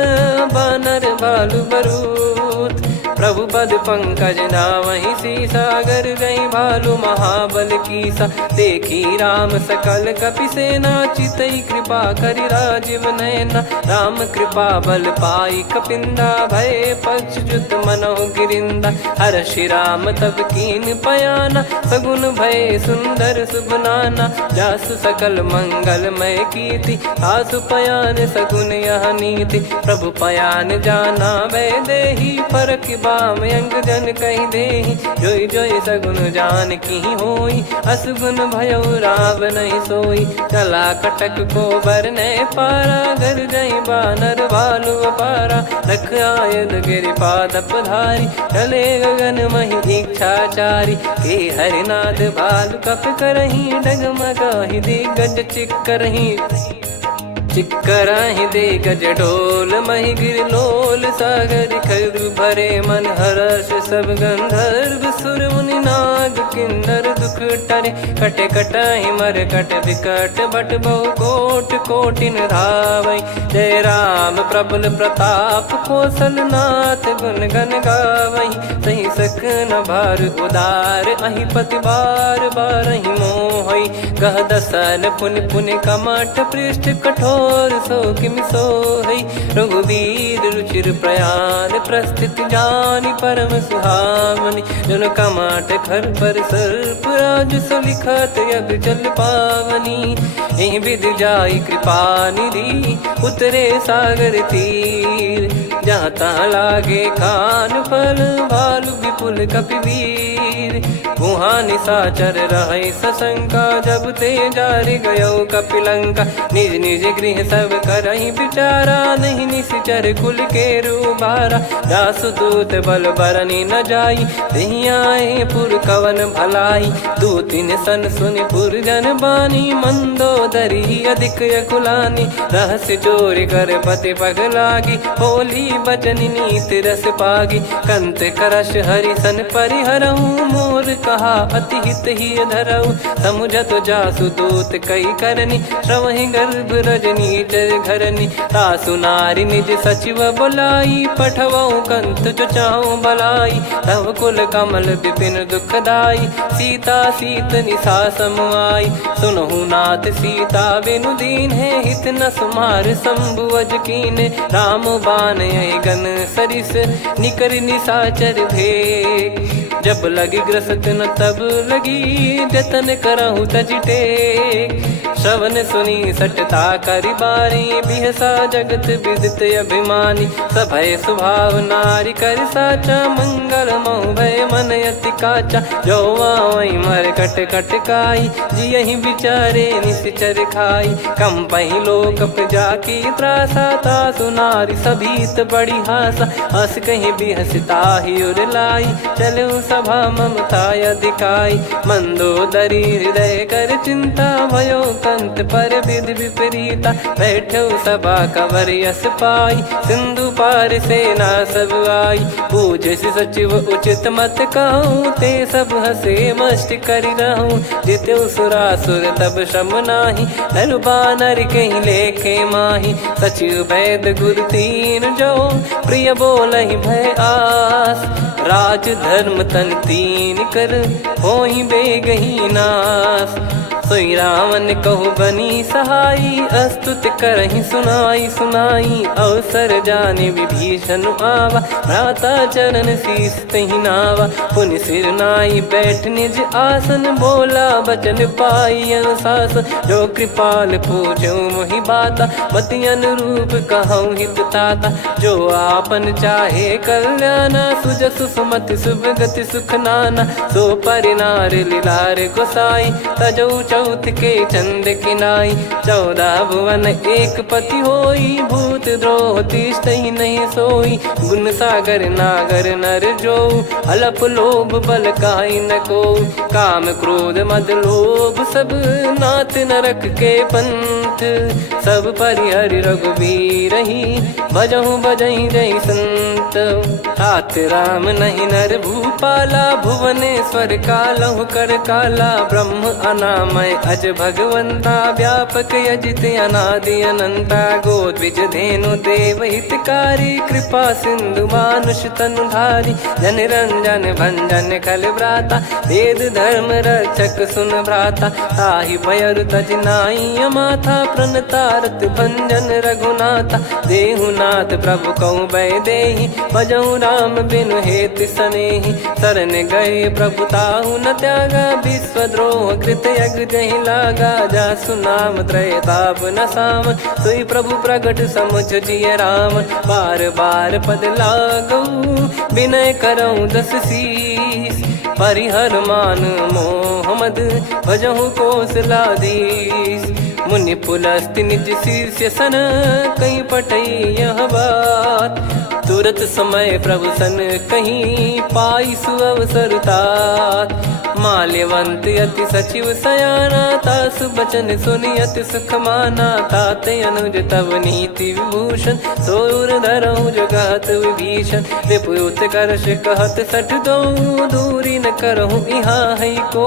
बानर भालु बरूत। प्रभु पद पंकज नावहि सीसा, गर गई भालु महाबल कीसा। देखी राम सकल कपि सेना, चितई कृपा करि राजीव नयना। राम कृपा बल पाई कपिंदा, भय पक्षजुत मनोह गिरिंदा। हर्षि राम तब कीन पयाना, सगुन भय सुंदर शुभ नाना। जासु सकल मंगलमय कीर्ति, आसु पयान सगुन यह नीति। प्रभु पयान जाना वै देहि, फरक बाम अंग जन कहि देहि। जोई जोई सगुन जान की होई, असगुन भयो राव नहीं सोई। चला कटक को बरने पारा, घर जई बानर भालु अपारा। रख आयद गिरिपाद पधारी, चले गगन महि इच्छाचारी। के हरिनाथ भालु कप करही, डगमगाहि दिग्गज चिक्करही। चिक्कराहि दे गज ढोल, महि गिर लोल। सागर खर भरे मन हर्ष, सब गंधर्व सुर मुनि नाग किन्नर दुख टरे। कटे कटाहि मर कट विकट, बट बहु कोट कोटिन धावै। जय राम प्रबल प्रताप, कौशल नाथ गुण गन गावै। सही सकन भार उदार, अहि पति बार बारहि मोहै। गह दसन पुन पुन कमठ, पृष्ठ कठोर सो किमि सोहै। रघुवीर रुचिर प्रयाण, प्रस्थित जानि परम सुहावनि। जन कमाट खर पर सर्प, राज सलिखत अब जल पावनी। एहि विधि जाई कृपा निधि, उतरे सागर तीर। जहाँ तहाँ लागे खान फल, भालु विपुल कपिवीर। गुहा निशाचर रहै सशंका, जब ते जारि गयो कपिलंका। निज निज गृह सब करहि विचारा, नहीं निश्चर कुल के रूबारा। दासदूत बल बरनि न जाई, तेहि आए पुर कवन भलाई। दूतिन सन सुनि पुर जन बानी, मंदोदरी अधिक अकुलानी। रहस्य चोरी कर पति पग लागी, होली बचन नीत रस पागी। कंत करश हरिसन परिहरहु, मोर कहा अति हित ही धरऊ। समुझत जासु दूत कई करनी, श्रवहि गर्भ रजनी चर घरनी। तासु नारी निज सचिव बुलाई, पठवऊ कंत जो चाहूं बलाई। तव कुल कमल विपिन दुखदाई, सीता सीत निशा समाई। सुनहु नाथ सीता बिनु दीन है, हित न सुमार शंभु अज कीने। राम बान गन सरिस, निकर निशाचर भेग। जब लगी ग्रसत न तब लगी, जतन करहु तज टेक। श्रवण सुनी सटता करि बारी, बिहसा जगत विदित अभिमानी। सभय स्वभाव नारी कर साचा, मंगल महु भय मन अति काचा। जो आवै मर कट कट काई, जियहि विचारे निश्चर खाई। कम पहि लोक जाकी त्रासा, तासु नारी सभीत बड़ी हासा। हस कहीं बिहसता ही उर लाई, चलऊ सभा ममता अधिकाई। मंदोदरी हृदय कर चिंता, भयो कंत पर विधि विपरीता। बैठो सभा कवर यस पाई, सिंधु पार सेना सब आई। पूजे सचिव उचित मत कहूँ, ते सब हसे मस्त करि रहूं। जित्यु सुरासुर तब श्रम नाही, नर बानर कहीं लेखे माही। सचिव वैद गुरु तीन जो, प्रिय बोलहि भय आस। राज धर्म तन तीन कर, होहि बेगहि नास। सोई रावण कहु बनी सहाई, अस्तुत करहि सुनाई सुनाई। अवसर जाने विभीषण आवा, भ्राता चरण शीस तहि नावा। पुनि सिर नाई बैठ निज आसन, बोला बचन पाई अनुशासन। जो कृपाल पूछो मोहि बाता, मति अनुरूप कहूँ हित ताता। जो आपन चाहे कल्याणा, सुजसु सुमति शुभ गति सुख नाना। सो परिनार लीलार गोसाई, तजौ चौथ के चंद किनाई 14 भुवन एक पति होई भूत द्रोह तिष्ठ ही नहीं सोई गुण सागर नागर नर जो अलप लोभ बल काई न को काम क्रोध मद लोभ सब नाथ नरक के पंथ सब परिहरि रघुबीर ही भजहु भजहि जय संत तात राम नहीं नर भूपाला भुवनेश्वर कालहु कर काला ब्रह्म अनामय अज भगवंता व्यापक यजित अनादि अनंता गोद्विज धेनु देव हितकारी कृपा सिंधु मानुष तनुधारी जन रंजन भंजन खल भ्राता वेद धर्म रक्षक सुन भ्राता ताहि भयर तज नाई माथा प्रणतारत भंजन रघुनाथा देहुनाथ प्रभु कहु बै देहि भजहु राम बिनु हेत सनेहि शरण गए प्रभु ताहु न त्यागा विश्वद्रोह कृत यज्ञ जहि लागा जासु नाम त्रय ताप न साम सोई प्रभु प्रगट समुझ जिय राम बार बार पद लागऊ विनय करऊँ दस शीस परिहर मान मोह मद भजहु कौशलाधीश मुनि पुलस्ति निज शीर्ष सन कहीं पटई यह बात तुरत समय प्रभु सन कहीं पाई सुअवसर तात माल्यवंत अति सचिव सयाना तासु बचन सुनि अति सुख माना ताते अनुज तव नीति विभूषण सोर धरहु जगत विभीषण रिपुत करश कहत सठ दो दूरी न करहु इहाँ है को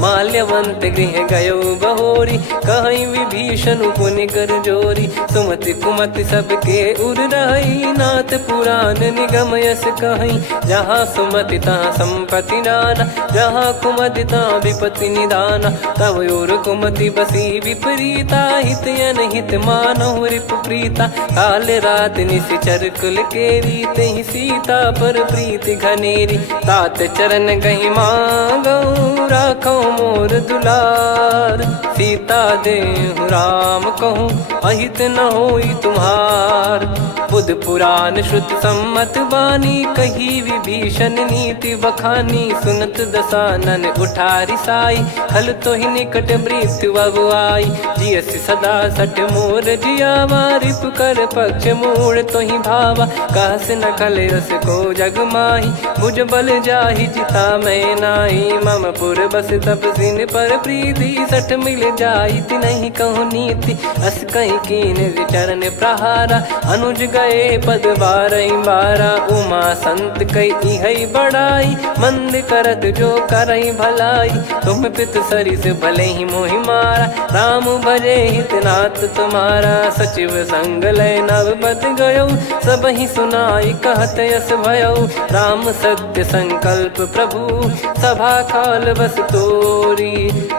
माल्यवंत गृह गयो बहोरी कहीं विभीषण पुनि कर जोरी सुमति कुमति सबके उर रही नाथ पुराण निगम यस कहीं जहाँ सुमति तहाँ संपत्ति नाना जहाँ कुमति तहाँ विपत्ति निदाना तव और कुमति बसी विपरीता हित अनहित मानहु रिप प्रीता काल रात निशिचर कुल केरी तेहि सीता पर प्रीति घनेरी तात चरण गहि मांगऊ राखो मोर दुलार सीता देहु राम कहूँ अहित न होई तुम्हार बुध पुराण श्रुत सम्मत वाणी कही विभीषण नीति बखानी सुनत दसानन उठारी साई खल तो ही निकट मृत्यु अब आई जियसि सदा सट मोर जियावा रिप कर पक्ष मूड़ तो ही भावा कहस न खल रस को जग माही मुझ बल जाहि जिता मैं नाही मम पुर बस तपसिन पर प्रीति सठ मिल जाई नहीं कहूँ नीति अस कहीं कीन चरण प्रहारा अनुज गए पद बारा उमा संत कई है बड़ाई मंद करत जो करई भलाई तुम पित सरिस भले ही मोहि मारा राम भजे हितनाथ तुम्हारा सचिव संग लय नवपत गयो सब ही सुनाई कहत यस भयो राम सत्य संकल्प प्रभु सभा काल बस तोरी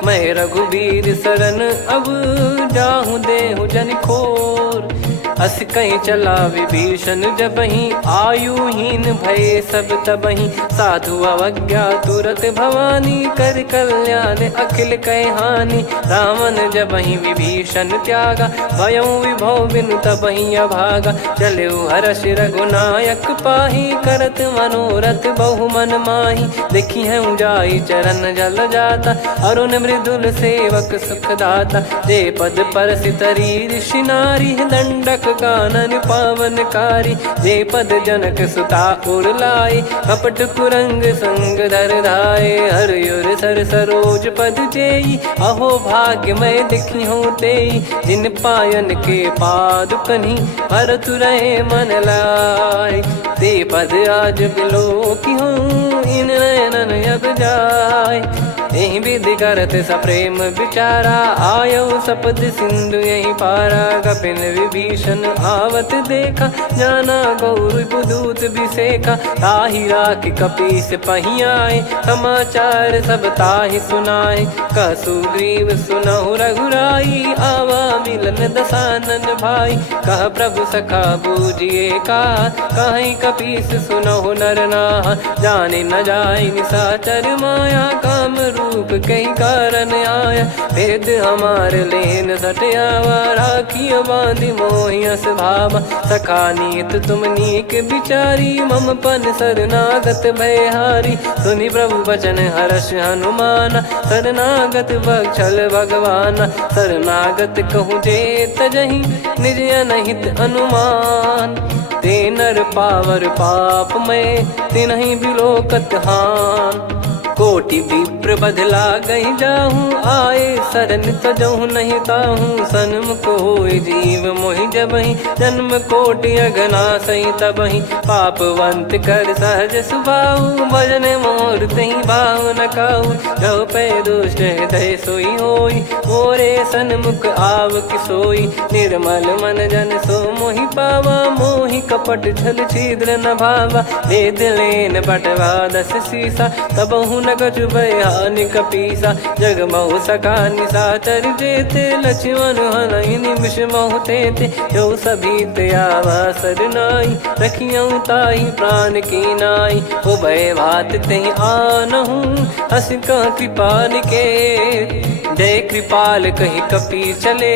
मैं रघुबीर शरण अब जाहूँ देहु जन खोर अस कहीं चला विभीषण जबहि आयुहीन भय सब तबहि साधु अवज्ञा तुरत भवानी कर कल्याण अखिल कह हानि रावण जबहि विभीषण त्यागा भयउ विभव बिनु तबहि अभागा चलऊ हर्ष रघुनायक पाही करत मनोरथ बहु मन माही देखी है जाई चरण जल जाता अरुण मृदुल सेवक सुख दाता जे पद पर सितरी ऋषि नारी दंडक कानन पावनकारी जे पद जनक सुता उर लाई कपट कुरंग संग धर धाये हरियुर सर सरोज पद जेई अहो भाग्य मैं दिखी हूँ तेई जिन पायन के पाद कन्ही भरत रहे मन लाय ते पद आज बिलो की हूँ इन नयनन अब जाय यही विधि करत सप्रेम विचारा आयो सपद सिंधु यही पारा कपिन विभीषण आवत देखा जाना गौर बुदूत बिसेखा ताहि राख कपीस पहियाए समाचार सब ताहि सुनाए कसु ग्रीव सुनहु रघुराई आवा मिलन दसानन भाई कह प्रभु सखा बूझिए का कहीं कपीस सुनहु नर नाह जाने न जाय निशाचर माया काम रूप कई कारण आया, भेद हमारे लेन सटयावा, राखिया बांधी मोहियस भावा, सखा नीत तुम नीक बिचारी, मम पन शरणागत भयहारी, सुनि प्रभु वचन हर्ष हनुमाना, शरणागत बक्षल भगवाना, शरणागत कहूँ जे तजहि निज अनहित अनुमान, ते नर पावर पाप में तिन्हि बिलोकत हान, कोटि विप्र बदला गई जाहूँ, आए शरण तजहु नहीं ताहूँ, सन्मुख होय जीव मोहि जबहि, जन्म कोटि अगना सही तबहि, पापवंत कर सहज सुभाऊ, भजन मोर तहि भाव न काहू, जो पै दुष्ट हृदय सोई होई, मोरे सन्मुख आव किसोई, निर्मल मन जन सो मोहि पावा, मोहि कपट छल छिद्र न भावा, वेद लेन बटवा दस सीसा, तबहु न कछु बयान कपीसा, जग महु सका निशाचर जेते, लक्ष्मण हनहि निमिष महु तेते, जो सभी त्यावा सरनाई, रखियऊ ताहि प्राण की नाई, उभय भात तेहि आनहु, हस कह कृपाल के, जय कृपाल कहि कपि चले,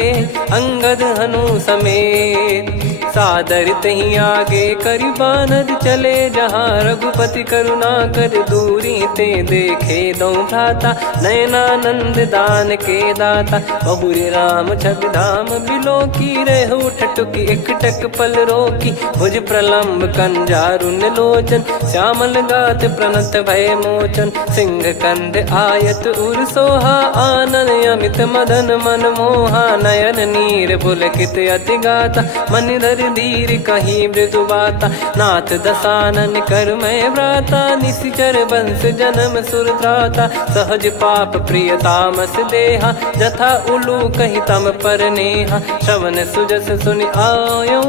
अंगद हनु समेत, सादर तही आगे करि बानर चले, जहाँ रघुपति करुणा कर दूरी ते देखे दो भ्राता, नयनानंद दान के दाता, बहुरी राम छवि धाम बिलो की, रेहु ठटुकी एकटक पल रोकी, भुज प्रलम्ब कंजारुन लोचन, श्यामल गात प्रणत भय मोचन, सिंह कंद आयत उर सोहा, आनन अमित मदन मन मोहा, नयन नीर पुलकित अति गाता, मन धर धीर कहीं मृदु बाता, नाथ दसानन कर मैं भ्राता, निशिचर वंश जन्म सुर त्राता, सहज पाप प्रिय तामस देहा, जथा उलू कहि तम पर नेहा, श्रवण सुजस सुनि आयो,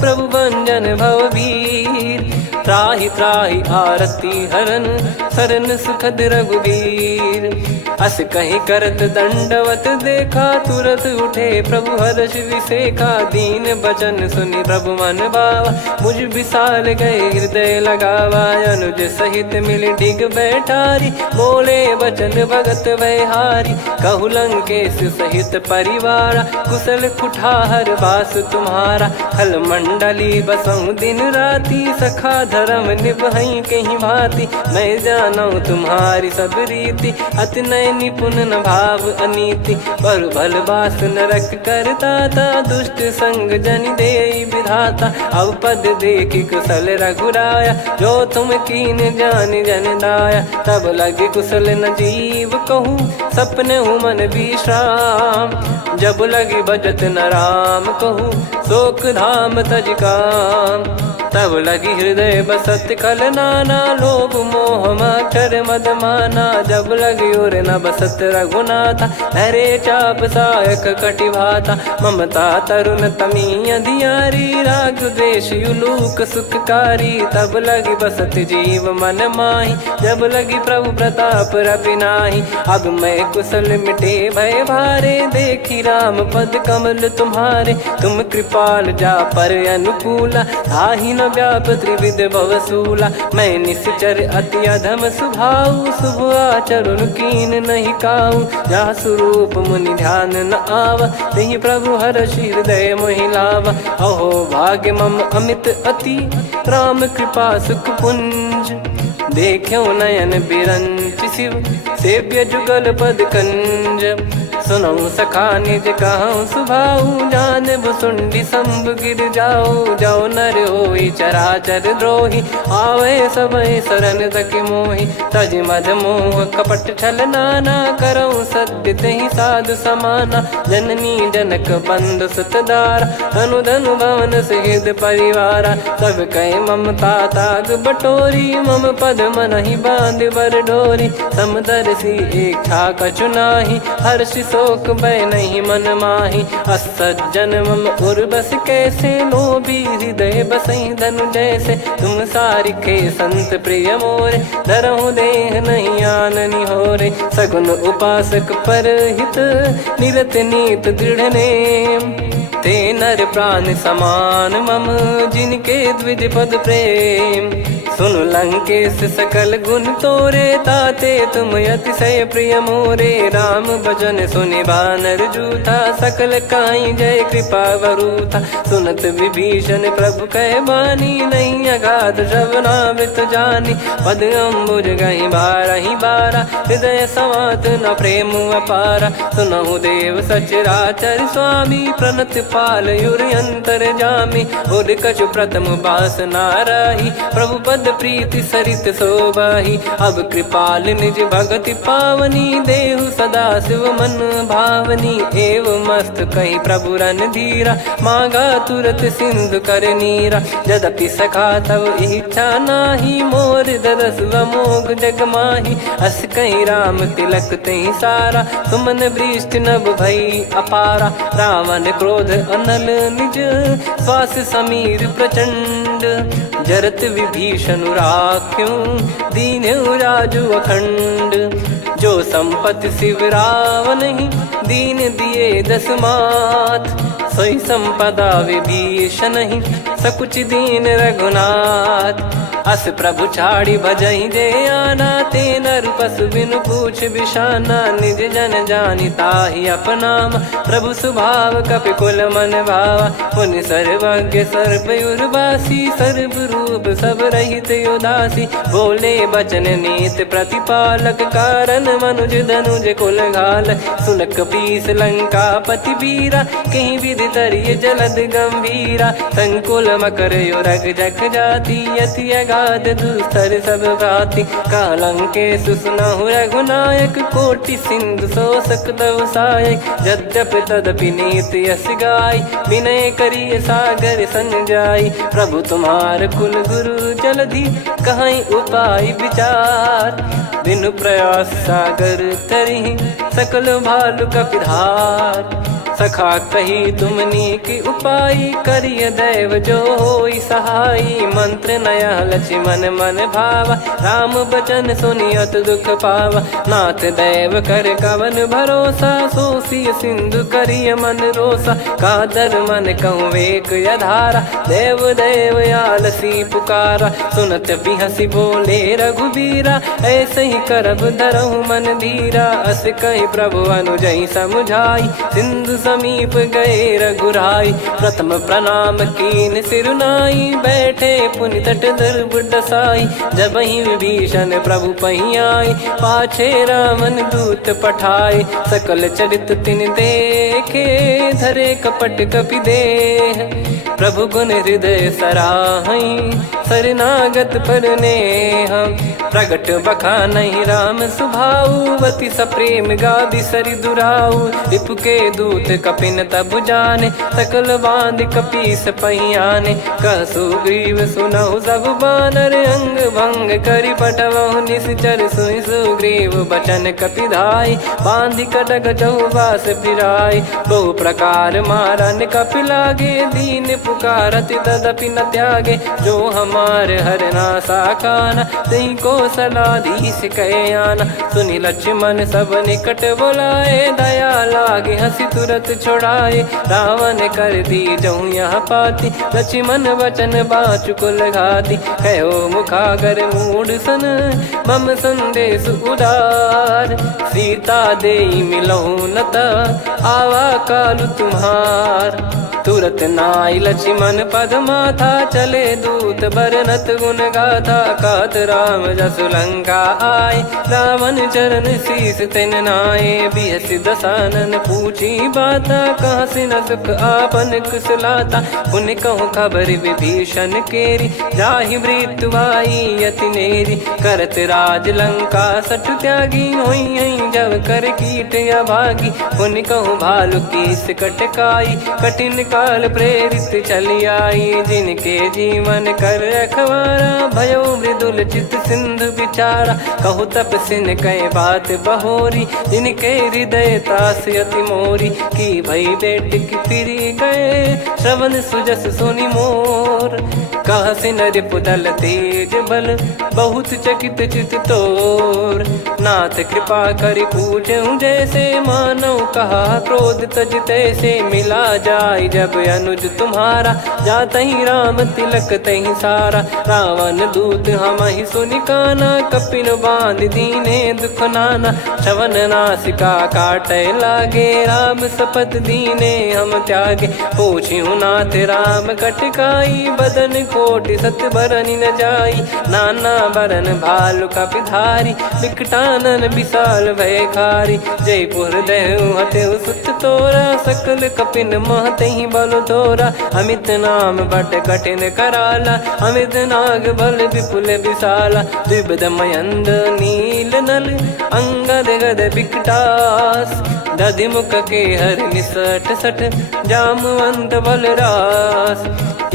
प्रभु भंजन भवभीर, त्राहि त्राहि आरती हरन, शरण सुखद रघुबीर, अस कहीं करत दंडवत देखा, तुरत उठे प्रभु हर्ष विसेखा, दीन बचन सुनि प्रभु मन भावा, मुझ विशाल गए हृदय लगावा, अनुज सहित मिल डिग बैठारी, बोले बचन भगत वैहारी, कहु लंकेश सहित परिवारा, कुशल कुठार बास तुम्हारा, खल मंडली बसऊं दिन राती, सखा धर्म निभई कहीं भांति, मैं जानू तुम्हारी सब रीति, अति नय निपुण न भाव अनीति, पर भल बास नरक करता था, दुष्ट संग जन दे विधाता, अब पद देखी कुशल रघुराया, जो तुम कीन जान जन दाया, तब लगे कुशल न जीव कहूँ, सपने हूँ मन विश्राम, जब लगी बजत न राम कहूँ, शोक धाम तज काम, तब लगी हृदय बसत खल नाना, लोभ मोह मक्षर मद माना, जब लगी उर न बसत रघुनाथा, हरे चाप सायक कटि भाता, ममता तरुण तमी अधियारी, राग द्वेष युलूक सुखकारी, तब लगी बसत जीव मन माही, जब लगी प्रभु प्रताप रवि नाही, अब मैं कुशल मिटे भय भारे, देखी राम पद कमल तुम्हारे, तुम कृपाल जा पर अनुकूला, आही न व्याप त्रिविध भवसूला, मैं निश्चर अति अधम सुभाऊ, शुभ आचरण कीन नहीं काऊ, जहाँ स्वरूप मुनि ध्यान न आवा, तहि प्रभु हर्ष हृदय मोहि लावा, अहो भाग्य मम अमित अति, राम कृपा सुख पुंज, देखो नयन बिरंच शिव, सेव्य जुगल पद कंज, सुनऊ सखा निज कहूँ सुभाऊ, जान भुसुंडी शंभ गिर जाओ, जाओ नर होई चराचर द्रोही, आवे सबय शरण तक मोहि, तज मद मोह कपट छल नाना, करऊँ सत्य तहि साधु समाना, जननी जनक बंधु सुतदारा, धनु धनु भवन सहित परिवारा, सब कहे ममता ताग बटोरी, मम पद मनहि बांध बर डोरी, समदर्शी इच्छा कछु नाही, हर्ष शोक भय नहीं मन माही, असज्जन मम उर्वश कैसे, लोभी हृदय बसई धनु जैसे, तुम सारिखे संत प्रिय मोरे, धरहु देह नहीं आननि होरे, सगुन उपासक पर हित, निरत नीत दृढ़ नेम, ते नर प्राण समान मम, जिनके द्विज पद प्रेम, सुन लंकेश सकल गुण तोरे, ताते तुम अतिशय प्रिय मोरे। राम भजन सुनि बानर जूथा, सकल काई जय कृपा वरूथा। सुनत विभीषण प्रभु कह बानी, नहीं अगाध श्रवणामृत जानी। पद अम्बुज गहि बारहि बारा, हृदय समात न प्रेम अपारा। सुनहु देव सचराचर स्वामी, प्रणत पाल युर अंतर जामी। उर कछु प्रथम बास नाराही, प्रभु पद प्रीति सरित शोभाही। अब कृपाल निज भगति पावनी, देहु सदा शिव मन भावनी। एव मस्त कही प्रभु रन धीरा, मांगा तुरत सिंधु कर नीरा। यद्यपि सखा तब इच्छा नाही, मोर दरस मोग जग माही। अस कहीं राम तिलक तही सारा, सुमन वृष्टि नभ भई अपारा। रावण क्रोध अनल निज, श्वास समीर प्रचंड। जरत विभीषण राख्यों, दीन्हु राजु अखंड। जो संपत्ति शिव रावण ही, दीन दिए दस मात। सोई संपदा विभीषण ही, सकुच दीन रघुनाथ। अस प्रभु छाड़ी भजई जे आना, ते नर पशु बिनु पूछ बिशाना। निज जन जानि ताहि अपनाम, प्रभु स्वभाव कपि कुल मन भावा। मुनि सर्वज्ञ सर्वयुर्वासी, सर्व रूप सब रहित उदासी। बोले बचन नीत प्रतिपालक, कारण मनुज धनुज कुल घाल। सुन कपीस लंका पति वीरा, कहीं विधि तरिय जलद गंभीरा। संकुल मकर युरग जख जाति, यति अगाध दुस्तर सब भाति। कालंकेश सुनहु रघुनायक, कोटि सिंधु शोषक तव सहायक। यद्यपि तदपि नीति यस गाय, विनय करिय सागर सन जाई। प्रभु तुम्हार कुल गुरु जलधि, कहीं उपाय विचार। बिनु प्रयास सागर तरिहि, सकल भालु कपिधार। सखा कही तुमनी की उपाय, करिय दैव जो होई सहाई। मंत्र नया लक्ष्मण मन भावा, राम बचन सुनियत दुख पावा। नाथ दैव कर कवन भरोसा, सोसिय सिंधु करिय मन रोसा। कादर मन कहूँ वेक यधारा, देव देव आलसी पुकारा। सुनत बिहसी बोले रघुबीरा, ऐसे ही करब धरहु मन धीरा। अस कही प्रभु अनुजई समुझाई, सिंधु समीप गए रघुराई। प्रथम प्रणाम कीन सिरुनाई, बैठे पुनि तट दर्भ डसाई। जब ही विभीषण प्रभु पही आई, पाछे रामन दूत पठाए। सकल चरित तिन देखे, धरे कपट कपि देह। प्रभु गुण हृदय सराहई, शरणागत पर नेह। प्रगट बखानहि राम सुभाऊ, अति सप्रेम गादि सरि दुराऊ। रिपु के दूत कपिन तब जाने, सकल बांध कपीस पहियाने। कह सुग्रीव सुनहु सब बानर, अंग भंग करि पठवहु निश्चर। सुनि सुग्रीव बचन कपिधाई, बांधि कटक चहुबास फिराई। बहु प्रकार मारन कपि लागे, दीन पुकारति तदपि न त्यागे। जो हमार हरना साकाना, तई को सलाधीश कहे आना। सुनि लक्ष्मण सब निकट बुलाए, दया लागे हंसी तुरत छुड़ाए। रावण कर दी जऊँ यहाँ पाती, लक्ष्मण वचन बाचु कुल घाती। कहो मुखागर मूढ़ सन, मम संदेश उदार। सीता देई मिलहु नता, आवा कालु तुम्हार। तुरत नाई लक्ष्मण पद माथा, चले दूत बरनत गुण गाथा। कात राम जसु लंका आए, रावण चरण शीस तिन नाये। बिहसि दसानन पूछी बाता, कहाँ से न सुख आपन कुशलाता। पुन कहूँ खबर विभीषण केरी, जाहि मृत्यु आई अति नेरी। करत राज लंका सठ त्यागी, होई जब कर कीट अभागी। पुन कहूँ भालु कीस कटकाई, कठिन काल प्रेरित चली आई। जिनके जीवन कर रखवारा, भयो मृदुल चित सिंधु विचारा। कहु तपसिन कई बात बहोरी, जिनके हृदय तास अति मोरी। की भई बेट की फिरी गए, श्रवण सुजस सुनि मोर। कह से नर पुदल तेज बल बहुत चकित चित तोर। नाथ कृपा कर पूछूं जैसे मानव कहा क्रोध तज तैसे मिला जाय जब अनुज तुम्हारा जात ही राम तिलक तही सारा। रावण दूत हम ही सुनि काना कपिन बांध दीने दुख नाना। श्रवण नासिका काटे लागे राम शपथ दीने हम त्यागे। पूछ्यू नाथ राम कटकाई बदन कोटि सत बरनि न जाई। नाना बरन भालु कपिधारी विकटानन विशाल भयखारी। जयपुर देहु हतेउ सुत तोरा सकल कपिन महतहि बल तोरा। अमित नाम बट कठिन कराला अमित नाग बल विपुल विशाला। द्विबद मयंद नील नल अंगद गद विकटास। दधि मुख के हर निसठ सठ जामवंत बलरास।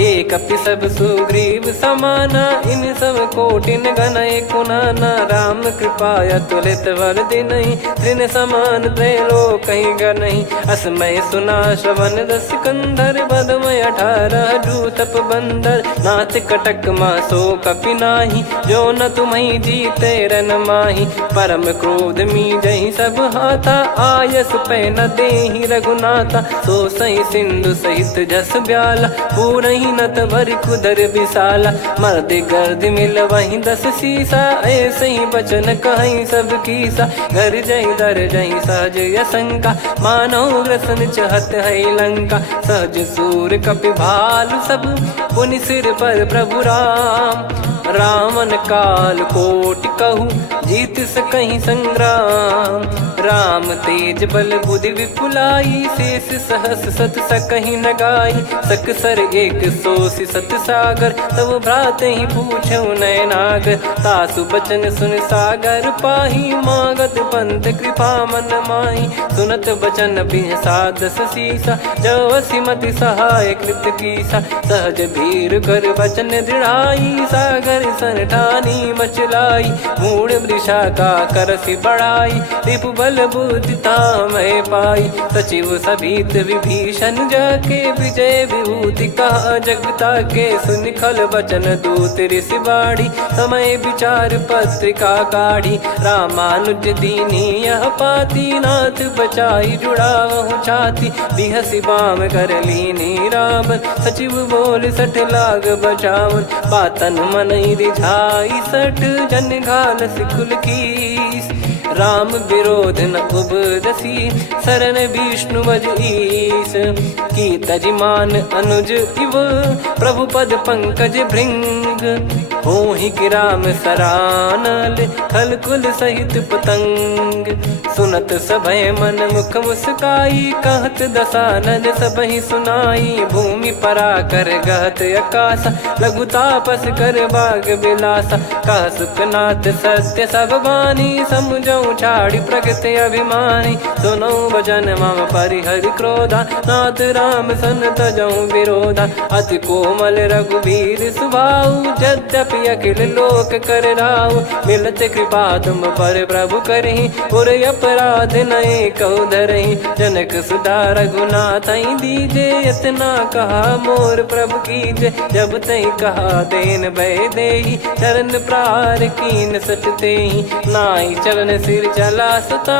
एक कपि सब सुग्रीव समाना इन सब कोटिन गनय कुनाना। राम कृपा अतुलित बल दिनहि तृण समान त्रैलोक गनहि। असमय सुना श्रवण दस कंधर बदमय 18 जूतप बंदर। नाथ कटक मासो कपि नाही जो न तुम्हि जीते रन माही। परम क्रोध मी जहि सब हाथा आयस पै न देहि रघुनाथा। सो सही सिंधु सहित जस ब्याला पूरहि नत भर कुदर विशाला। मर्द गर्द मिल वहीं 10 सीसा ऐसे ही बचन कहीं सब कीसा। घर जय दर जय सहज यसंका मानव ग्रसन चहत है लंका। सहज सूर कपि भालु सब पुनि सिर पर प्रभु राम। रामन काल कोटि कहु जीत सकहि संग्राम। राम तेज बल बुद्धि विपुलाई शेष सहस सत सकहि न गाई। सकसर एक सोसि सत सागर तब भ्रात ही पूछौ नयनागर। तासु बचन सुन सागर पाही मागत पंथ कृपा मन माही। सुनत बचन बिहसा 10 सीसा जवसि मति सहाय कृत कीसा। सहज भीर कर बचन दृढ़ाई सागर सन ठानी मचलाई। मूढ़ वृषा का करसि बढ़ाई रिपु बल बुद्धि तामय पाई। सचिव सभीत विभीषण जाके विजय विभूति कहा जगता के। सुनि खल बचन दूत ऋषि बाड़ी समय विचार पत्रिका काढ़ी। रामानुज दीनी यह पाती नाथ बचाई जुड़ावहु छाती। बिहसि बाम कर लीनी राम सचिव बोल 60 लाग बचावन। बातन मन रिझाई 60 जन घाल सिकुल कीस। राम विरोध न उपदसी शरण विष्णु बज ईस। की तजिमान अनुज इव प्रभु पद पंकज भृंग। होहि कि राम सरानल खल कुल सहित पतंग। सुनत सभय मन मुख मुस्काई कहत दसानन सबहि सुनाई। भूमि परा कर गहत आकाशा लघु तापस कर बाग बिलासा। कह सुखनाथ सत्य सब बानी समुझौ छाड़ी प्रकृति अभिमानी। सुनो भजन मम परिहरि क्रोधा नाथ राम सन तजौ विरोधा। अति कोमल रघुवीर सुभाऊ यद्यपि अखिल लोक कर राऊ। मिलत कृपा तुम पर प्रभु करहि पुर अपराध नए कहु धरहि। जनक सुधा रघुनाथ दीजे इतना कहा मोर प्रभु कीजे। जब तई कहा देन भय देहि चरण प्रार कीन सटतेहि। नाई चरण सिर चला सता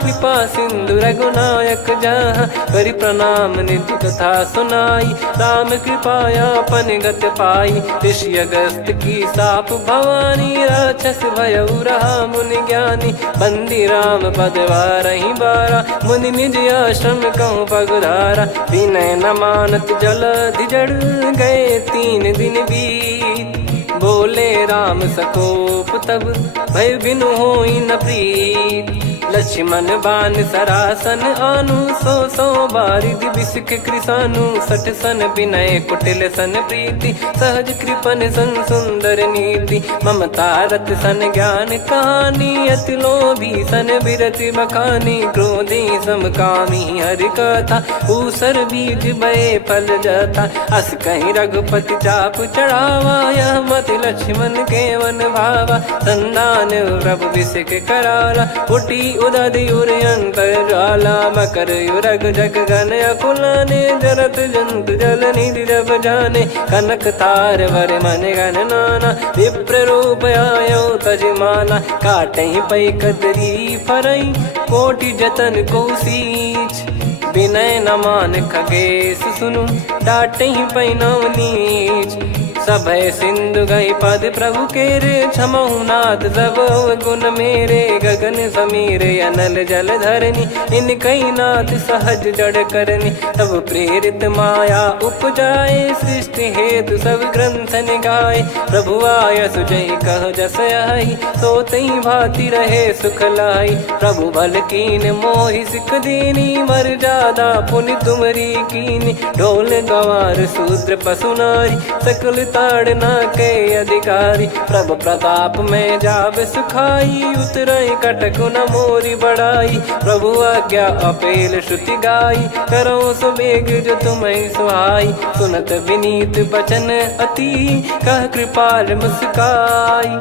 कृपा सिंधु रघुनायक जहाँ। करि प्रणाम नित्य कथा सुनाई राम कृपाया पन गत पाई। ऋषि अगस्त की साप भवानी राक्षस भयउ रहा मुनि ज्ञानी। बंदी राम पद वारहि बारा मुनि निज आश्रम कहूँ पगुधारा। विनय न मानत जल जड़ गए 3 दिन बीत। बोले राम सकोप तब भय बिनु होई न प्रीत। लक्ष्मण बान सरासन आनु 100 बारिधि बिसिख कृसानु। 60 सन विनय कुटिल सन प्रीति सहज कृपन सन सुंदर नीति। ममता रत सन ज्ञान कहानी अति लोभी सन बिरति बखानी। क्रोधी समकामी हरि कथा ऊसर बीज भय फल जाता। अस कहीं रघुपति चाप चढ़ावा यह मत लक्ष्मण के वन भावा। संदान प्रभु बिसिख कराला उठी उदधियुर अंतर्ज्वाला मकर युरग जग गण अकुलाने जरत जंत जल निधि जब जाने कनक तार वर मन गण नाना विप्र रूप आयो तजमाना काटई पै कदरी फरई कोटि जतन को सींच विनय न मान खगेश सुनु डाटई पै नव नीच सभय सिंधु गई पद प्रभु केरे क्षमहु नाथ सब गुण मेरे गगन समीरे अनल जल धरनी इन कई नाथ सहज जड़ करनी तब प्रेरित माया उपजाए सृष्टि हेतु सब ग्रंथ निगाए प्रभु आय सुजय कह जस आई सो तई भांति रहे सुख लाई प्रभु बल कीन मोहि सिख दीनी मर जादा पुनि तुमरी कीनी ढोल गवार शूद्र पशु नारी सकल ताड़ना के अधिकारी प्रभु प्रताप में जाब सुखाई उतरई कटक न मोरी बढ़ाई प्रभु आज्ञा अपेल श्रुति गाई करो सुबेग जो तुम्हें सुहाई सुनत विनीत बचन अति कह कृपाल मुस्काई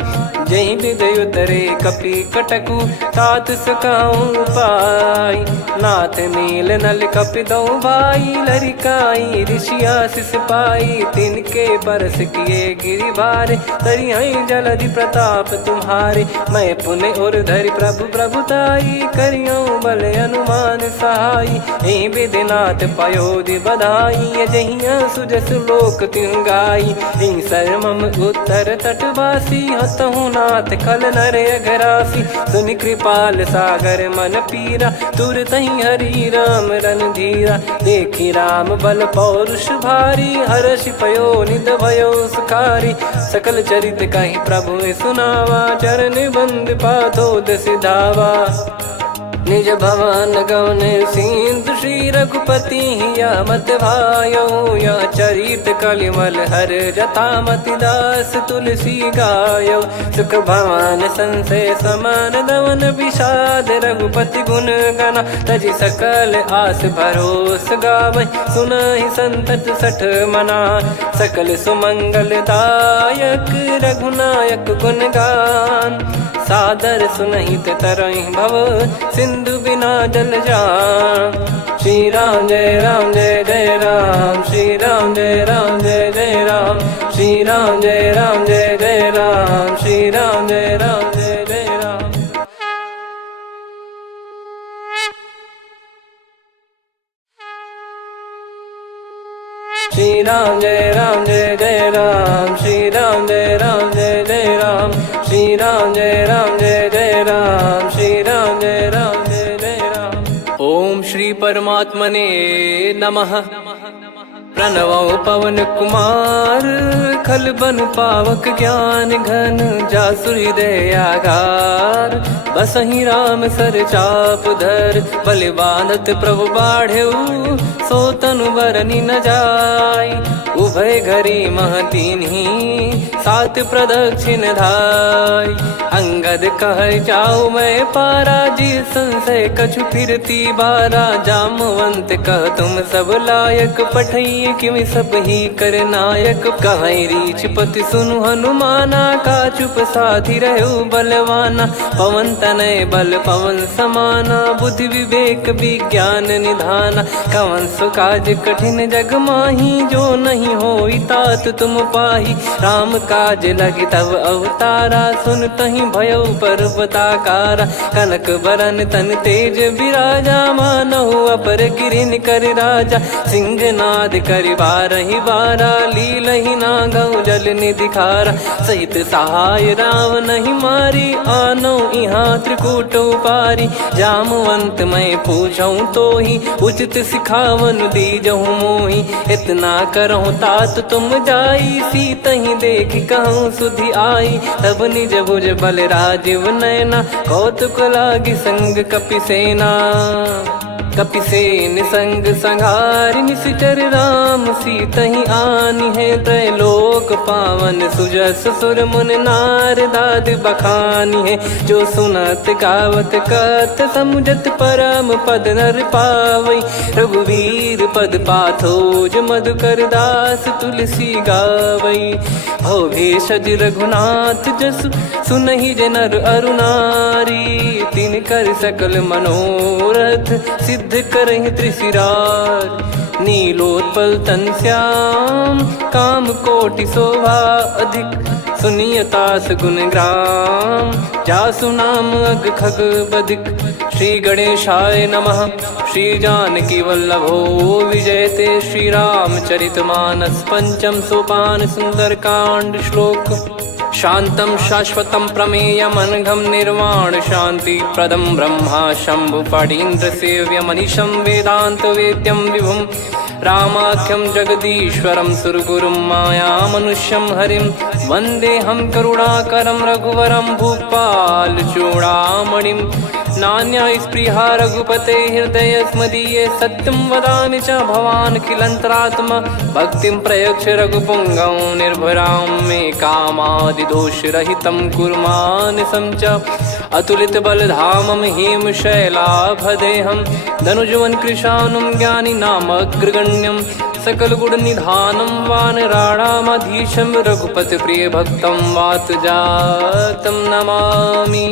जय विदय उतरे कपि कटकु तात सकाऊं पाई नाथ नील नल कपि दो भाई लरिकाई ऋषिया शिष पाई तिनके परस किए गिरि भारे तरियाई जलधि प्रताप तुम्हारे मैं पुण्य और धरि प्रभु प्रभुताई करियो बल अनुमान सहाई ए विधिनाथ पयोधि बधाई जहिया सुजस लोक तिहु गाई सरमम उत्तर तटवासी हतहु नाथ खल नर अघरासी सुनि कृपाल सागर मन पीरा तुरत ही हरि राम रणधीरा देखी राम बल पौरुष भारी हर्षि पयो निध भयो सुखारी सकल चरित कहीं प्रभु सुनावा चरण बंद पाथोद सिधावा निज भवन गौन सिंधु श्री रघुपति या मत भायो या चरित कलिमल हर जता मति दास तुलसी गायो सुख भवन संशय समान दवन विषाद रघुपति गुण गना तजि सकल आस भरोस गावै सुनहि संतत सठ मना सकल सुमंगल दायक रघुनायक गुण गान सादर सुनहित तरहि भव सिंधु बिना जल जान श्री राम जय जय राम श्री राम जय जय राम श्री राम जय जय राम श्री राम जय जय राम श्री राम जय जय राम श्री राम जय जय राम श्री राम जय जय राम श्री राम जय जय राम। ओम श्री परमात्मने नमः। प्रणवो पवन कुमार खल बन पावक ज्ञान घन जासु हृदय आगार बसहि राम सर चाप धर बलि बांधत प्रभु बाढ़ेऊ सो तनु बरनि न जाय उभय घरी महतीन्ही सात प्रदक्षिण धाय अंगद कह जाऊ मैं पारा जी संशय कछु फिरती बारा जामवंत कह तुम सब लायक पठई किमि सब ही कर नायक कहीं रीछ पति सुनु हनुमाना का चुप साधि रहो बलवाना पवन तनय बल पवन समाना बुद्धि विवेक विज्ञान निधाना कवन सो काज कठिन जग माही जो नहीं होई तात तुम पाही राम काज लगी तब अवतारा सुन तही भयो पर्वताकारा कनक बरन तन तेज विराजा मानहु अपर गिरिन कर राजा सिंहनाद कर बारहि बारा लीलहि नागौ जल निधि खारा सहित सहाय राम नहीं मारी आनो इहाँ त्रिकूट पारी जामवंत मैं पूछऊं तो ही उचित सिखावन दीजहु मोही इतना करहु तात तुम जाई सीत ही देख कहूँ सुधि आई तब निज भुज बल राजीव नैना कौतुक लागी संग कपिसेना कपिसेन संग संहारि निशिचर राम सीतहि आनि है त्रैलोक पावन सुजस सुर मुन नार दाद बखानी है जो सुनत गावत कत समुझत परम पद नर पावई रघुवीर पद पाथोज मधुकर दास तुलसी गावई हो भेषज रघुनाथ जसु सुनहि जे नर अरु नारी। तिन कर सकल मनोरथ सिद्ध करहि त्रिशिरार। नीलोत्पल तन श्याम काम कोटि शोभा अधिक। सुनियतास गुण ग्राम जासु नाम अग खग बधिक। श्री गणेशाय नमः। श्री जानकी वल्लभो विजयते। श्री रामचरितमानस पंचम सोपान सुंदरकांड श्लोक। शांतं शाश्वतं प्रमेयम् अनघं निर्वाण शांति प्रदं ब्रह्मा शंभु फणीन्द्र सेव्य मनीषं वेदांत वेद्यं विभुं रामाख्यं जगदीश्वरं सुरगुरुं माया मनुष्यं हरिं वन्देऽहं करुणाकरं रघुवरं भूपाल चूडामणिं। नान्या स्पृहा रघुपते हृदय स्मदीये सत्यं वदामि च भवान् खिलन्तरात्मा। भक्तिं प्रयच्छ रघुपुङ्गं निर्भरां मे कामादिदोषरहितं कुर्मानसं च। अतुलित बलधामं हेमशैलाभदेहं धनुजवन कृशानुं ज्ञानिनामग्रगण्यं। सकल गुण निधानं वानराणामधीशं रघुपति प्रिय भक्तं वातजातं नमामि।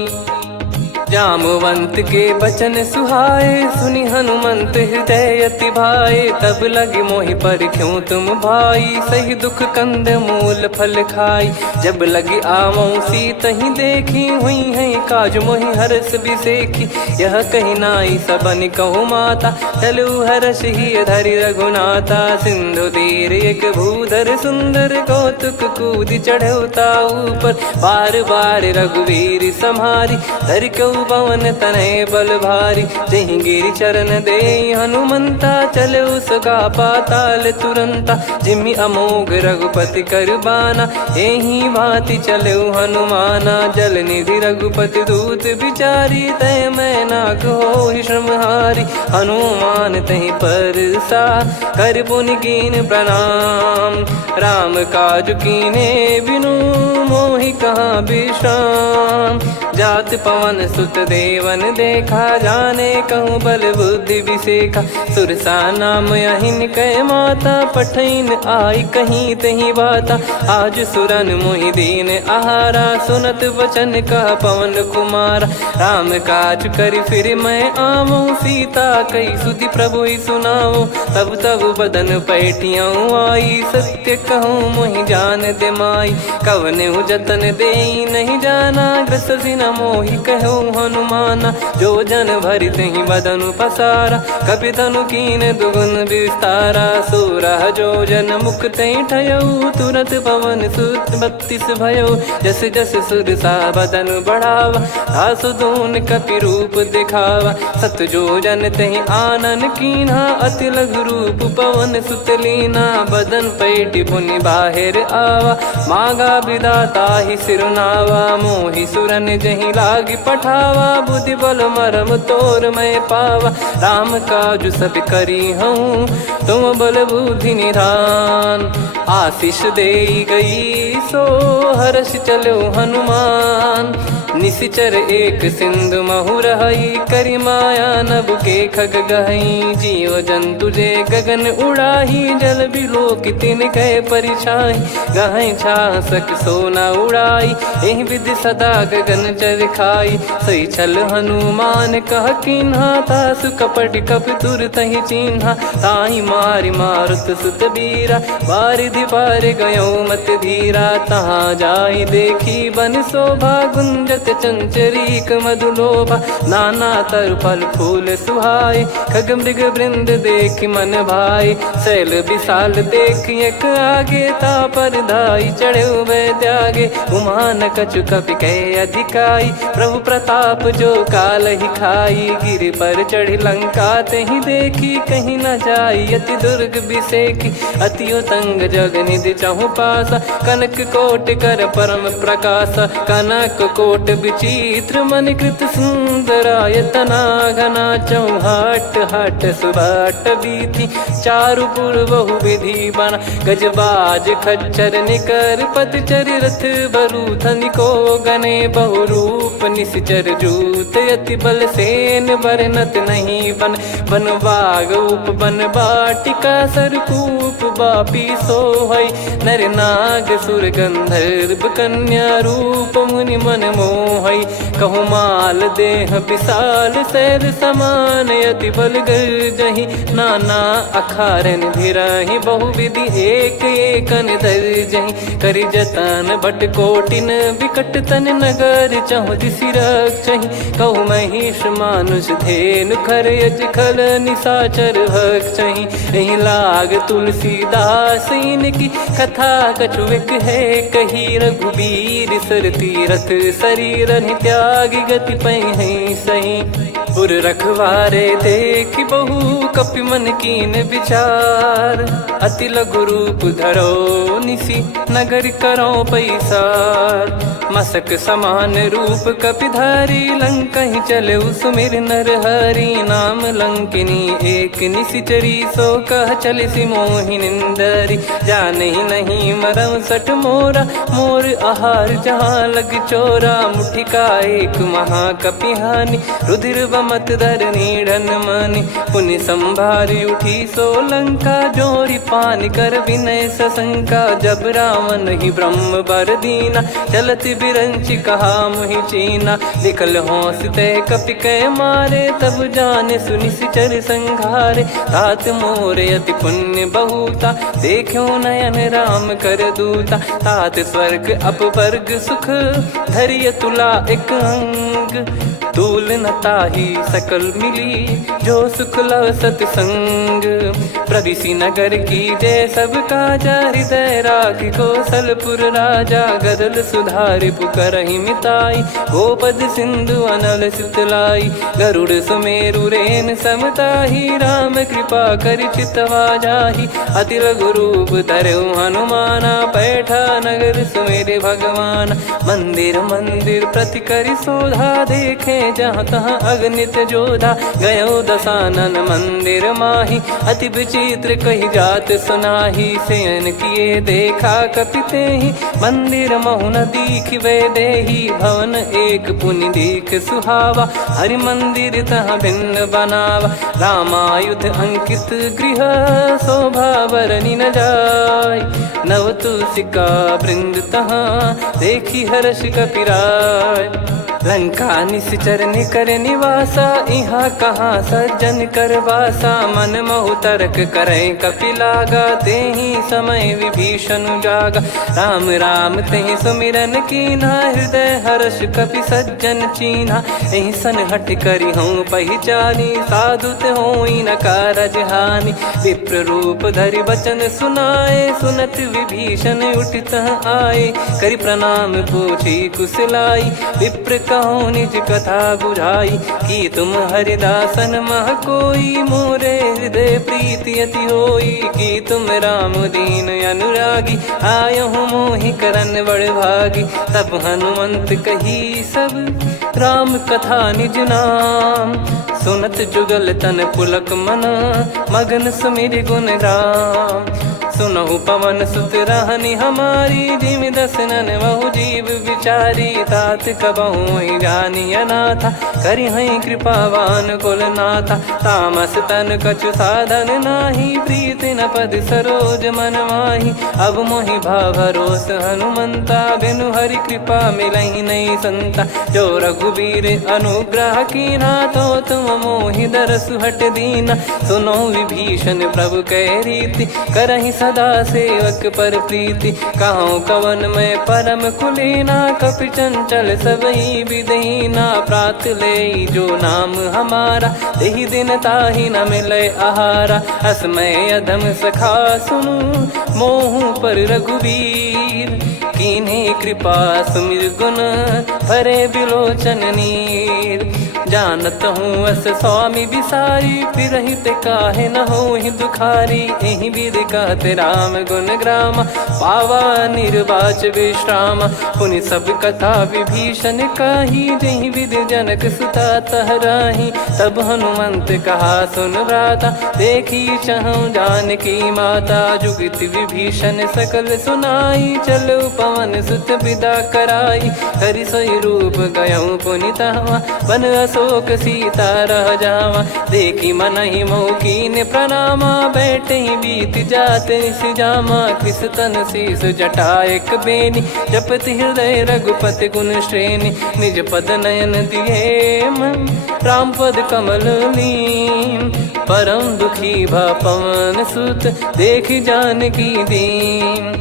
जामवंत के बचन सुहाए सुनि हनुमंत हृदय अति भाए। तब लगे मोहि पर क्यों तुम भाई सही दुख कंद मूल फल खाई। जब लगी आवों सीत ही देखी हुई है काज मोहि हरस बिसेखी। यह कही नाई सबन कहु माता चलु हरष ही धरि रघुनाथा। सिंधु तीर एक भूधर सुंदर कौतुक कूद चढ़ौता ऊपर। बार बार रघुवीर सम्हारी धरि कऊ पवन तनय बल भारी। जहि गिरि चरण दे हनुमंता चले उसका पाताल तुरंता। जिमि अमोघ रघुपति कर बाना एहि भांति चले हनुमाना। जल निधि रघुपति दूत बिचारी तय मैं नाक होहि श्रमहारी। हनुमान तहि परसा कर पुनि कीन प्रणाम। राम काज कीने बिनु मोहि कहाँ विश्राम। जात पवन सुत देवन देखा जाने कहूँ बल बुद्धि विसेखा। सुरसा नाम यहिन कै माता पठैन आई कहीं तही बाता। आज सुरन मोहि दीन आहारा सुनत वचन कह पवन कुमारा। राम काज करि फिर मैं आवूं सीता कई सुधि प्रभु ही सुनाऊं। तब तब बदन पैठियाँ आई सत्य कहूँ मोहि जान दे माई। कवने जतन दे नहीं जाना ग्रसि न मोहि कहूँ हनुमाना। जो जन भरि तहि बदनु पसारा कपि तनु कीन दुगुन विस्तारा। सोरह जो जन मुख तहि ठयऊ तुरत पवन सुत 32 भयऊ। जस जस सुरसा बदनु बढ़ावा आसु दून कपि रूप दिखावा। सत जो जन तहि आनन कीन्हा अति लघु रूप पवन सुत लीना। बदन पैठि पुनि बाहिर आवा मांगा विधाता ही सिरुनावा। मोहि सुरन जहि लागी पठावा बुद्धि बल मरम तोर मैं पावा। राम काज सब करी हूँ तुम बल बुद्धि निधान। आशीष दे गई सो हर्ष चलो हनुमान। निशिचर एक सिंधु महु रहई करी माया नभ के खग गहई। जीव जंतु जे गगन उड़ाही जल बिलो कितिन गए परिछाई। गहई छासक सोना उड़ाई एहि विधि सदा गगन चर खाई। सही छल हनुमान कह कीन्हा तासु कपट कप तुर तहि चिन्हा। ताहि मारि मारुत सुत बीरा बारिधि पार गयो मत धीरा। तहाँ जाई देखी बन शोभा गुंजत चंचरीक मधुलोभा। नाना तर फल फूल सुहाए खग मृग वृंद देख मन भाई। शैल विशाल देख एक आगे तापर धाई चढ़े वै त्यागे। उमा न कछु कपि कह अधिकाई प्रभु प्रताप जो काल ही खाई। गिर पर चढ़ी लंका तहि देखी कहीं न जाई। अति दुर्ग बिसेखी अति उतंग जग निधि चहु पासा। कनक कोट कर परम प्रकाश कनक कोट विचित्र मन कृत सुंदरायतना घना चौहाट हाट सुबाट बीथी चारु पुर बहु विधि बना गजबाज खच्चर निकर पतचर रथ बरु धनिको गने बहु रूप निश्चर जूत अति बल सेन बरनत नहीं बन बन बाग उप बन बाटिका सरकूप बापी सोहई नर नाग सुर गंधर्व कन्या रूप मुनि मन मोहई कहु माल देह विशाल शैल समान अति बल गर्जहि नाना अखारन भिराहि बहुविधि एक एकन दर्जहि करि जतन भट कोटिन विकट तन नगर चहु दिसि रक्षहि कहु महिष मानुष धेनु खर यज खल निशाचर भक्षहि एहि लाग तुलसीदास इनकी कथा कछुक है कही रघुबीर सर तीरथ शरीर त्यागी गति पै सही पुर रखवारे देख बहु कपि मन कीन विचार अति लघु रूप धरो निसी नगर करो पैसार मसक समान रूप कपिधारी लंकहि चले सुमिर नर हरि नाम लंकिनी एक निशिचरी सो कह चले सि मोहि निंदरी जानहि नहीं मरम सठ मोरा मोर आहार जहाँ लग चोरा मुठिका एक महाकपिहानि रुधिर बमत धरनी ढन मानि पुनि संभारी उठी सो लंका जोरी पान कर विनय सशंका जब रावण ही ब्रह्म बर दीना चलति बिरंचि कहा मुहि चीना निकल हौसते कपि कै मारे तब जाने सुनि सिचर संघारे तात मोरे अति पुण्य बहुता देखो नयन राम कर दूता तात स्वर्ग अपवर्ग सुख धरिय तुला एक अंग तूल न ताही सकल मिली जो सुख लव सतसंग प्रविसी नगर की जय सब काजा हृदय राख कौशलपुर राजा गदल सुधारि पुकरहि मिताई गोपद सिंधु अनल सितलाई गरुड़ सुमेरु रेन समताही राम कृपा कर चितवा जाहि अति लघु रूप धरऊ हनुमाना बैठा नगर सुमेरे भगवान मंदिर मंदिर प्रति करि शोधा देखे जहाँ तहाँ अगणित जोधा गयो दशानन मंदिर माही अति विचित्र कही जात सुनाही सेन किए देखा कपिते ही मंदिर महु न दीख वे देही भवन एक पुनि दीख सुहावा हरि मंदिर तहाँ भिन्न बनावा रामायुध अंकित गृह शोभा बरनी न जाय नव तुलसिका वृंद तहाँ देखी हर्ष कपिराय लंका निश्चर निकर निवासा इहाँ कहाँ सज्जन कर वासा मन महु तर्क करे कपिलागा तेहि समय विभीषण जागा राम राम तेहि सुमिरन कीना हृदय हर्ष कपि सज्जन चीन्हा एहि सन हट करी हूँ पहचानी साधु ते होई न कारज हानि विप्र रूप धरि वचन सुनाए सुनत विभीषण उठित आए करि प्रणाम पूछी कुशलाई विप्र कहो निज कथा बुझाई कि तुम हरिदासन मह कोई मोरे हृदय प्रीति अति होई कि तुम राम दीन अनुरागी आयहु मोहि करन बड़ भागी तब हनुमंत कही सब राम कथा निज नाम सुनत जुगल तन पुलक मन मगन सुमिर गुण राम सुनहु पवन सुत रहनी हमारी जिमि दसनन बहु जीव विचारी तात कबहु जानी अनाथा करि हई कृपावान कुल नाथा तामस तन कछु साधन नाही प्रीति न पद सरोज मन माही अब मोहि भाव भरोस हनुमंता बिनु हरि कृपा मिलहि नहीं संता जो रघुबीर अनुग्रह कीना तो तुम मोहि दरसु हट दीना सुनो विभीषण प्रभु कह रीति करहि सदा सेवक पर प्रीति कहूँ कवन में परम कुलीना कपि चंचल सबई विदहीना प्रात ले जो नाम हमारा तेहि दिन ताहि न मिले आहारा असमय अधम सखा सुनु मोहु पर रघुवीर कीन्हे कृपा सुमिर गुण भरे बिलोचन नीर जानत हूँ अस स्वामी बिसारी, फिर ही ते काहे न हो ही दुखारी। यही विधि कहते राम गुण ग्राम, पावा निर्वाच विश्राम। पुनि सब कथा विभीषण कही, जही विधि जनक सुता तहराही। तब हनुमंत कहा सुन भ्राता, देखी चहु जानकी माता। जुगित विभीषण सकल सुनाई, चलो पवन सुत विदा कराई। हरि सोई रूप गयऊँ पुनि तहवा, बन अशोक सीता रह जावा। देखी मनहि मौकीन प्रणामा, बैठे ही बीत जात निस जामा। कृस तन शीस जटा एक बेनी, जपति हृदय रघुपति गुण श्रेणी। निज पद नयन दिए मन, राम पद कमल लीन। परम दुखी भा पवन सुत, देखी जानकी दीन।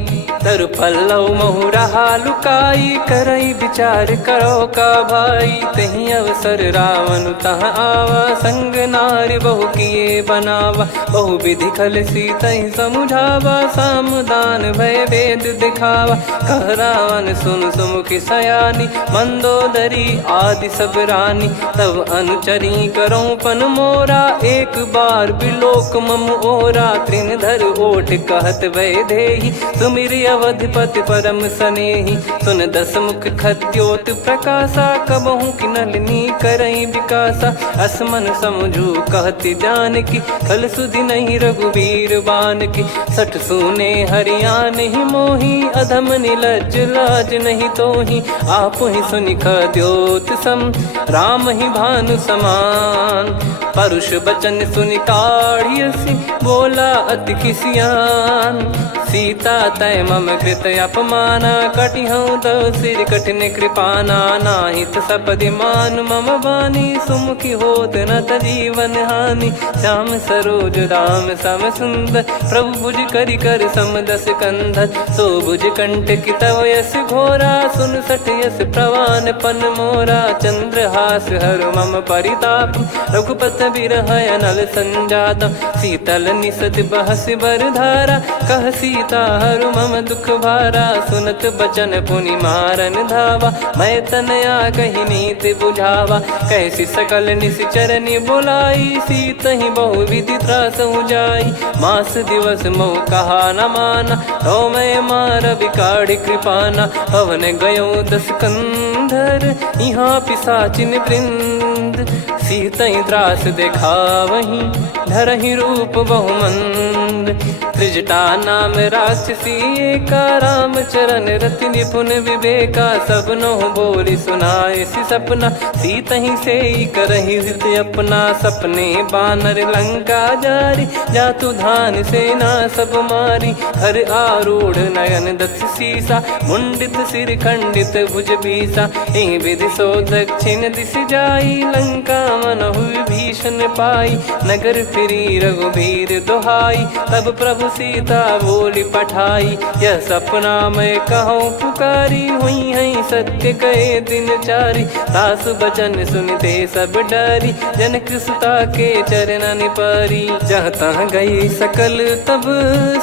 तरु पल्लव महु रहा लुकाई, करई विचार करो का भाई। तही अवसर रावण तहाँ आवा, संग नारी बहु किए बनावा। बहु विधि खल सीतहि समुझावा, सामदान भय वेद दिखावा। कह रावण सुन सुमुखी सयानी, मंदोदरी आदि सब रानी। तब अनुचरी करो पन मोरा, एक बार बिलोक मम ओरा। तृण धर ओठ कहत भय देहि, सुमिर अवधिपति परम सनेहि। सुन दस मुख खद्योत प्रकाशा, कबहु की नलिनी करई विकासा। असमन समझू कहति जानकी, खल सुधि नहीं रघुवीर बान की। सठ सुने हरियाण ही मोही, अधम निलज लाज नहीं तोही। आप ही सुनि खद्योत सम, राम ही भानु समान। परुष बचन सुनि काढ़ियसि, बोला अति किसियान। सीता तय मम कृत अपमाना, कटिहऊँ तो सिर कठिन कृपाना। नाहित सपदि मान मम बानी, सुमुखी होत न जीवन हानि। श्याम सरोज राम सम सुंदर, प्रभु भुज करि कर सम दस कंधर। सो भुज कंठ की तव यस घोरा, सुन सठ यस प्रवान पन मोरा। चंद्रहास हर मम परिताप, रघुपत बिरह अनल संजात। शीतल निसत बहस बर धारा, कह सीता हरु मम दुख भारा। सुनत बचन पुनि मारन धावा, मैं तनया कही नीति बुझावा। कैसी सकल निश्चरनि बुलाई, सीत ही बहु विधि त्रास जाई। मास दिवस मोह कहा न माना, तो मैं मार बिकाढ़ी कृपाना। पवन गयो दस कंधर, यहाँ पिशाचिन वृंद। सीतहि त्रास देखावहीं, धरहि रूप बहुमंद। त्रिजटा नाम राक्षसी एका, राम चरण रति निपुण विवेका। सबनो बोली सुनाए सि सपना, सीतहि से करहि हित अपना। सपने बानर लंका जारी, जातु धान सेना सब मारी। हर आरूढ़ नयन दस सीसा, मुंडित सिर खंडित भुज बीसा। एहि विधि सो दक्षिण दिश जाई, लंका मनहु विभीषण पाई। नगर फिरी रघुबीर दुहाई, तब प्रभु सीता बोली पठाई। यह सपना मैं कहूँ पुकारी, हुई है सत्य कहे दिन चारी। सासु बचन सुनते सब डरी, जनक सुता के चरण परी। जहाँ तहाँ गई सकल तब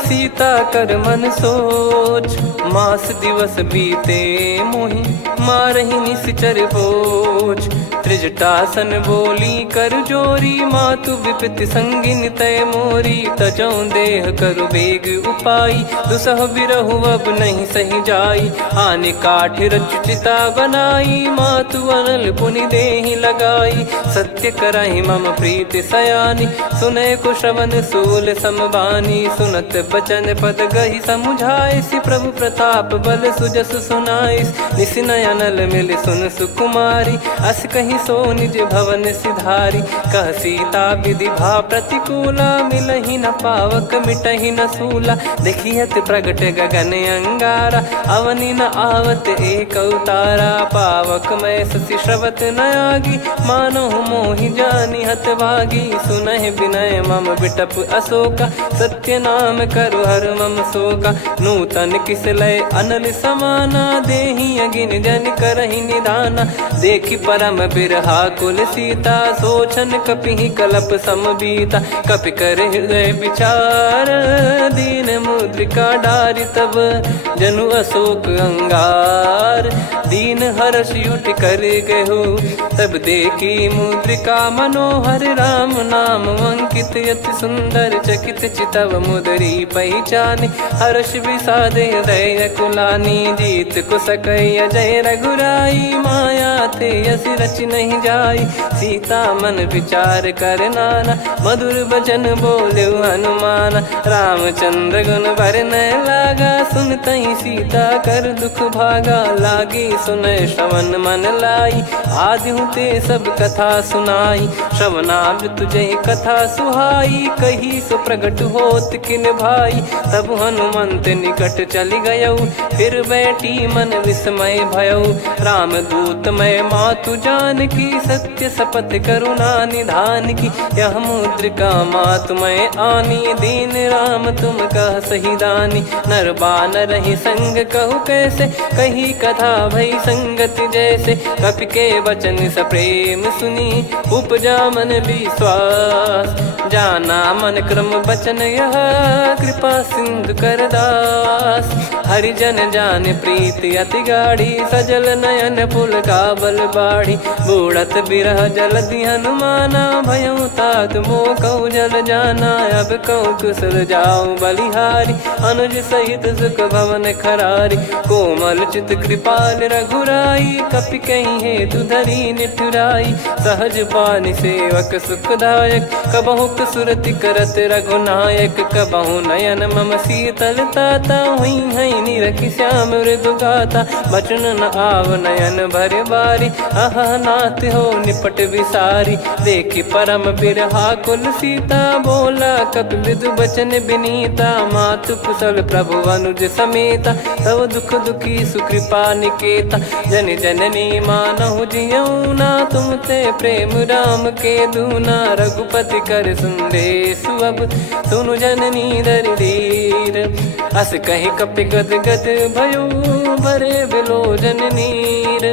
सीता कर मन सोच। मास दिवस बीते मोहि, मारहि निश्चर बोझ। त्रिजटासन बोली कर जोरी, मातु विपति संगिन तय मोरी। तजौ देह करु बेग उपाई, दुसह बिरहु अब नहीं सही जाई। आने काठ रचिता बनाई, मातु अनल पुनि देहि लगाई। सत्य करहि मम प्रीति सयानी, सुनय को श्रवण सूल समबानी। सुनत बचन पद गहि समुझाए, सि प्रभु प्रताप बल सुजस सुनाइस। निस नयनल मिल सुन सुकुमारी, अस कहि सो निज भवन सिधारी। कह सीता विधि भा प्रतिकूला, मिलहि न पावक मिटहि न सूला। देखियत प्रगट गगन अंगारा, अवनि न आवत एक अवतारा। पावक मैं ससि श्रवत न आगी, मानो मोहि जानि हत भागी। सुनहि विनय मम बिटप अशोका, सत्य नाम करु हर मम शोका। नूतन किस लय अनल समाना, देहि अगिन जन करहि निधाना। देखि परम बिरहा कुल सीता, सोचन कपि कलप सम बीता। कपि कर हृदय विचार, दीन मुद्रिका डारि तब जनु अशोक अंगार। दीन हर्ष युट कर गहु, तब देखी मुद्रिका मनोहर। राम नाम अंकित अति सुंदर, चकित चितव मुदरी पहचान। हर्ष विषाद हृदय कुलानी, जीत को सकय जय रघुराई। माया थे यस रच नहीं जाई, सीता मन विचार कर नाना। मधुर बचन बोले हनुमान, रामचंद्र गुण बरनै लागा। सुनतहि सीता कर दुख भागा, लागी सुनय श्रवण मन लाई। आदिहु ते सब कथा सुनाई, श्रवणाब तुझे कथा सुहाई। कही सो प्रगट होत किन भाई, तब हनुमंत निकट चल गयौ। फिर बैठी मन विस्मय भयौ, राम दूत मैं मातु जानकी। सत्य शपथ करुणा निधान की, यह मुद्रिका मातु मैं आनी। दीन राम तुम कह सही दानी, नर बानर ही संग कहु कैसे। कही कथा भई संगति जैसे, कपि के वचन सप्रेम सुनी। उपजा मन विश्वास, जाना मन क्रम बचन यह। कृपा सिंधु कर दास, हरिजन जान प्रीति अति गाढ़ी। सजल नयन पुल काबल बाढ़ी, बूढ़त बिरह जलधि हनुमाना। भयउ तात मोह कहु जल जाना, अब कहु कुशल जाऊं बलिहारी। अनुज सहित सुख भवन खरारी, कोमल चित कृपाल रघुराई। कपि कहीं हेतु धरी निठुराई, सहज पानि सेवक सुखदायक। कबहु सुरति करत रघुनायक, कबहु नयन मम शीतल ताता। हुई हई निरखि श्याम मृदु गाता, बचन न आव नयन भर बारी। अह नाथ हो निपट विसारी, देखि परम बिरहा कुल सीता। बोला कपि मृदु बचन बिनीता, मातु कुशल प्रभु अनुज समेता। तव दुख दुखी सुकृपा निकेता, जन जननी मानहु जियऊ ना। तुम ते प्रेम राम के दूना, रघुपति कर संदेश अब सुनु जननी दरि धीर। अस कहि कपि गद गद भयो, भरे बिलोचन नीर।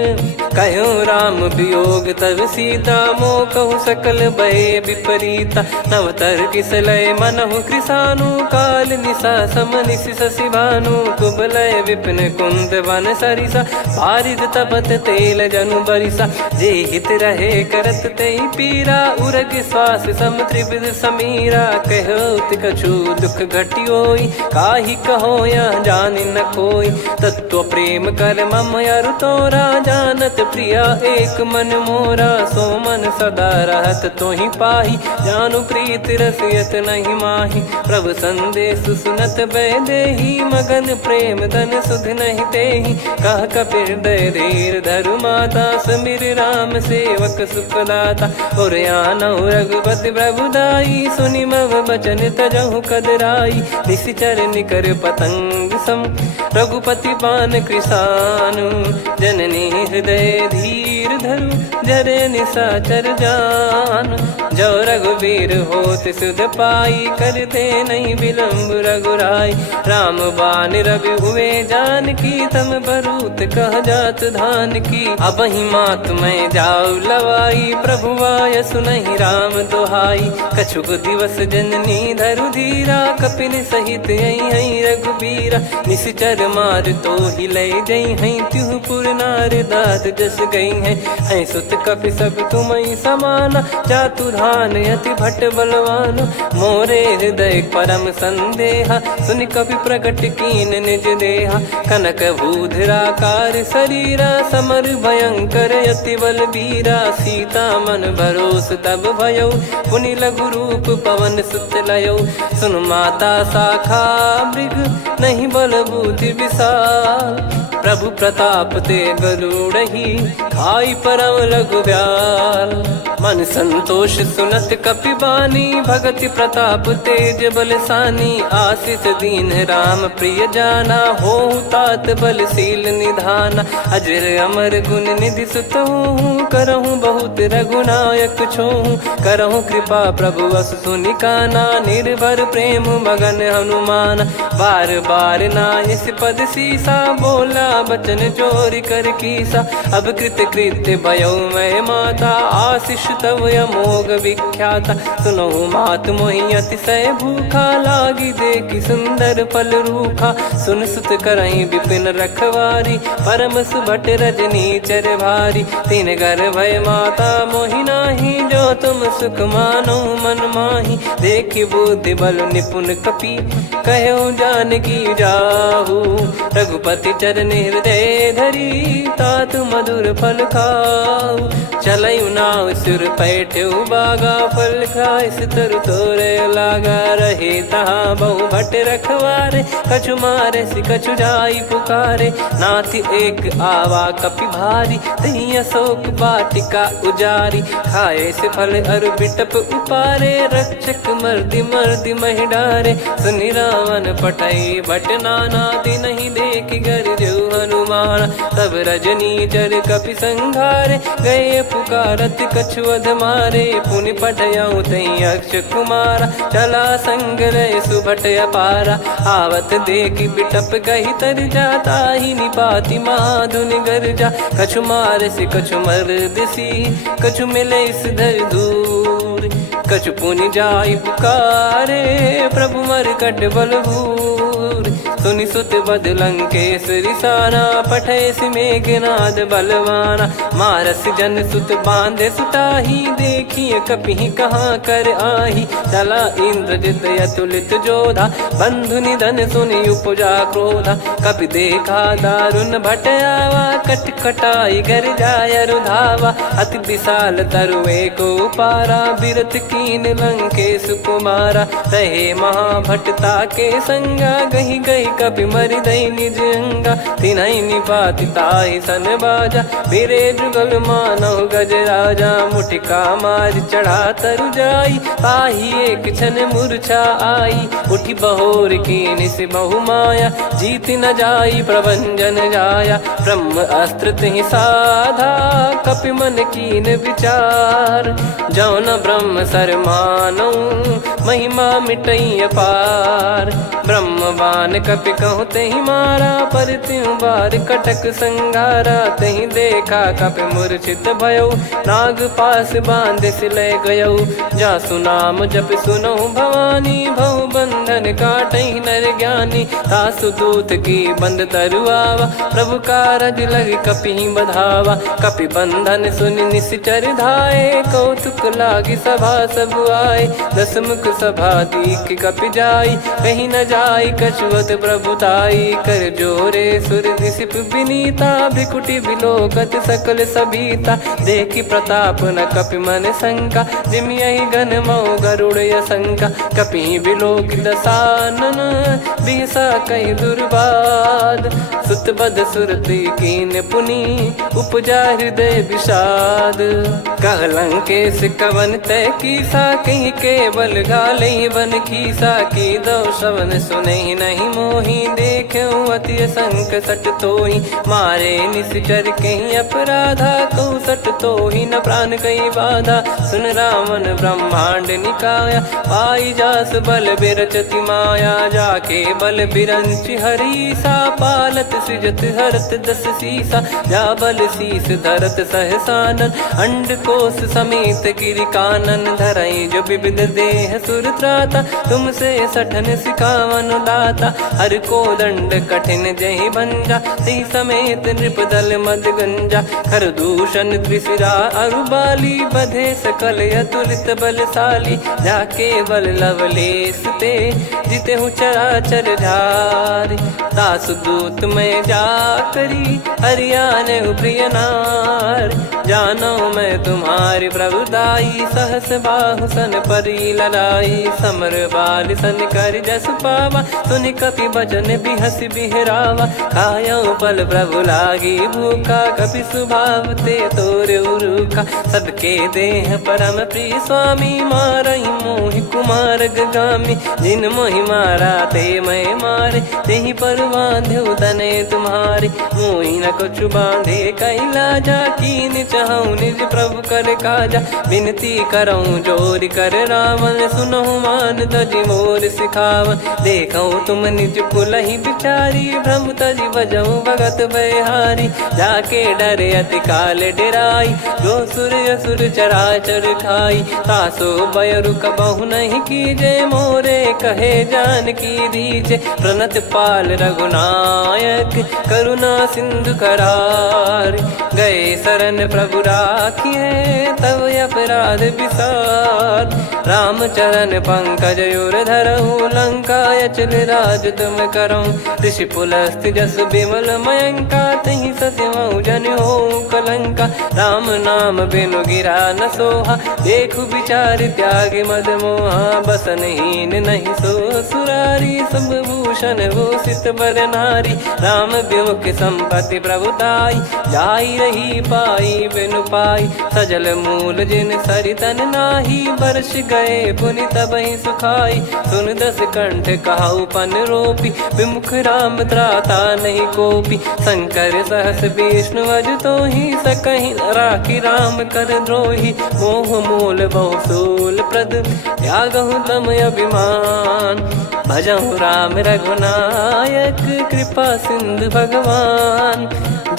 कहूँ राम वियोग तब सीता, मोह कहु सकल भय विपरीता। नव तर किसलय मनहु कृसानु, काल निशा सम निशि शशि भानु। कुबलय विपिन कुंद वन सरिसा, पारिद तपत तेल जनु बरिसा। जे हित रहे करत ते पीरा, उरग श्वास सम त्रिविध समीरा। कहत कछु दुख घटियोई, काहि कहो या जानि न कोई। तत्व प्रेम कर मम अरु तोरा, जानत प्रिया एक मन मोरा। सो मन सदा रहत तोहि पाही, जानु प्रीत रसियत नहीं माही। प्रभु संदेश सुनत भय देहि, मगन प्रेम धन सुध नहीं तेहि। कह कपि हृदय धीर धरु माता, समीर राम सेवक सुखदाता। और आनहु रघुपति प्रभु दाई, सुनि मव बचन तजहु कदराई। निशिचर निकर पतंग सम, रघुपति पान कृसानु। जननी हृदय धीर धरु, जरे निशाचर जान। जो रघुवीर होत सुध पाई, करते नहीं विलंब रघुराई। राम बान रवि हुए जानकी, तम बरूत कह जात धान की। अब ही मात मैं जाऊ लवाई, प्रभु आय सुनहि राम दोहाई। कछुक दिवस जननी धरु धीरा, कपिन सहित हई रघुबीरा। निश्चर मार तो ही ले जई हई, त्युह पुर नार दाद जस गई है। सुत कपि सब तुम समाना, जातु धान अति भट बलवान। मोरे हृदय परम संदेहा, सुनि कपि प्रकट कीन निज देहा। कनक भूधराकार शरीरा, समर भयंकर अति बलबीरा। सीता मन भरोस तब भयौ, पुनि लघु रूप पवन सुत लयौ। सुन माता शाखा मृग, नहीं बल बुद्धि विशाल। प्रभु प्रताप ते गरुड़हि, खाई परम लघु ब्याल। मन संतोष सुनत कपि बानी, भगति प्रताप तेज बलसानी। आशीष दीन राम प्रिय जाना, होहु तात बलशील निधाना। अजर अमर गुण निधि सुतहु, करहु बहुत रघुनायक छोहु। करहु कृपा प्रभु अस सुनि काना, निर्भर प्रेम मगन हनुमान। बार बार नायस पद सीसा, बोला बचन चोरी कर कीसा। अब कृत कृत्य भयो मैं माता, आशीष तव अमोघ विख्याता। सुनो मात मोहि अतिशय भूखा, लागी देखी सुंदर फल रूखा। सुन सुत करई विपिन रखवारी, परम सुभट रजनी चर भारी। तीन घर भय माता मोहि नाही, जो तुम सुख मानो मन माही। देखी बुद्धि बल निपुण कपि, कहो जानकी जाहू। रघुपति चरण हृदय धरी, तात मधुर फल खाऊ। चलऊ नाव सुर पैठऊ बागा, फल खाइस तरु तोरे लागा। रहे तहाँ बहु भट रखवारे, कछु मारे सि कछु जाई पुकारे। नाथ एक आवा कपि भारी, तही अशोक वाटिका उजारी। खाए से फल अरु बिटप उपारे, रक्षक मर्दि मर्दि महि डारे। सुनि रावण पटई भट नाना, नहीं देखि गरजु हनुमान। तब रजनी चर कपि संघारे, गए पुकारत कछु अध मारे। पुनि पटयऊ तई अक्ष कुमारा, चला संग रहे सुभट अपारा। आवत देखि बिटप कही तर जाता, ही निपाति माधुन गर्जा। कछु मार से कछु मर्दसी, कछु मिले इस धर दूर। कछु पुनि जाई पुकारे, प्रभु मरकट बलभूर। सुनि सुत बद लंकेश्वरी साना, पठय मेघनाद बलवाना। मारस जन सुत बांधे सुताही, देखिए कपि कहाँ कर आही। चला इंद्रजित अतुलित जोधा, बंधु निधन सुनि उपजा क्रोधा। कपि देखा दारुण भट आवा, कट कटाई गर जाय रुधावा। अति विशाल तरुए को पारा, बिरत कीन लंकेश कुमारा। रहे महाभटता के संगा, गही गही कपि मरि दई निज अंगा। तिन्हि निपाति ताहि सन बाजा, फिरे जुगल मानव गज राजा। मुटिका मार चढ़ा तरु जाई, ताहि एक क्षण मूर्छा आई। उठी बहोर कीन से बहु माया, जीत न जाई प्रभंजन जाया। ब्रह्म अस्त्र तिहि साधा, कपि मन कीन विचार। जौ न ब्रह्म सर मानौ, महिमा मिटई अपार। ब्रह्मवान कपि कहु तहि मारा, पर त्यों बार कटक संगारा। तहि देखा कपि मूर्छित भयो, नाग पास बांध सिलय गयौ। जासु नाम जप सुनौ भवानी, भव बंधन काटहि नर ज्ञानी। तासु दूत की बंद तरुआवा, प्रभु कारज लग कपि बधावा। कपि बंधन सुनि निश्चर धाये, कौतुक लागी सभा सब आए। दस मुख सभा दीख कपि जाई, कहीं न जाई कछुअत प्रभुताई। कर जोरे सुर दिसिप विनीता, भ्रिकुटि बिलोकत सकल सबीता। देखि प्रताप न कपि मन शंका, जिमियहि घन मऊ गरुड़ असंका। कपि बिलोक दसानन, बिहसा कहि दुर्बाद। सुत बद सुरति कीन पुनि, उपजा हृदय विषाद। कह लंकेश कवन तय कीसा, कहीं केवल घाले बन खीसा। की दो श्रवण सुनहि नहीं मोहि, देखऊं अति संक सट तोहि। मारे निश्चर कहीं अपराधा, कहूँ सट तोहि न प्राण कहीं बाधा। सुन रावण ब्रह्मांड निकाया, पाई जास बल बिरचति माया। जाके बल बिरंच हरीसा, पालत सृजत हरत दस सीसा। जा बल शीस धरत सहसानन, अंड कोश समेत गिरि कानन। धरई जो विविध देह सुर त्राता, तुमसे सठन सिखावन दाता। हर को दंड कठिन जहि भंजा, ती समेत नृप दल मद गंजा। खर दूषण त्रिशिरा अरुबाली, बधे सकल अतुलित बलशाली। जाके बल लवलेस ते, जिते हूँ चराचर झारी। दास दूत में जा करी, हरियाने प्रिय नार। जानो मैं तुम्हारी प्रभुदाई, सहस बाहु सन परी लड़ाई। समर बाल सन कर जस पावा, सुनि कपि बचन बिहस बिहरावा। खायऊ पल प्रभु लागी भूखा, कपि स्वभाव ते तोर उरुखा। सबके देह परम प्रिय स्वामी, मारई मोहि कुमार गगामी। जिन मोहि मारा ते मैं मारे, तेहि पर बांधु तने तुम्हारे। मोहि न कुछ बांधे कैला, जा कीन चहूँ निज प्रभु कर काजा। विनती करऊँ जोर कर रावण, सुनहु मान तजी मोर सिखावन। देखऊँ तुम निज कुलहि बिचारी, भ्रम तजी बजऊँ भगत बहारी। जाके डरे अति काल डेराई, जो सुर असुर चराचर खाई। तासो बयरु कबहु नहीं कीजे, मोरे कहे जान की दीजे। प्रणत पाल रघुनायक, करुणा सिंधु करार। गए शरण प्रभु राखिए, तब अपराध विसार। राम चरण पंकज उर धरहु, लंका अचल राज तुम करऊँ। ऋषि पुलस्त्य जस विमल मयंका, तहि सत्यमऊ जन हो कलंका। राम नाम बिनु गिरा न सोहा, देखु विचार त्याग मद मोहा। बसनहीन नहीं सो सुरारी, सब भूषण भूषित बर नारी। राम विमुख संपत्ति प्रभुताई, जाई रही पाई बिनु पाई। सजल मूल जिन सरितन नाही, बरस गए पुनि तबहि सुखाई। सुन दस कंठ कहाऊ पन रोपी, विमुख राम त्राता नहीं कोपी। शंकर सहस विष्णु अज तोहि, सकहि न राखी राम कर द्रोही। मोह मूल बहु सूल प्रद, त्यागहु तम अभिमान। भजहु राम रघुनायक, कृपा सिंधु भगवान।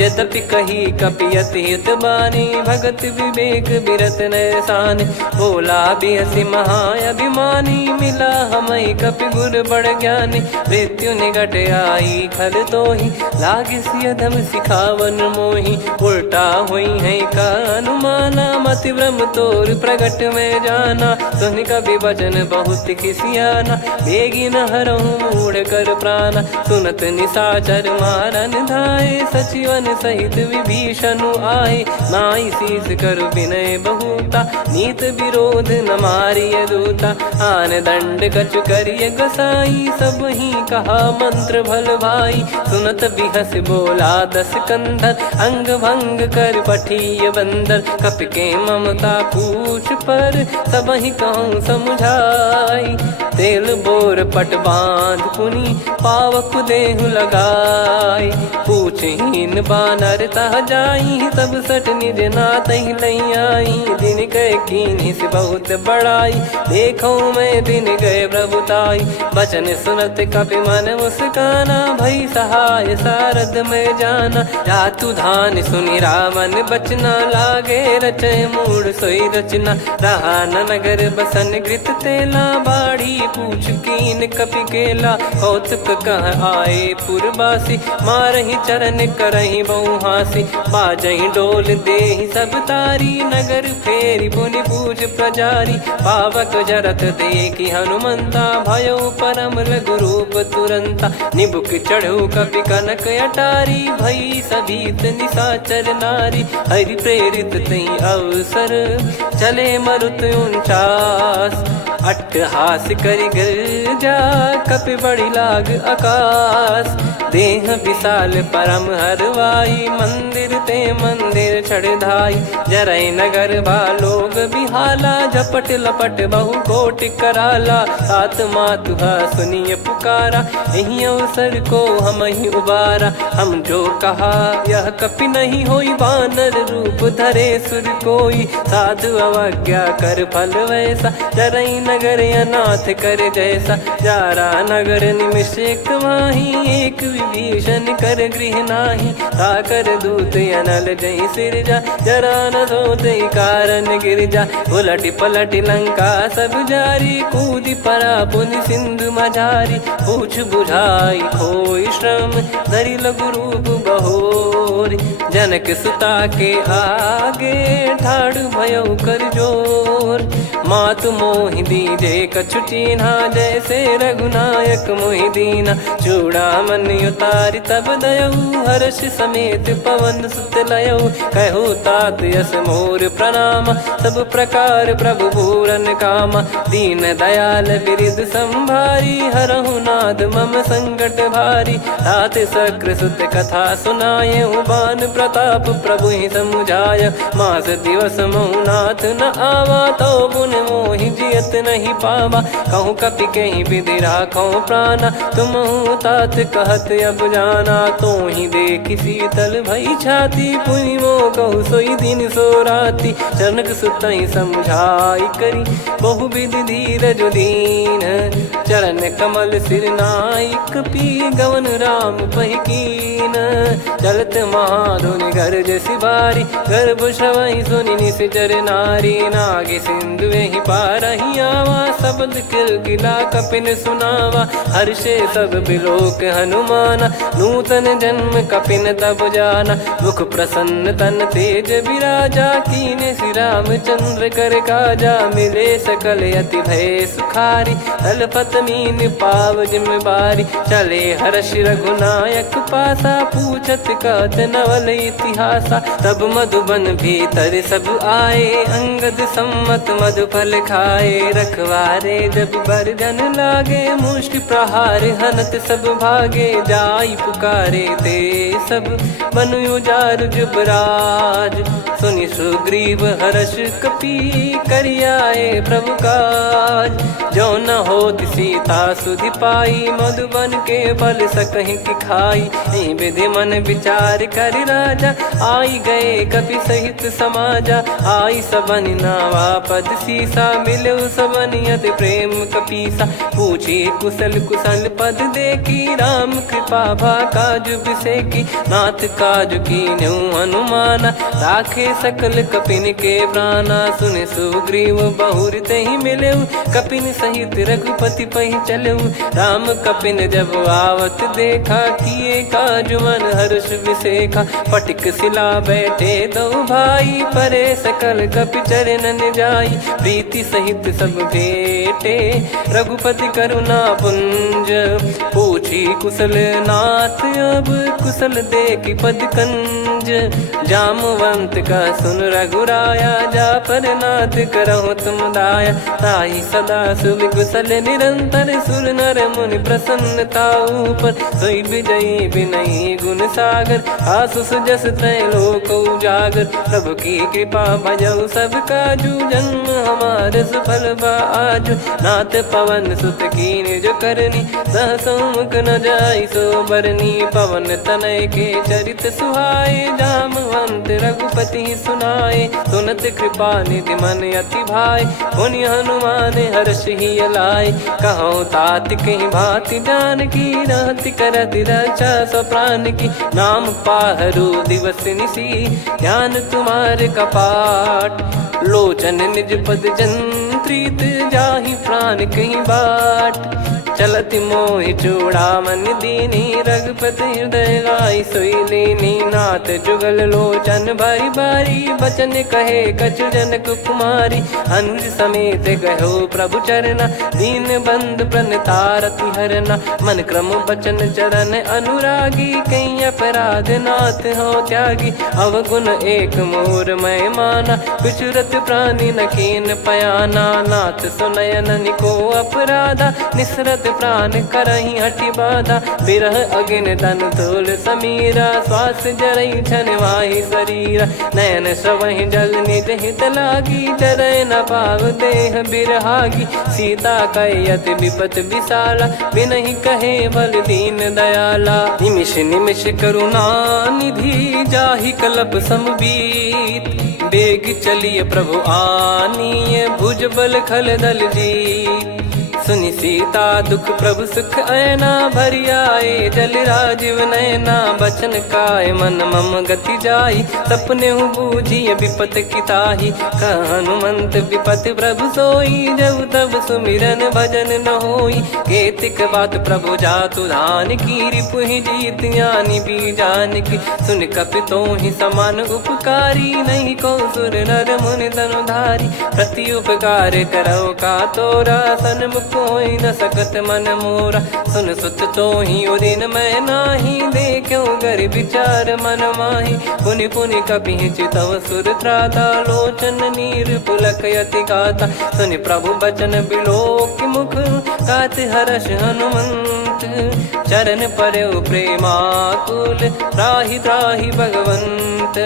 यद्यपि कही कपियति हित बानी, भगत विवेक बिरत नैसान। बोला बिहसि महाअभिमानी, मिला हमई कपि गुर बड़ ज्ञानी। मृत्यु निकट आई खल तोहि, लागिसि अधम सिखावन मोहि। उल्टा हुई है का अनुमाना, मति भ्रम तोर प्रगट में जाना। सुनि कपि वचन बहुत खिसियाना, बेगी न हरहु मूढ़ कर प्राणा। सुनत निशाचर मारन धाये, सचिवन सहित विभीषण आए। नाई शीस कर विनय बहुता, नीत विरोध न मारिय दूता। आन दंड कछु करिय गोसाई, सब ही कहा मंत्र भल भाई। सुनत बिहस बोला दस कंधर, अंग भंग कर पठिय बंदर। कपि के ममता पूछ पर, सब ही कहूँ समझाई। तेल बोर पट बांध पुनि, पावक देहु लगाई। पूछहीन बानर तह जाई, तब सट निज नाथ ही लई आई। दिन गए कीन्ही से बहुत बड़ाई, देखो मैं दिन गए प्रभुताई। बचन सुनत कपि मन मुस्काना, भई सहाय सारद में जाना। जातु धान सुनि रावण बचना, लागे रचय मूढ़ सोई रचना। रहा न नगर बसन घृत तेला, बाढ़ी पूछ कीन कपि केला। कौतुक कह आए पुरबासी, मारहि चरण करहि बहु हासी। बाजहि डोल देहि सब तारी, नगर फेरी पुनि पूज प्रजारी। पावक जरत देखि हनुमंता, भयो परम लघु रूप तुरंता। निबुक चढ़ऊ कपि कनक अटारी, भई सभीत निशाचर नारी। हरि प्रेरित तहि अवसर, चले मरुत 49। अट्टहास करि गिरजा, कपि बड़ी लाग आकाश। देह विशाल परम हरवाई, मंदिर ते मंदिर चढ़धाई। जरई नगर बालोग बिहाला, झपट लपट बहु कोटि कराला। सात मातुहा सुनिय पुकारा, यही अवसर को हम ही उबारा। हम जो कहा यह कपि नहीं होई, वानर रूप धरे सुर कोई। साधु अवज्ञा कर फल वैसा, जरई नगर अनाथ कर जैसा। जारा नगर निमिष एक माही, एक विभीषण कर गृह नाही। ताकर दूत अनल जय सिरजा, जरा न सोते कारण गिरजा। उलटि पलटि लंका सब जारी, कूदि परा पुनि सिंधु मझारी। पूछ बुझाई खोई श्रम, धरि लघु रूप बहोरी। जनक सुता के आगे, ठाड़ भयउ कर जोर। मातु मोहि दीजे कछु चीन्हा, जैसे रघुनायक मोहि दीना। चूड़ामणि उतारि तब दयऊ, हर्ष समेत पवन सुत लयऊ। कहु तात यस मोर प्रणाम, सब प्रकार प्रभु पूरन कामा। दीन दयाल बिरिद संभारी, हरहु नाद मम संकट भारी। तात सक्र सुत कथा सुनाये, बान प्रताप प्रभु ही समुझाय। मास दिवस महु नाथ न आवा, तो पुन मोहि जियत नहीं पावा। कहूँ कपि कहीं विधि राखो प्राणा, तुम तात कहत अब जाना। तो ही देखी शीतल भई छाती, पुनि मो कहु सोई दिन सो राती। जनक सुतहि समझाई करी, बहु विधि धीरज दीन। चरण कमल सिर नायक, पी गवन राम पहिकीन। चलत महाधुनि गरज सिबारी, गर्भ श्रवहि सुनि निश्चर नारी। नागे सिंधु ही पारहि आवा, शब्द किलकिला कपिन सुनावा। हर्षे सब बिलोक हनुमाना, नूतन जन्म कपिन तब जाना। मुख प्रसन्न तन तेज विराजा, कीने श्री रामचंद्र कर काजा। मिले सकल अति भय सुखारी, तलपत मीन पाव जिम्मेवारी। चले हर्ष रघुनायक पासा, पूछत कहत नवल इतिहासा। तब मधुबन भीतर सब आए, अंगद सम्मत मधुफल खाए। रखवारे जब बरजन लागे, मुष्टि प्रहार हनत सब भागे। जाई पुकारे ते सब, बन उजार जुबराज। सुनि सुग्रीव हर्ष कपि, करियाए प्रभु काज। जो न होत सीता सुधि पाई, मधुबन के बल सकहि की खाई। विधि मन विचार कर राजा, आई गए कपि सहित समाजा। आई सबनि नावा पद सीसा, मिलो सबनि अति प्रेम कपीसा। पूछी कुशल कुशल पद देखी, राम कृपा भा काज बिसेकी। नाथ काज कीन्हु हनुमाना, राखे सकल कपिन के प्राणा। सुने सुग्रीव बहुर तेहि मिलेउ, कपिन सहित रघुपति पहि चलेउ। राम कपिन जब आवत देखा, किए काज मन हर्ष विसेखा। पटिक सिला बैठे दो भाई, परे सकल कपि चरणन जाई। प्रीति सहित सब भेटे, रघुपति करुणा पुंज। पूछी कुशल नाथ अब, कुशल देखि पद कंज। जामवंत का सुन रघुराया, जा पर नाथ करहु तुम दाया। ताहि सदा सुविकुशल निरंतर, सुर नर मुनि प्रसन्नता ऊपर। सोई विजयी विनयी गुण सागर, आसु सुजस त्रैलोक उजागर। प्रभु की कृपा भजऊ सब काजू, जन्म हमार सफल बा आजु। नाथ पवन सुत कीन्ह जो करनी, सहसो मुख न जाई सो बरनी। पवन तनय के चरित सुहाए, जामवंत रघुपति सुनाए। सुनत कृपा निधि मन अति भाई, पुनि हनुमान हर्ष ही लाए। कहो तात कहीं भांति जानकी, रहति करति रक्षा सो प्राण की। नाम पाहरु दिवस निसी, ध्यान तुम्हारे कपाट। लोचन निज पद जंत्रित, जाहि प्राण कहीं बाट। चलति मोहि चूड़ामन दीनी, रघुपति हृदय लाई सोई लीनी। नाथ जुगल लोचन बारी बारी, बचन कहे कछु जनक कुमारी। अनुज समेत गयो प्रभु चरना, दीन बंधु प्रणतारति हरना। मन क्रम बचन चरण अनुरागी, कहीं अपराध नाथ हो त्यागी। अवगुण एक मोर मैं माना, बिचुरत प्राणी न कीन पयाना। नाथ सुनयन को अपराधा, निसरत प्राण करहि हटि बाधा। बिरह अगिन तन तोल समीरा, श्वास जरई छन वाहि शरीरा। नयन श्रवहि जल निज हित लागी, चरय न पाव देह बिरहागी। सीता कयत विपत विशाला, बिनहि कहे बल दीन दयाला। निमिष निमिष करुणा निधि, जाहि कल्प समबीत। बेग चलिए प्रभु आनीय, भुज बल खल दल जीत। सुनि सीता दुख प्रभु सुख ऐना, भरि आए जल राजीव नैना। बचन काय मन मम गति जाई, सपने बूझी विपत किताही। हनुमंत विपत प्रभु सोई, जब तब सुमिरन भजन न होई। केतिक बात प्रभु जातु धान की, रिपुहि जीत ज्ञानी बीजान की। सुन कपि तोहि समान उपकारी, नहीं को सुर नर मुनि तनुधारी। प्रति उपकार करो का तोरा, सन्मुख कोई न सकत मन मोरा। सुन सुत तो ही उदिन मैं नाही, देखो गर विचार मन माही। पुनि पुनि कपि चितव सुर त्राता, लोचन नीर पुलक यति गाता। सुनि प्रभु बचन बिलोक मुख, गात हर्ष हनुमंत। चरण परउ प्रेमाकुल, त्राहि त्राहि भगवंत।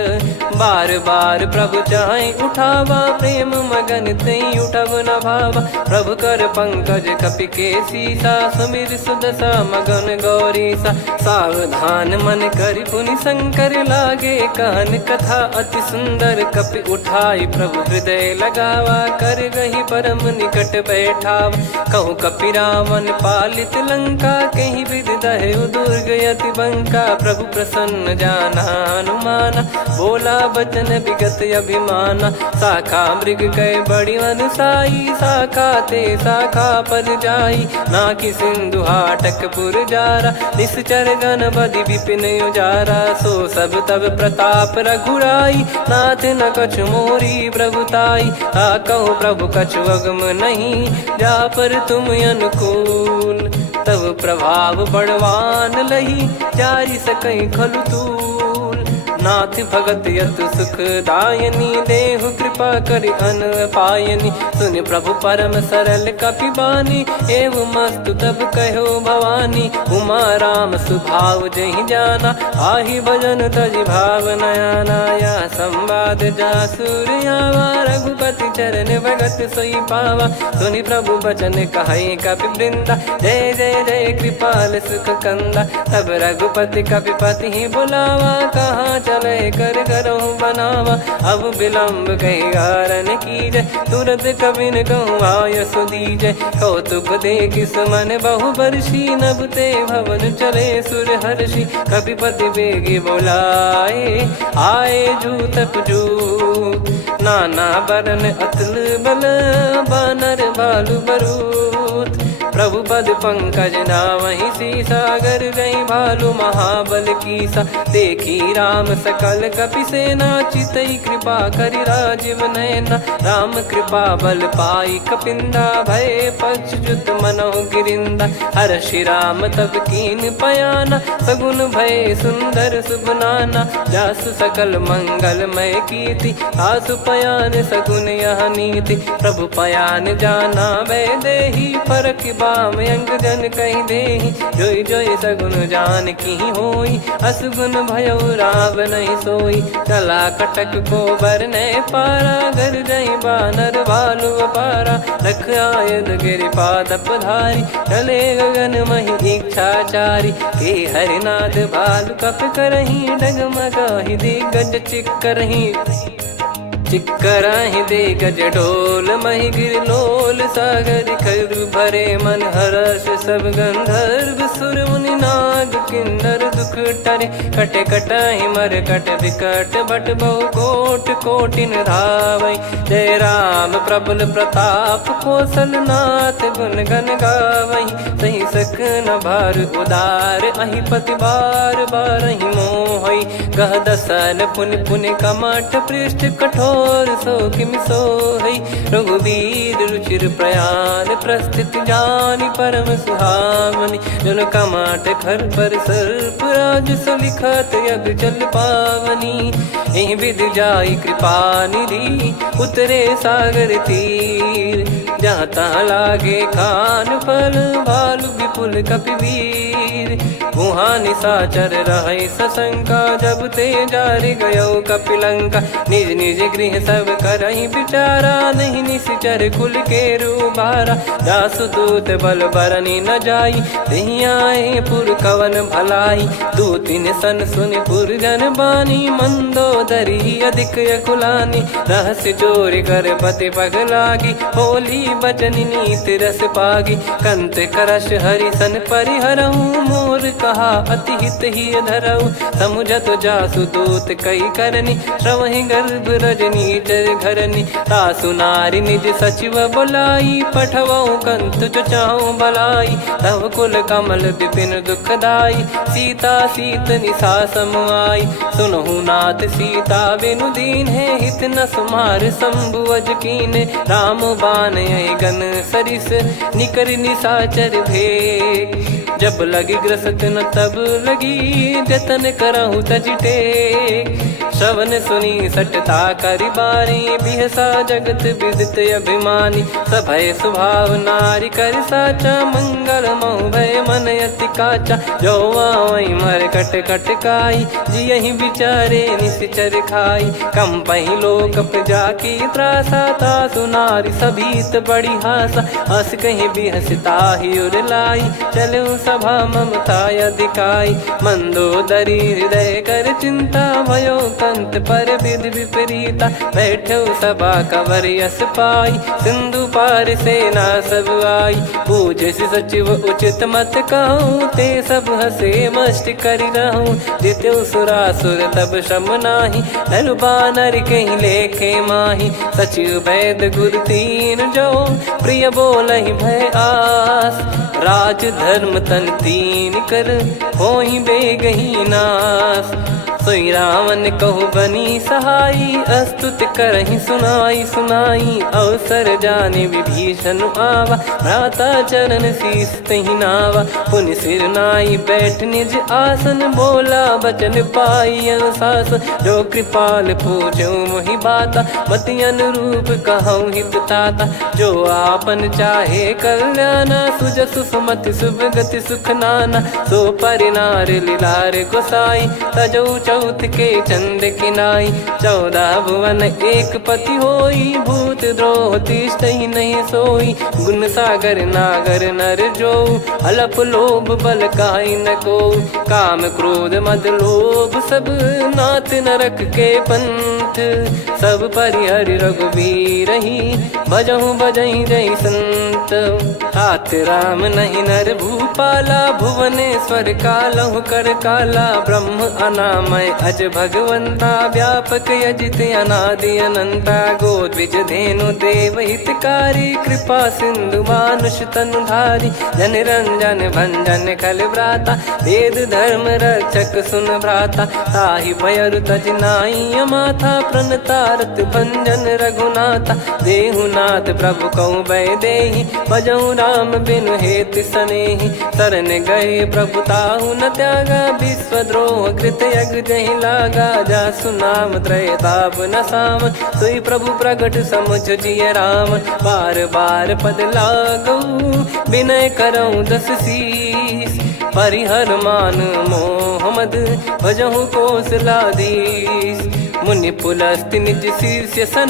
बार बार प्रभु चाहे उठावा, प्रेम मगन तई उठब न भावा। प्रभु कर पंकज कपि के सीसा, सुमिर सुदशा मगन गौरीसा। सावधान मन कर पुनि शंकर लागे, कहन कथा अति सुंदर कपि उठाई। प्रभु हृदय लगावा, कर गही परम निकट बैठावा। कहूँ कपि रावण पालित लंका, कहीं विधि दहु दुर्ग अति बंका। प्रभु प्रसन्न जाना हनुमाना, बोला बचन विगत अभिमाना। शाखा मृग कह बड़ी अनुसाई, शाखा ते शाखा पर जाई। ना कि सिंधु हाटक पुर जारा, निश्चर गण बधि विपिन उजारा। सो सब तब प्रताप रघुराई, नाथ न कछु मोरी प्रभुताई। कहूँ प्रभु कछु अगम नहीं, जा पर तुम अनुकूल। तब प्रभाव बड़वान लही, जारी सकई खलु तूल। नाथ भगत यतु सुख दायनी, देहु कृपा करि अन पायनी। सुन प्रभु परम सरल कपि बानी, एवं मस्तु तब कहो भवानी। उमा राम सुभाव जहि जाना, आहि भजन तजि भाव नया नाया। संवाद जासुर आवा, रघुपति चरण भगत सोई पावा। सुनि प्रभु बचन कहै कपि वृंदा, जय जय जय कृपाल सुख कंदा। तब रघुपति कपिपति बुलावा, कहाँ चले कर करहु बनावा। अब विलम्ब कही कारण कीजय, तुरत कबिन कहूँ आयस दीजय। कौतुक देख सुमन बहु बरसी, नभ ते भवन चले सुर हर्षि। कपिपति बेगी बोलाए, आए जूतक जूत। नाना बरन अतुल बल, बानर भालु बरूत। प्रभु पद पंकज नामहि सीसा, गर गई भालु महाबल कीसा। देखी राम सकल कपि सेना, चितई कृपा करि राजीव नयना। राम कृपा बल पाई कपिंदा, भय पक्षजुत मनोह गिरिंदा। हर्षि राम तब कीन पयाना, सगुन भय सुंदर सुबनाना। जासु सकल मंगलमय कीर्ति, आसु पयान सगुन यह नीति। प्रभु पयान जाना वै देहि, फरक बाम अंग जन कहि देहि। जोई जोई सगुन जान की होई, असगुन भयो राव नहीं सोई। कला कटक को बरने पारा, घर जई बानर भालु अपारा। लख आयद गिरिपाद पधारी, चले गगन महि इच्छाचारी। के हरिनाथ भालु कप करही, डगमगाहि दिग्गज चिक्करही। चिक्कराहि दे गज ढोल, महि गिर लोल। सागर खर भरे मन हर्ष, सब गंधर्व सुर मुनि नाग किन्नर दुख टरे। कटे कटाहि मर कट विकट, भट बहु कोट कोटिन धावै। जय राम प्रबल प्रताप, कौशल नाथ गुण गन गावै। सही सख न भार उदार, अहि पति बार बारहि मोहै। गह दसन पुन पुन कमठ, पृष्ठ कठोर सो किमि सोहै। रघुवीर रुचिर प्रयाण, प्रस्थित जानि परम सुहावनी। जन कमाट खर पर सर्प, राज सलिखत यग जल पावनी। एहि विधि जाई कृपा निधि, उतरे सागर तीर। जहाँ तहाँ लागे खान फल, भालु विपुल कपिवीर। वहाँ निशाचर रहै सशंका, जब ते जारि गयो कपिलंका। निज निज गृह सब करहि विचारा, नहीं निश्चर कुल के रूबारा। दासु दूत बल बरनी न जाई, तेहि आए पुर कवन भलाई। दूतिन सन सुनि पुर जन बानी, मंदोदरी अधिक अकुलानी। रहस्य चोरी कर पति पग लागी, होली बचन नीत रस पागी। कंत करश हरि सन परिहरहु, मोर कहा अति हित ही धरऊ। समुझत जासु दूत कई करनी, श्रवहि गर्भ रजनी चर घरनी। तासु नारी निज सचिव बुलाई, पठवऊ कंत जो चाहूं भलाई। तव कुल कमल विपिन दुखदाई, सीता सीत निशा समाई। सुनहु नाथ सीता बिनु दीन है, हित न सुमार शंभु अज कीने। राम बान गन सरिस, निकर निशाचर भेग। जब लगी ग्रसत न तब लगी, जतन करहु तज टेक। श्रवण सुनी सटता करि बारी बिहसा जगत विदित अभिमानी सभय स्वभाव नारी कर साचा मंगल मोह भय मन अति काचा जो आवई मर कट कट काई जियहि विचारे निश्चर खाई कम पही लोक जाकी त्रासा तासु नारी सभीत बड़ी हासा हस कहीं भी हंसता ही उर लाई चलो सभा ममता अधिकाई मंदोदरी हृदय कर चिंता भयो कंत पर विध विपरीता बैठो सभा कवर यस पाई सिंधु पार सेना सब आई पूजे से सचिव उचित मत कहूँ ते सब हसे मस्त करि रहूँ जित्यो सुरासुर तब शम नाही नर बानर कहीं लेखे माही सचिव वैद गुरु तीन जो प्रिय बोलहि भय आस राज धर्म तन तीन कर होहि बेगही नास सोई रावण कहु बनी सहाई अस्तुत करहि सुनाई सुनाई अवसर जाने विभीषण आवा भ्राता चरण शीस तहि नावा पुनि सिर नाई बैठ निज आसन बोला बचन पाई अनुशासन जो कृपाल पूजो मोहि बाता मति अनुरूप कहूँ हित ताता जो आपन चाहे कल्याणा सुजसु सुमति शुभ गति सुख नाना सो परिनार लीलार गोसाई तजौ चौथ के चंद किनाई 14 भुवन एक पति होई भूत द्रोह तिष्ठहि नहीं सोई गुण सागर नागर नर जो अलप लोभ बल काई न को काम क्रोध मद लोभ सब नाथ नरक के पंथ सब परिहरि रघुवीर ही भजहु भजहि जय संत तात राम नहीं नर भूपाला भुवनेश्वर कालहु कर काला ब्रह्म अनामय अज भगवंता व्यापक यजित अनादि अनंता गोद्विज धेनु देव हितकारी कृपा सिंधु मानुष तनुधारी जन रंजन भंजन खल भ्राता वेद धर्म रक्षक सुन भ्राता ताहि भयरु तज नाई माथा प्रणतारत भंजन रघुनाथा देहुनाथ प्रभु कहु भय देहि भजहु राम बिनु हेति सनेहि शरण गए प्रभु ताहु न त्यागा विश्वद्रोह कृत यज्ञ जहि लागा जासु नाम त्रय ताप न साम सोई प्रभु प्रगट समुझ जिय राम बार बार पद लागऊ विनय करऊँ दस शीस परिहर मान मोह मद भजहु कौशलाधीश मुनि पुलस्ति निज शीर्ष सन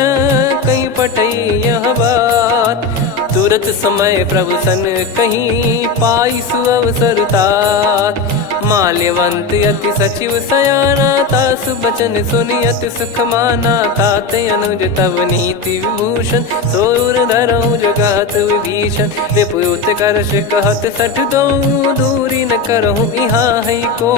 कहीं पटई यह बात तुरत समय प्रभु सन कहीं पाई सुअवसर तात माल्यवंत अति सचिव सयाना तासु बचन सुनि अति सुख माना ताते अनुज तव नीति विभूषण सोर धरऊ जगत विभीषण विपुत करश कहत सठ दो दूरी न करहु यहाँ है को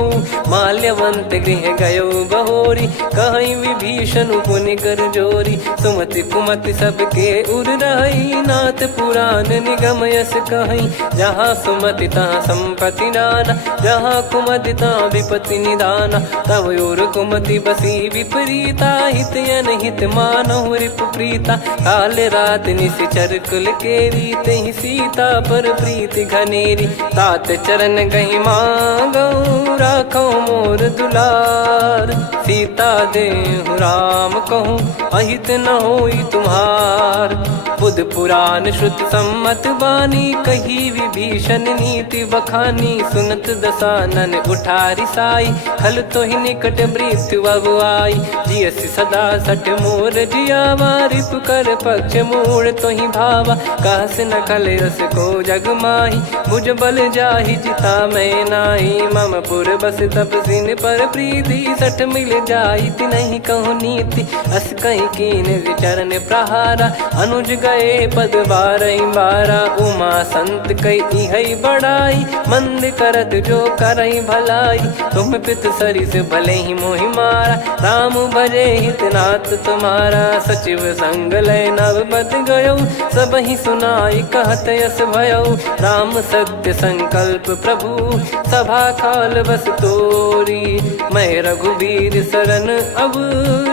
माल्यवंत गृह गयो बहोरी कहीं विभीषण पुनि कर जोरी सुमति कुमति सबके उर रही नाथ पुराण निगम यस कहीं जहाँ सुमति तहाँ संपत्ति नाना जहाँ कुमति तहाँ विपत्ति निदाना तव और कुमति बसी विपरीता हित अनहित मानहु रिप प्रीता काल रात निश्चर कुल केरी तहि सीता पर प्रीति घनेरी तात चरण गहि मांगऊ राखो मोर दुलार सीता देहु राम कहूँ अहित न होई तुम्हार बुध पुराण श्रुति सम्मत बानी कही विभीषण नीति बखानी सुनत दसानन उठारी साई खल तो ही निकट मृत्यु अब आई जियसि सदा सट मोर जियावा रिप कर पक्ष मूड़ तो ही भावा कहस न खल रस को जग माही भुज बल जाहि जिता मैं नाही मम पुर बस तप सिन पर प्रीति सठ मिल जाई नहीं कहूँ नीति अस कहीं कीन विचरण प्रहारा अनुज गए पद बारई बारा उमा संत कई है बड़ाई मंद करत जो करई भलाई तुम पित सरिस भले ही मोहि मारा राम भजे हितनाथ तुम्हारा सचिव संग लय नव बत गयो सब ही सुनाई कहत यस भयो राम सत्य संकल्प प्रभु सभा काल बस तोरी मैं रघुबीर शरण अब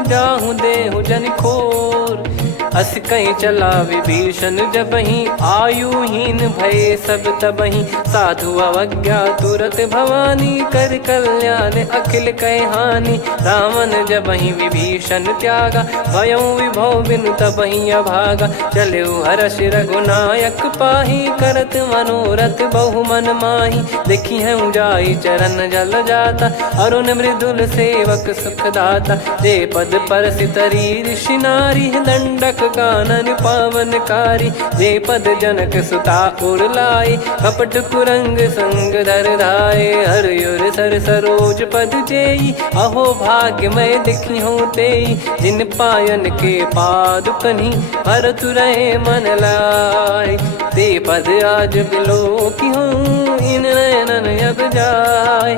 जाहूँ देहु जन खोर अस कहीं चला विभीषण जबहि, आयुहीन भये सब तबहि। साधु अवज्ञा तुरत भवानी, कर कल्याण अखिल कह हानि। रावण जबहि विभीषण त्यागा, भयउ विभव बिनु तबहि अभागा। चले हर्ष रघुनायक पाहि, करत मनोरथ बहु मन माहि। देखी है जाई चरण जल जाता, अरुण मृदुल सेवक सुख दाता। जे पद परसि तरी ऋषि नारी, दंडक कानन पावनकारी। जे पद जनक सुता उर लाई, कपट कुरंग संग धर धाये। हरियुर सर सरोज पद जेई, अहो भाग्य मैं दिखी हूँ तेई। जिन पायन के पाद कन्ही, भरत रहे मन लाई। ते पद आज बिलो की हूँ, इन नयनन अब जाय।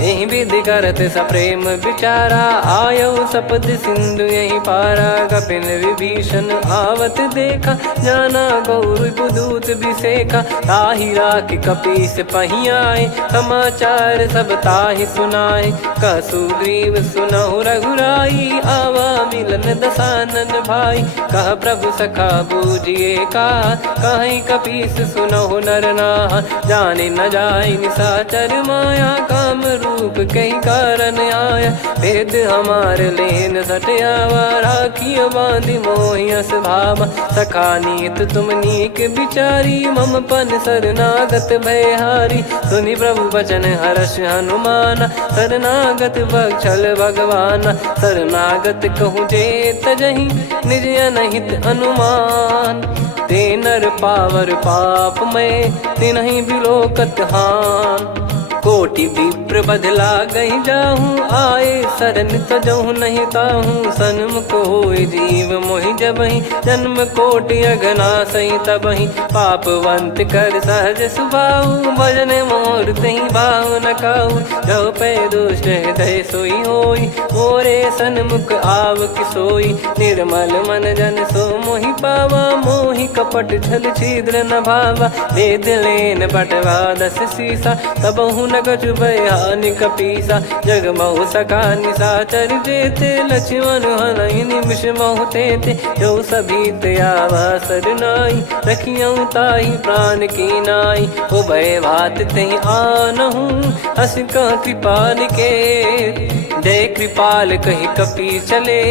यही विधि करत सप्रेम विचारा, आयो सपद सिंधु यही पारा। कपिन विभीषण आवत देखा, जाना गौर बुदूत बिसेखा। ताहि राख कपीस पही आए, समाचार सब ताहि सुनाए। कह सुग्रीव सुनहु रघुराई, आवा मिलन दसानन भाई। कह प्रभु सखा बूझिए का, कहीं कपीस सुनहु नर नाहा। जाने न जाय निशाचर माया, काम रूप कई कारण आया। भेद हमार लेन सटयावा, राखिय बांधि मोहियस भावा। सखा नीत तुम नीक बिचारी, मम पन शरणागत भयहारी। सुनि प्रभु बचन हर्ष हनुमाना, शरणागत बक्षल भगवाना। शरणागत कहूँ जे तजहि, निज अनहित अनुमान। ते नर पावर पाप में, तिन्हि बिलोकत हान। कोटि विप्र बदला गई जाहूँ, आए शरण तजहु नहीं ताहूँ। सन्मुख होय जीव मोहि जबहि, जन्म कोटि अगना सही तबहि। पापवंत कर सहज सुभाऊ, भजन मोर तहि भाव न काऊ। जो पै दुष्ट हृदय सोई होई, मोरे सन्मुख आव किसोई। निर्मल मन जन सो मोहि पावा, मोहि कपट छल छिद्र न भावा। वेद लेन बटवा दस सीसा, तबहु न कछु बयानि कपीसा। जग महु सका निशाचर जेते, लक्ष्मण हनहि निमिष महु तेते। जो सभी त्यावा सरनाई, रखियऊँ ताहि प्राण की नाई। उभय भात तहि आनहूँ, अस कह कृपाल के। जय कृपाल कहि कपी चले,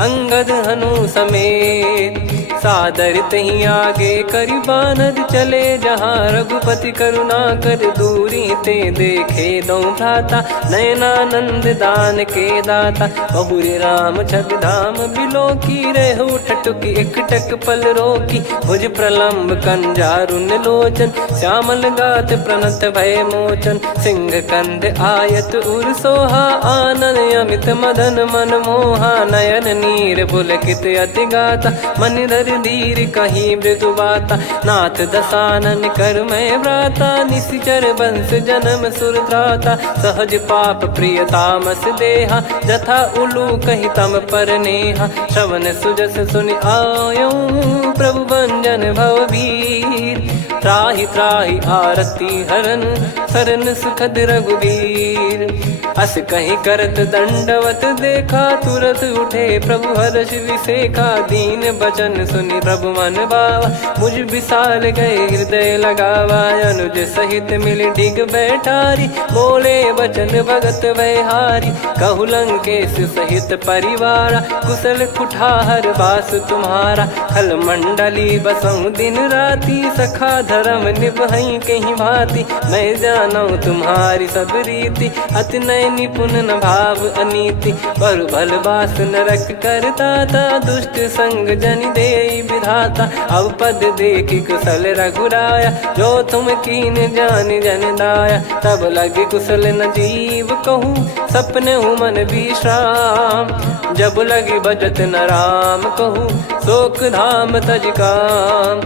अंगद हनु समेत। सादर तही आगे करि बानर चले, जहाँ रघुपति करुणा कर दूरी ते देखे दो भ्राता। नयनानंद दान के दाता, बहुरे राम छवि धाम बिलो की। रहु ठटुकी एकटक पल रोकी, भुज प्रलम्ब कंजारुन लोचन। श्यामल गात प्रणत भय मोचन, सिंह कंध आयत उर सोहा। आनन अमित मदन मन मोहा, नयन नीर पुलकित अति गाता। मन धर धीर कहीं मृदु बाता, नाथ दसानन कर मैं व्राता। निशिचर वंश जन्म सुर त्राता, सहज पाप प्रिय तामस देहा। जथा उलू कही तम पर नेहा, श्रवण सुजस सुनि आयो। प्रभु भंजन भव भीर, त्राहि त्राहि आरती हरन। शरण सुखद रघुबीर, अस कहीं करत दंडवत देखा। तुरत उठे प्रभु हर्ष विसेखा, दीन बचन सुनि प्रभु मन भावा। मुझ विशाल गए हृदय लगावा, अनुज सहित मिल डिग बैठारी। बोले बचन भगत भयहारी, कहु लंकेश सहित परिवारा। कुशल कुठार बास तुम्हारा, खल मंडली बसऊं दिन राती। सखा धर्म निभई कहीं भांति, मैं जानू तुम्हारी सब रीति। अति नय निपुण न भाव अनीति, पर भल बास नरक करता था। दुष्ट संग जन दे विधाता, अब पद देखी कुशल रघुराया। जो तुम कीन जान जन दाया, तब लगे कुशल न जीव कहूँ। सपने मन विश्राम, जब लगी बजत न राम कहूँ। शोक धाम तज काम,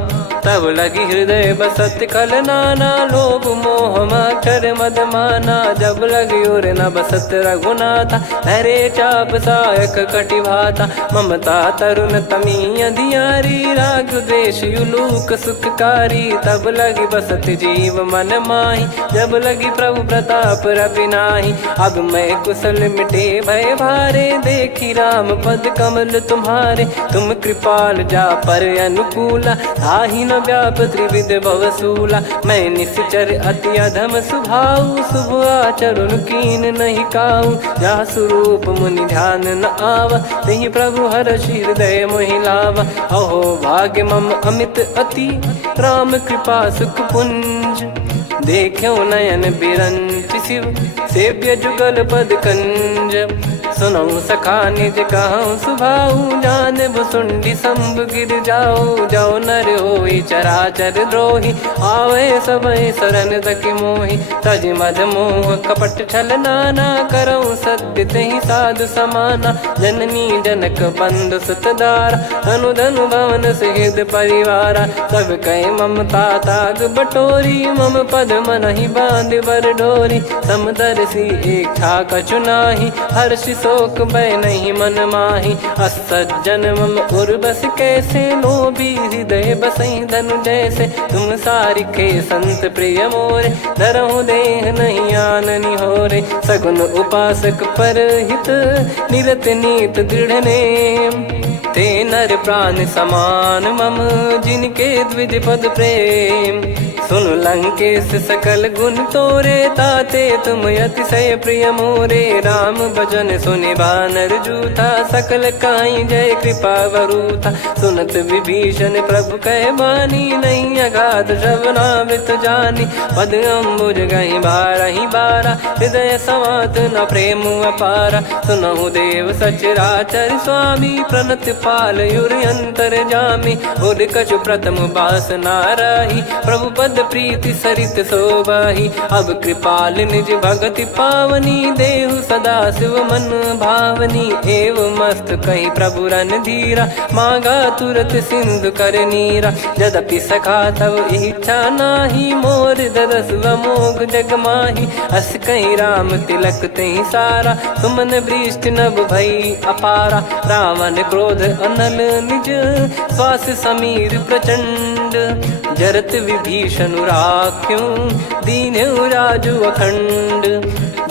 तब लगी हृदय बसत खल नाना। लोभ मोह मकर मद माना, जब लगी उर न बसत रघुनाथा। हरे चाप सायक कटि भाता, ममता तरुण तमी अधियारी। राग द्वेष युलूक सुखकारी, तब लगी बसत जीव मन माही। जब लगी प्रभु प्रताप रवि नाही, अब मैं कुशल मिटे भय भारे। देखी राम पद कमल तुम्हारे। तुम कृपाल जा पर अनुकूला, ताहि न व्याप त्रिविध भवसूला। मैं निश्चर अति अधम सुभाऊ, शुभ आचरण कीन नहीं काऊ। जा स्वरूप मुनि ध्यान न आवा, तेहि प्रभु हर्षि हृदय मोहि लावा। अहो भाग्य मम अमित अति, राम कृपा सुख पुंज। देखो नयन बिरंच शिव, सेव्य जुगल पद कंज। सुनऊ सखा निज कहूँ सुभाऊ, जान भुसुंडी शंभ गिर जाओ। जाओ नर होई चराचर द्रोही, आवे सबय शरण तकी मोहि। तज मद मोह कपट छल नाना, करऊँ सत्य तेहि साधु समाना। जननी जनक बंधु सुतदारा, धनु धनु भवन सहित परिवारा। सब कहे ममता ताग बटोरी, मम पद मनहि बांध बर डोरी। समदर्शी इच्छा कछु नाही, हर्ष शोक भय नहीं मन माही। असज्जन मम उर्वश कैसे, लोभी हृदय बसई धनु जैसे। तुम सारिखे संत प्रिय मोरे, धरहु देह नहीं आननि होरे। सगुन उपासक परहित, निरत नीत दृढ़ नेम। ते नर प्राण समान मम, जिनके द्विज पद प्रेम। सुन लंकेश सकल गुण तोरे, ताते तुम अतिशय प्रिय मोरे। राम भजन सुनि बानर जूथा, सकल काई जय कृपा वरूथा। सुनत विभीषण प्रभु कह बानी, नहीं अगाध श्रवणामृत जानी। पद अम्बुज गहि बारहि बारा, हृदय समात न प्रेम अपारा। सुनहु देव सचराचर स्वामी, प्रणत पाल युर अंतर जामी। उर कछु प्रथम बास नाराही, प्रभु पद प्रीति सरित शोभाही। अब कृपाल निज भगति पावनी, देहु सदा शिव मन भावनी। एव मस्त कही प्रभु रन धीरा, मांगा तुरत सिंधु कर नीरा। यद्यपि सखा तब इच्छा नाही, मोर दरस मोग जग माही। अस कहीं राम तिलक तेहि सारा, सुमन वृष्टि नभ भई अपारा। रावण क्रोध अनल निज, श्वास समीर प्रचंड। जरत विभीषण राख्यों, दीन्हु राजु अखंड।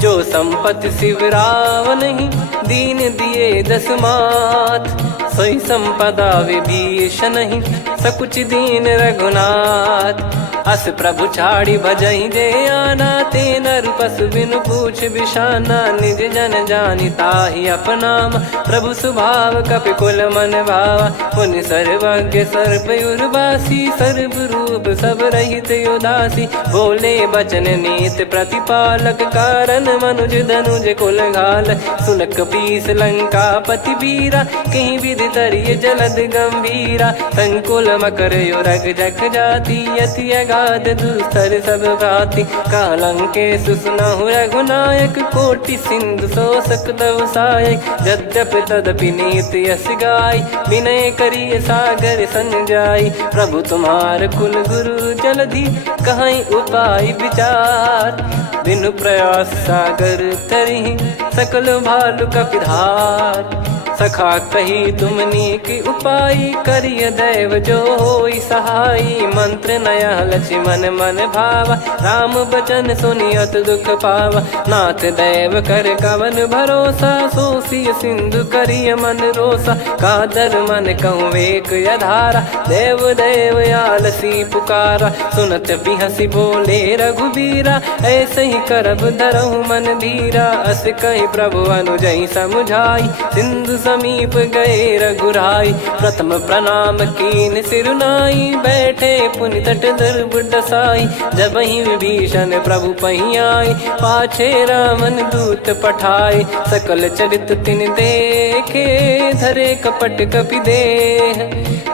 जो संपत्ति शिव रावण ही, दीन दिए दस मात। सोई संपदा विभीषण ही, सकुच दीन रघुनाथ। अस प्रभु छाड़ी भजई जे आना, ते नर पशु बिनु पूछ बिशाना। निज जन जानि ताहि अपनाम, प्रभु स्वभाव कपि कुल मन भावा। मुनि सर्वज्ञ सर्वयुर्वासी, सर्व रूप सब रहित उदासी। बोले बचन नीत प्रतिपालक, कारण मनुज धनुज कुल घाल। सुन कपीस लंका पति वीरा, कहीं विधि तरिय जलद गंभीरा। संकुल मकर युरग जग जाति, यति अगाध दुस्तर सब भाति। कालंकेश सुनहु रघुनायक, कोटि सिंधु शोषक तव सहायक। यद्यपि तदपि नीति यस गाय, विनय करिय सागर सन जाई। प्रभु तुम्हार कुल गुरु जलधि, कहीं उपाय विचार। बिनु प्रयास सागर तरिहि, सकल भालु कपिधार। सखा कही तुमनी की उपाय, करिय दैव जो होई सहाई। मंत्र नया लक्ष्मण मन भावा, राम बचन सुनियत दुख पावा। नाथ दैव कर कवन भरोसा, सोसिय सिंधु करिय मन रोसा। कादर मन कहूँ एक अधारा, देव देव आलसी पुकारा। सुनत बिहसी बोले रघुबीरा, ऐसे ही करब धरहु मन धीरा। अस कही प्रभु अनुजई समुझाई, सिंधु समीप गए रघुराई। प्रथम प्रणाम कीन सिरुनाई, बैठे पुनि तट दर्भ डसाई। जब ही विभीषण प्रभु पही आई, पाछे रामन दूत पठाए। सकल चरित तिन देखे, धरे कपट कपि देह।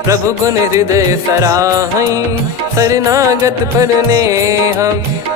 प्रभु गुण हृदय सराहई, शरणागत पर नेह।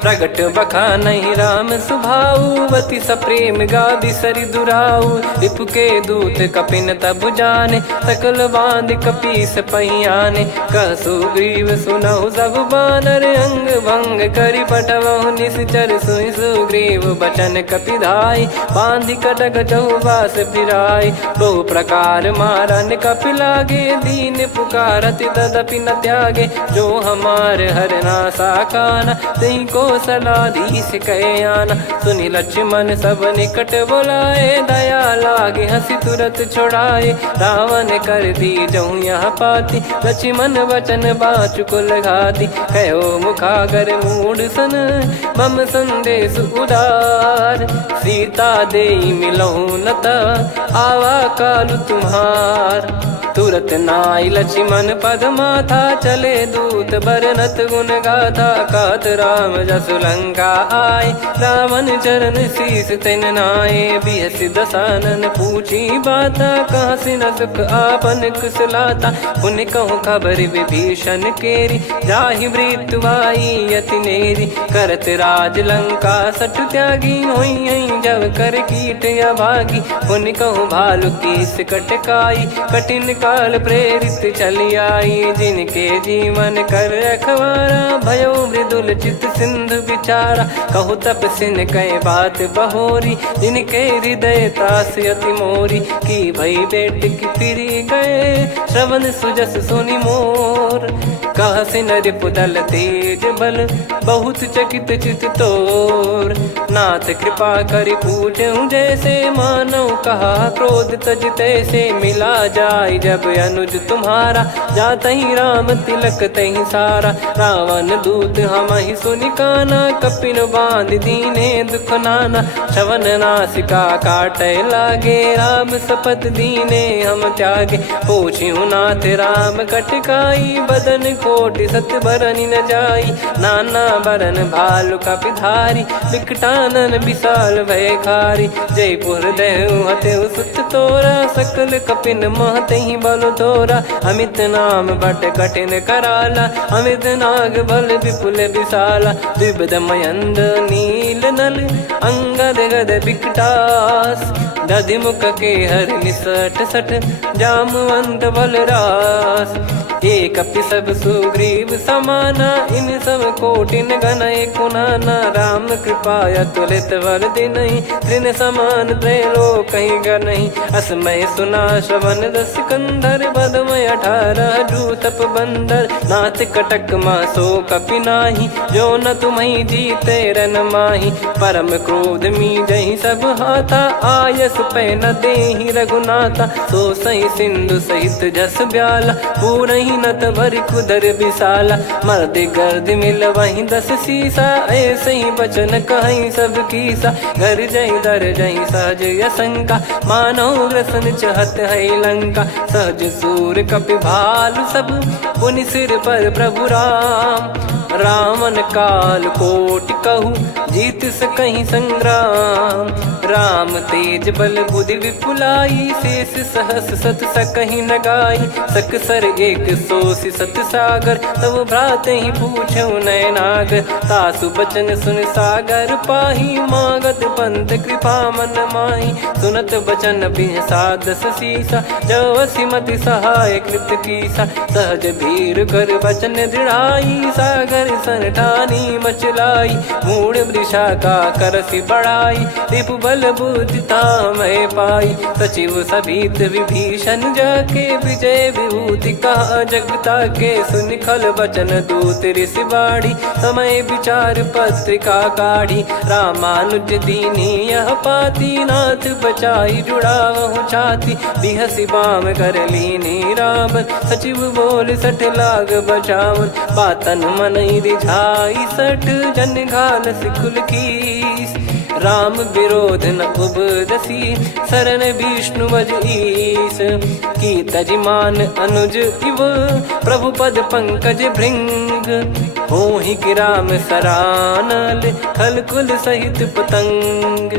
प्रगट बखानहि राम सुभाऊ, बति सप्रेम गादि सरि दुराऊ। रिपु के दूत कपिन तब जाने, सकल बांध कपीस पहियाने। कह सुग्रीव सुनहु सब बानर, अंग भंग करि पठवहु निश्चर। सुनि सुग्रीव बचन कपिधाई, बांधि कटक चहुबास फिराई। बहु प्रकार मारन कपि लागे, दीन पुकारति तदपि न त्यागे। जो हम कुमार हरना साकाना, तई को सलाधीश कहे आना। सुनि लक्ष्मण सब निकट बुलाए, दया लागे हंसी तुरत छुड़ाए। रावण कर दी जऊँ यहाँ पाती, लक्ष्मण वचन बाचु कुल घाती। कहो मुखागर मूड सन, मम संदेश उदार। सीता देई मिलहु नता, आवा कालु तुम्हार। तुरत नाई लक्ष्मण पद माथा, चले दूत बरनत गुण गाथा। कहत राम जसु लंका आए, रावण चरण शीस तिन नाये। बिहसि दसानन पूछी बाता, कहाँ से न सुख आपन कुशलाता। पुन कहूँ खबर विभीषण केरी, जाहि मृत्यु आई अति नेरी। करत राज लंका सठ त्यागी, होई जब कर कीट अभागी। पुन कहूँ भालु कीस कटकाई, कठिन काल प्रेरित चली आई। जिनके जीवन कर रखवारा, भयो मृदुल चित सिंधु विचारा। कहु तपसिन कई बात बहोरी, जिनके हृदय तास अति मोरी। की भई बेट की फिरी गए, श्रवण सुजस सुनि मोर। कह सिन रिपुदल तेज बल, बहुत चकित चित तोर। नाथ कृपा करि पूछऊँ जैसे, मानव कहा क्रोध तज तैसे। मिला जाय जब अनुज तुम्हारा, जातहि राम तिलक तहि सारा। रावण दूत हमहि सुनि काना, कपिन बांध दीने दुख नाना। श्रवण नासिका काटै लागे, राम शपथ दीने हम त्यागे। पूछिहु नाथ राम कटकाई, बदन कोटि सत बरनि न जाई। नाना बरन भालु कपिधारी, विकटानन विशाल भयखारी। जयपुर देहु हतेउ सुत तोरा, सकल कपिन महतहि बल तोरा। अमित नाम बट कठिन कराला, अमित नाग बल विपुल विशाला। द्विविध मयंद नील नल, अंगद गद विकटास। दधिमुख के हर निसठ सठ, जामवंत बलरास। एक कपि सब सुग्रीव समाना, इन सब कोटिन गनय कुनाना। राम कृपा अतुलित बल दिनहि, तृण समान त्रैलोकहि गनहि। असमय सुना श्रवण दस कंधर, बदमय 18 जूतप बंदर। नाथ कटक मासो कपि नाही, जो न तुम्हि जीते रन माही। परम क्रोध मीजहि सब हाथा, आयस पै न देहि रघुनाथा। सो सही सिंधु सहित जस ब्याला, पूरहि नत भर कुदर विशाला। मर्द गर्द मिल वहीं 10 सीसा, ऐसे ही बचन कहीं सब कीसा। घर जय दर जय सहज यसंका, मानव ग्रसन चहत है लंका। सहज सूर कपि भालु सब, पुनि सिर पर प्रभु राम। रामन काल कोटि कहु, जीत सकहि संग्राम। राम तेज बल बुद्धि विपुलाई, शेष सहस सत सकहि न गाई। सकसर एक सोसि सत सागर, तब भ्राते ही पूछौ नयनागर। तासु बचन सुन सागर पाही, मागत पंथ कृपा मन माही। सुनत बचन बिहसा 10 सीसा, जवसि मति सहाय कृत कीसा। सहज भीर कर बचन दृढ़ाई, सागर सन ठानी मचलाई। मूढ़ वृषा का करसि बढ़ाई, रिपु बल बुद्धि तामय पाई। सचिव सभीत विभीषण जाके, विजय विभूति कहा जगता के। सुनि खल बचन दूत ऋषि बाढ़ी, समय विचार पत्रिका काढ़ी। रामानुज दीनी यह पाती, नाथ बचाई जुड़ावहु छाती। बिहसि बाम कर लीनी राम, सचिव बोल सठ लाग बचावन। बातन मन रिझाई सठ, जन घाल सिकुल कीस। राम विरोध न उपदसी, शरण विष्णु बज ईस। की तजिमान अनुज इव, प्रभु पद पंकज भृंग। होहि कि राम सरानल, खल कुल सहित पतंग।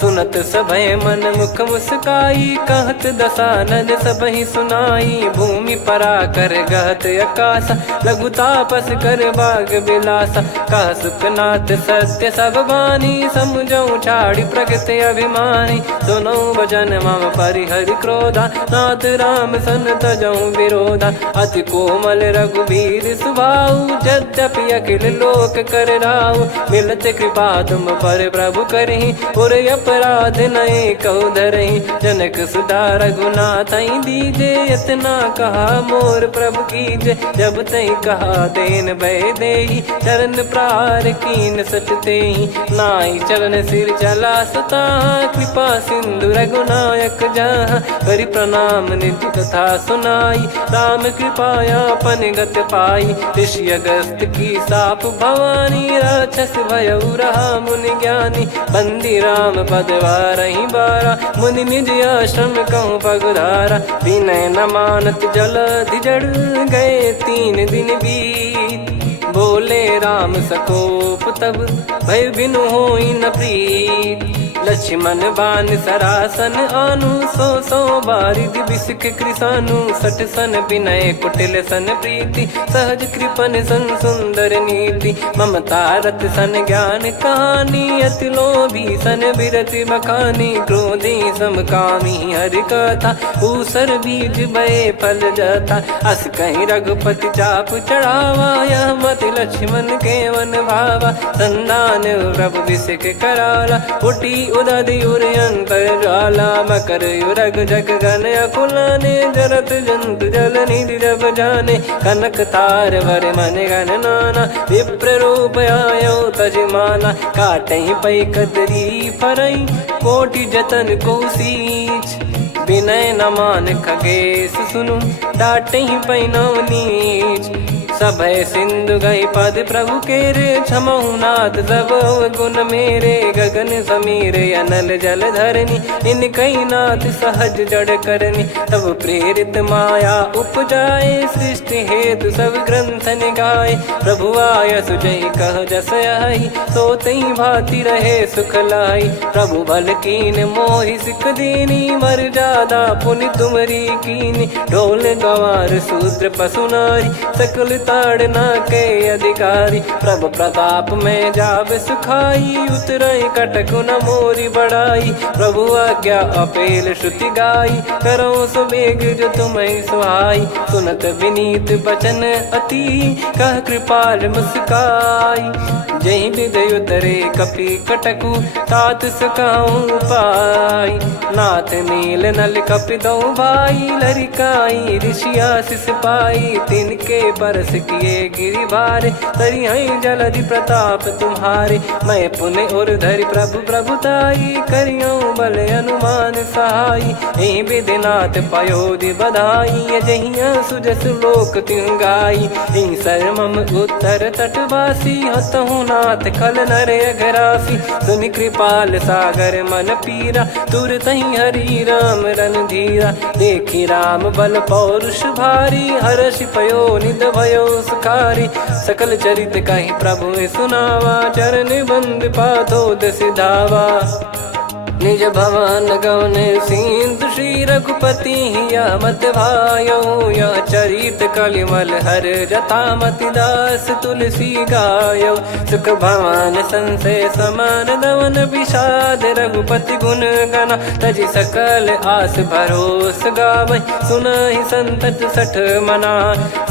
सुनत सभय मन मुख मुस्काई, कहत दसानन सबहि सुनाई। भूमि परा कर गहत आकाशा, लघु तापस कर बाग बिलासा। कह सुखनाथ सत्य सब बानी, समुझौ छाड़ी प्रकृति अभिमानी। सुनो भजन मम परिहरि क्रोधा, नाथ राम सन तजौ विरोधा। अति कोमल रघुवीर सुभाऊ, यद्यपि की अखिल लोक कर राव। मिलत कृपा तुम पर प्रभु करही, और अपराध नए कौ धरही। जनक सुधा रघुनाथ दीजे, इतना कहा मोर प्रभु कीजे। जब तई कहा देन भय देही, चरण प्रार कीन सटते ही। नाई चरण सिर चला सता, कृपा सिंधु रघुनायक जहाँ। करि प्रणाम निज कथा सुनाई, राम कृपाया पन गत पाई। ऋषि अगस्त की साप भवानी, राक्षस भयउ रहा मुनि ज्ञानी। बंदी राम पद वारहि बारा, मुनि निज आश्रम कहूँ पगुधारा। विनय न मानत जलधि जड़, गए 3 दिन बीत। बोले राम सकोप तब, भय बिनु होई न प्रीत। लक्ष्मण बान सरासन आनु, 100 बारिद बिसिख कृसानु। 60 सन विनय कुटिल सन प्रीति, सहज कृपन सन सुंदर नीति। ममता रत सन ज्ञान कहानी, अति लोभी सन बिरति बखानी। क्रोधी समकामी हरि कथा, ऊसर बीज बये फल जथा। अस कहीं रघुपति चाप चढ़ावा, यह मत लक्ष्मण के मन भावा। संदान प्रभु बिसिख कराला, उठी उदधि उर अंतर ज्वाला। मकर युरग जग गण अकुलाने, जरत जंतु जल निधि जब जाने। कनक तार वर मन गण नाना, विप्र रूप आयो तजमाना। काटहि पै कदरी फरई, कोटि जतन को सींच। विनय न मान खगेश सुनु, डांटहि पै नव नीच। सभय सिंधु गई पद प्रभु केरे, क्षमहु नाथ सब गुण मेरे। गगन समीरे अनल जल धरनी, इन कई नाथ सहज जड़ करनी। तब प्रेरित माया उपजाए, सृष्टि हेतु सब ग्रंथ निगाए। प्रभु आय सुजई कह जस आई, सोतई भांति रहे सुख लाई। प्रभु बल कीन मोहि सिख दीनी, मर्यादा पुनि तुमरी कीनी। ढोल गवार शूद्र पशु नारी, सकल ताड़ना के अधिकारी। प्रभु प्रताप में जाब सुखाई, उतरई कटक न मोरी बढ़ाई। प्रभु आज्ञा अपेल श्रुति गाई, करो सुबेग जो तुम्हें सुहाई। सुनत विनीत बचन अति, कह कृपाल मुस्काई। जहि विदय उतरे कपि कटकु, तात सकाऊं पाई। नाथ नील नल कपि दो भाई, लरिकाई ऋषि आशीष पाई। तिनके परस किए गिरि भारे, तरिहै जलधि प्रताप तुम्हारे। मैं पुण्य और धरि प्रभु प्रभुताई, करियऊं बल अनुमान सहाई। एहि विधिनाथ पयोधि बधाई, जहिया सुजस लोक तिहुँ गाई। एहि सरमम उत्तर तटवासी, हतहु नाथ खल नर अघरासी। सुनि कृपाल सागर मन पीरा, तुरतहि हरि राम रणधीरा। देखि राम बल पौरुष भारी, हर्षि पयो निध भयो सुखारी। सकल चरित कहि प्रभु सुनावा, चरण बंद पादोद सिधावा। निज भवन गौन सिंधु, श्री रघुपति हिया मत भायो। यह चरित कलिमल हर जथा, मति दास तुलसी गायो। सुख भवन संशय समान दवन, विषाद रघुपति गुण गना। तजि सकल आस भरोस गावै, सुनहि संतत सठ मना।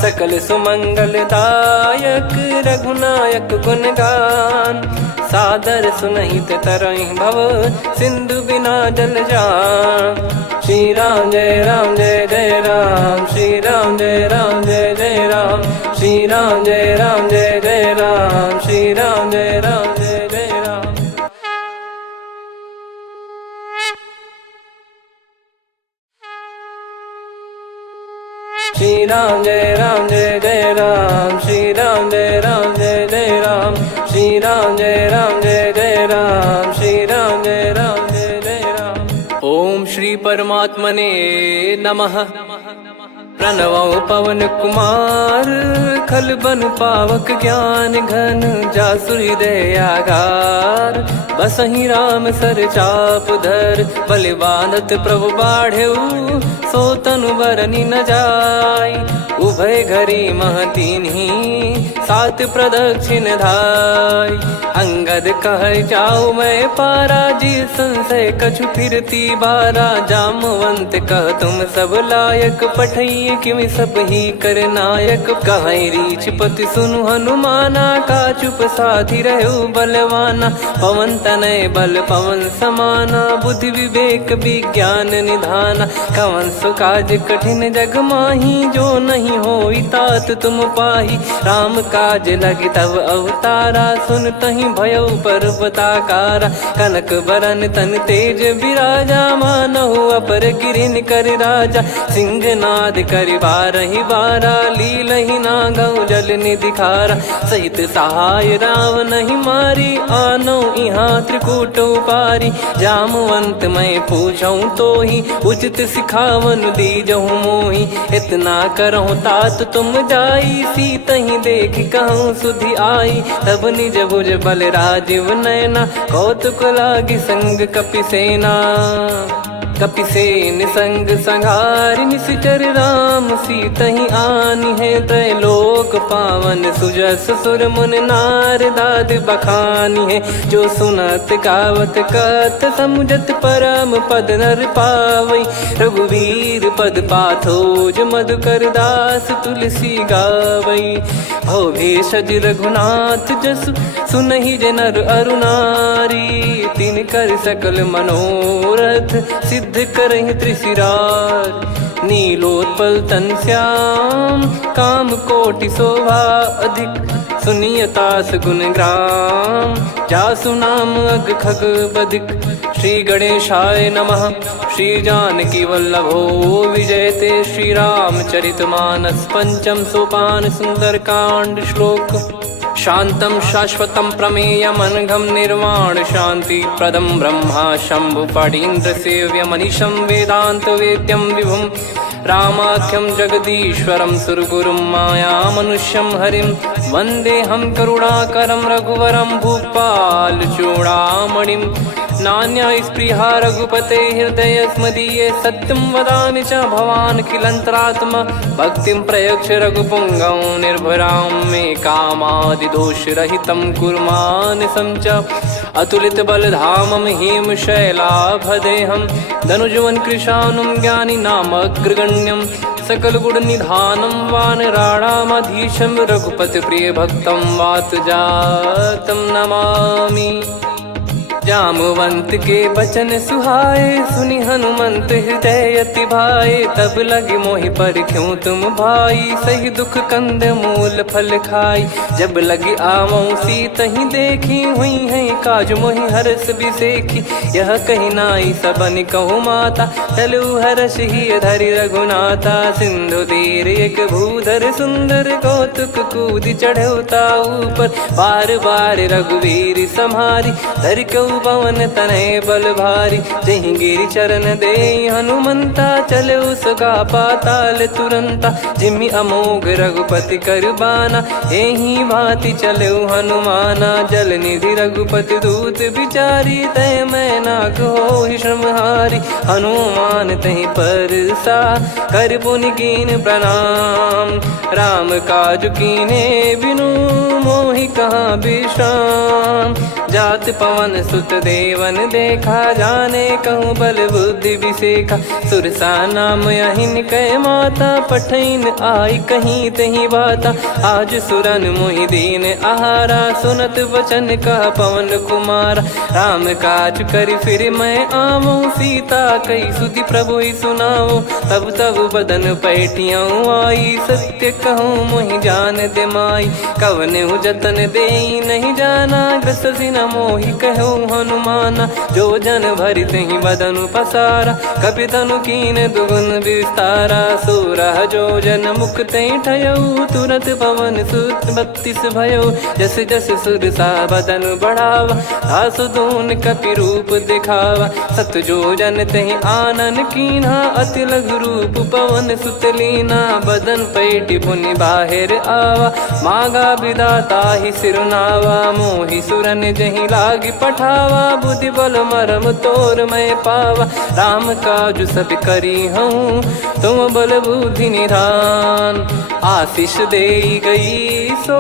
सकल सुमंगल दायक, रघुनायक गुण गान। सादर सुनहित तरहि भव, सिंधु बिना जल जान। श्री राम जय राम जय जय राम, श्री राम जय राम जय जय राम। श्री राम जय राम जय जय राम, श्री राम जय राम जय जय राम। श्री राम जय राम जय जय राम, श्री राम जय राम जय जय राम। श्री राम जय राम जय जय राम, श्री राम जय राम जय जय राम। ओम श्री परमात्मने नमः। प्रणवौ पवन कुमार, खल बन पावक ज्ञान घन। जासु हृदय आगार, बसहि राम सर चाप धर। बलि बांधत प्रभु बाढ़ेउ, सो तनु बरनि न जाय। उभय घरी मह दीन्ही, सात प्रदक्षिण धाय। अंगद कह जाऊ मैं पारा, जी संशय कछु फिरती बारा। जामवंत कह तुम सब लायक, पठई किमि सब ही कर नायक। कहीं रीछ पति सुनु हनुमाना, का चुप साधि रहु बलवाना। पवन तनय बल पवन समाना, बुद्धि विवेक विज्ञान निधाना। कवन सो काज कठिन जग माही, जो नहीं होई तात तुम पाही। राम काज लगी तब अवतारा, सुन तहि भयउ पर्वताकारा। कनक बरन तन तेज बिराजा, मानहु अपर गिरिन कर राजा। सिंहनाद करि बारहि बारा, लीलहि नागौ जल निधि खारा। सहित सहाय रावणहि मारी, आनो इहाँ त्रिकूट उपारी। जामवंत मैं पूछऊँ तोहि, उचित सिखावन दीजहु मोहि। इतना करहु तात तुम जाई, सीतहि देख कहूँ सुधि आई। तब निज भुज बल राजीव नयना, कौतुक लागी संग कपिसेना। कपिसेन संग संहारि निशिचर राम, सीतहि आनि है त्रैलोक पावन। सुजस सुर मुन नार दाद बखानी है, जो सुनत गावत कथ समुझत परम पद नर पावई। रघुवीर पद पाथोज मधुकर दास तुलसी गावई। भव भेषज रघुनाथ जसु, सुनहि जे नर अरु नारी। तिन कर सकल मनोरथ, सिद्ध करहि त्रिशिरार। नीलोत्पल तन श्याम, काम कोटि शोभा अधिक। सुनियतास गुण ग्राम, जासु नाम अग खग बदिक। श्री गणेशाय नमः। श्री जानकी वल्लभो विजयते, श्री रामचरित मानस। पंचम सोपान सुंदर कांड श्लोक। शांतं शाश्वतं प्रमेयमनघं निर्वाण शांति प्रदं ब्रह्मा शंभु फणीन्द्र सेव्य मनीषं वेदांत वेद्यं विभुं। रामाख्यं जगदीश्वरं सुरगुरुं माया मनुष्यं हरिं। वन्देऽहं करुणाकरं रघुवरं भूपाल चूडामणिं। नान्या स्पृहा रघुपते हृदय स्मदीये, सत्यं वदामि च भवान् खिलन्तरात्मा। भक्तिं प्रयच्छ रघुपुङ्गं निर्भरां मे कामादिदोषरहितं कुर्मानसं च। अतुलित बलधामं हेमशैलाभदेहं, धनुजवन कृशानुं ज्ञानिनामग्रगण्यं। सकल गुण निधानं वानराणामधीशं, रघुपति प्रिय भक्तं वात जातं नमामि। जामवंत के बचन सुहाए, सुनि हनुमंत हृदय अति भाए। तब लगे मोहि पर क्यों तुम भाई, सही दुख कंद मूल फल खाई। जब लगी आवऊँ सीतहि देखी, हुई है काज मोहि हरस बिसेखी। यह कही नाई सबन कहु माता, चलु हरष ही धरि रघुनाथा। सिंधु तीर एक भूधर सुंदर, कौतुक कूद चढ़ौता ऊपर। बार बार रघुवीर सम्हारी, धरि कहु पवन तनय बल भारी। जहि गिरि चरण दे हनुमंता, चले उसका पाताल तुरंता। जिमि अमोघ रघुपति कर बाना, एहि भांति चले हनुमाना। जल निधि रघुपति दूत बिचारी, तय मैं नाक होहि श्रमहारी। हनुमान तहि परसा, कर पुनि कीन प्रणाम। राम काज कीने बिनु, मोहि कहाँ विश्राम। जात पवन सुत देवन देखा, जाने कहूँ बल बुद्धि विसेखा। सुरसा नाम अहिन कै माता, पठैन आई कहीं तही बाता। आज सुरन मोहि दीन आहारा, सुनत वचन कह पवन कुमारा। राम काज करि फिर मैं आवऊँ, सीता कई सुधि प्रभु ही सुनाओ। तब तब बदन पैठियाँ आई, सत्य कहूँ मोहि जान दे माई। कवने जतन देई नहीं जाना, ग्रसि न मोहि कहूँ हनुमाना। जो जन भरि तहि बदनु पसारा, कपितनु कीन दुगुन विस्तारा। सोरह जो जन मुख तहि ठयऊ, तुरत पवन सुत 32 भयऊ। जस जस सुरसा बदनु बढ़ावा, आसु दून कपि रूप दिखावा। सत जो जन तहि आनन कीन्हा, अति लघु रूप पवन सुत लीना। बदन पैठि पुनि बाहिर आवा, मागा विधाता ही सिरुनावा। मोहि सुरन जहि नहीं लागी पठावा, बुद्धि बल मरम तोर मैं पावा। राम काज सब करी हूँ तुम बल बुद्धि निधान, आशीष दे गई सो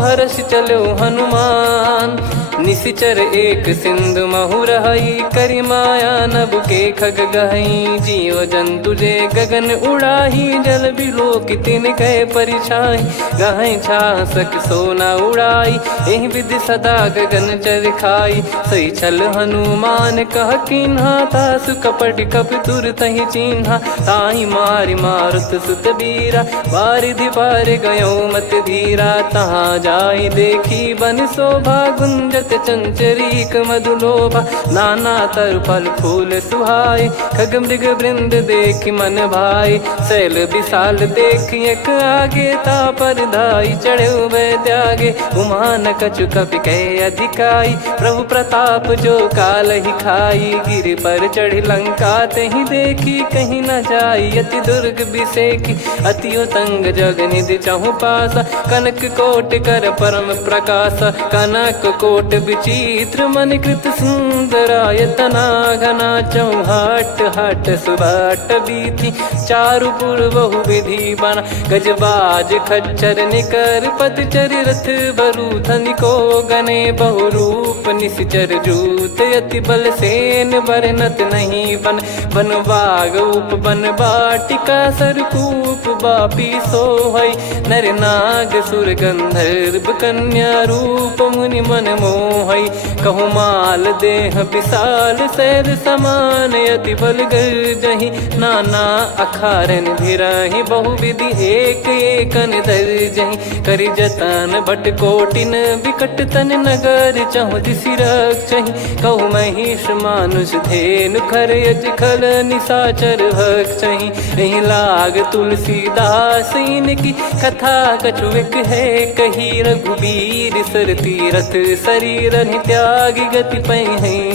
हर्ष चलो हनुमान। निशिचर एक सिंधु महु रहई, करी माया नभ के खग गहई। जीव जंतु जे गगन उड़ाही, जल बिलो की तिन गए परिछाई। गहई छासक सोना उड़ाई, एहि विधि सदा गगन चर खाई। सही छल हनुमान कह किन्हा, तासु कपट कप तुर तहि चिन्हा। ताहि मारि मारुत सुत बीरा, बारिधि पार गयो मत धीरा। तहाँ जाई देखी बन शोभा, गुंजत चंचरीक मधुलोभा। नाना तर फल फूल सुहाई, खग मृग वृंद देखि मन भाई। शैल विशाल देखि एक आगे, तापर धाई चढ़े वै त्यागे। उमा न कछु कपि कहे अधिकाई, प्रभु प्रताप जो काल ही खाई। गिर पर चढ़ी लंका तहि देखी, कहीं न जाई अति दुर्ग बिसेकी। अति उतंग जग निधि चहु पासा, कनक कोट कर परम प्रकाशा। कनक कोट विचित्र मन कृत सुंदरायतना घना। चौहाट हाट सुबाट बीथी, चारु पुर बहु विधि बना। गजबाज खच्चर निकर पतचर, रथ बरु धनिको गने। बहु रूप निशिचर जूत, अति बल सेन बरनत नहीं बन। बन बाग उप बन बाटिका, सरकूप बापी सोहई। नर नाग सुर गंधर्व कन्या, रूप मुनि मन मोहई। कहु माल देह विशाल, शैल समान अति बल गर्जहि। नाना अखारन भिराहि, बहु विधि एक एकन दर्जहि। करि जतन भट कोटिन, विकट तन नगर चहु दिसि रक्षहि। कहु महिष मानुष धेनु, खर यज खल निशाचर भक्षहि। एहि लाग तुलसीदास इनकी, कथा कछुक है कही। रघुबीर सर तीरथ शरीर, त्यागी गति पै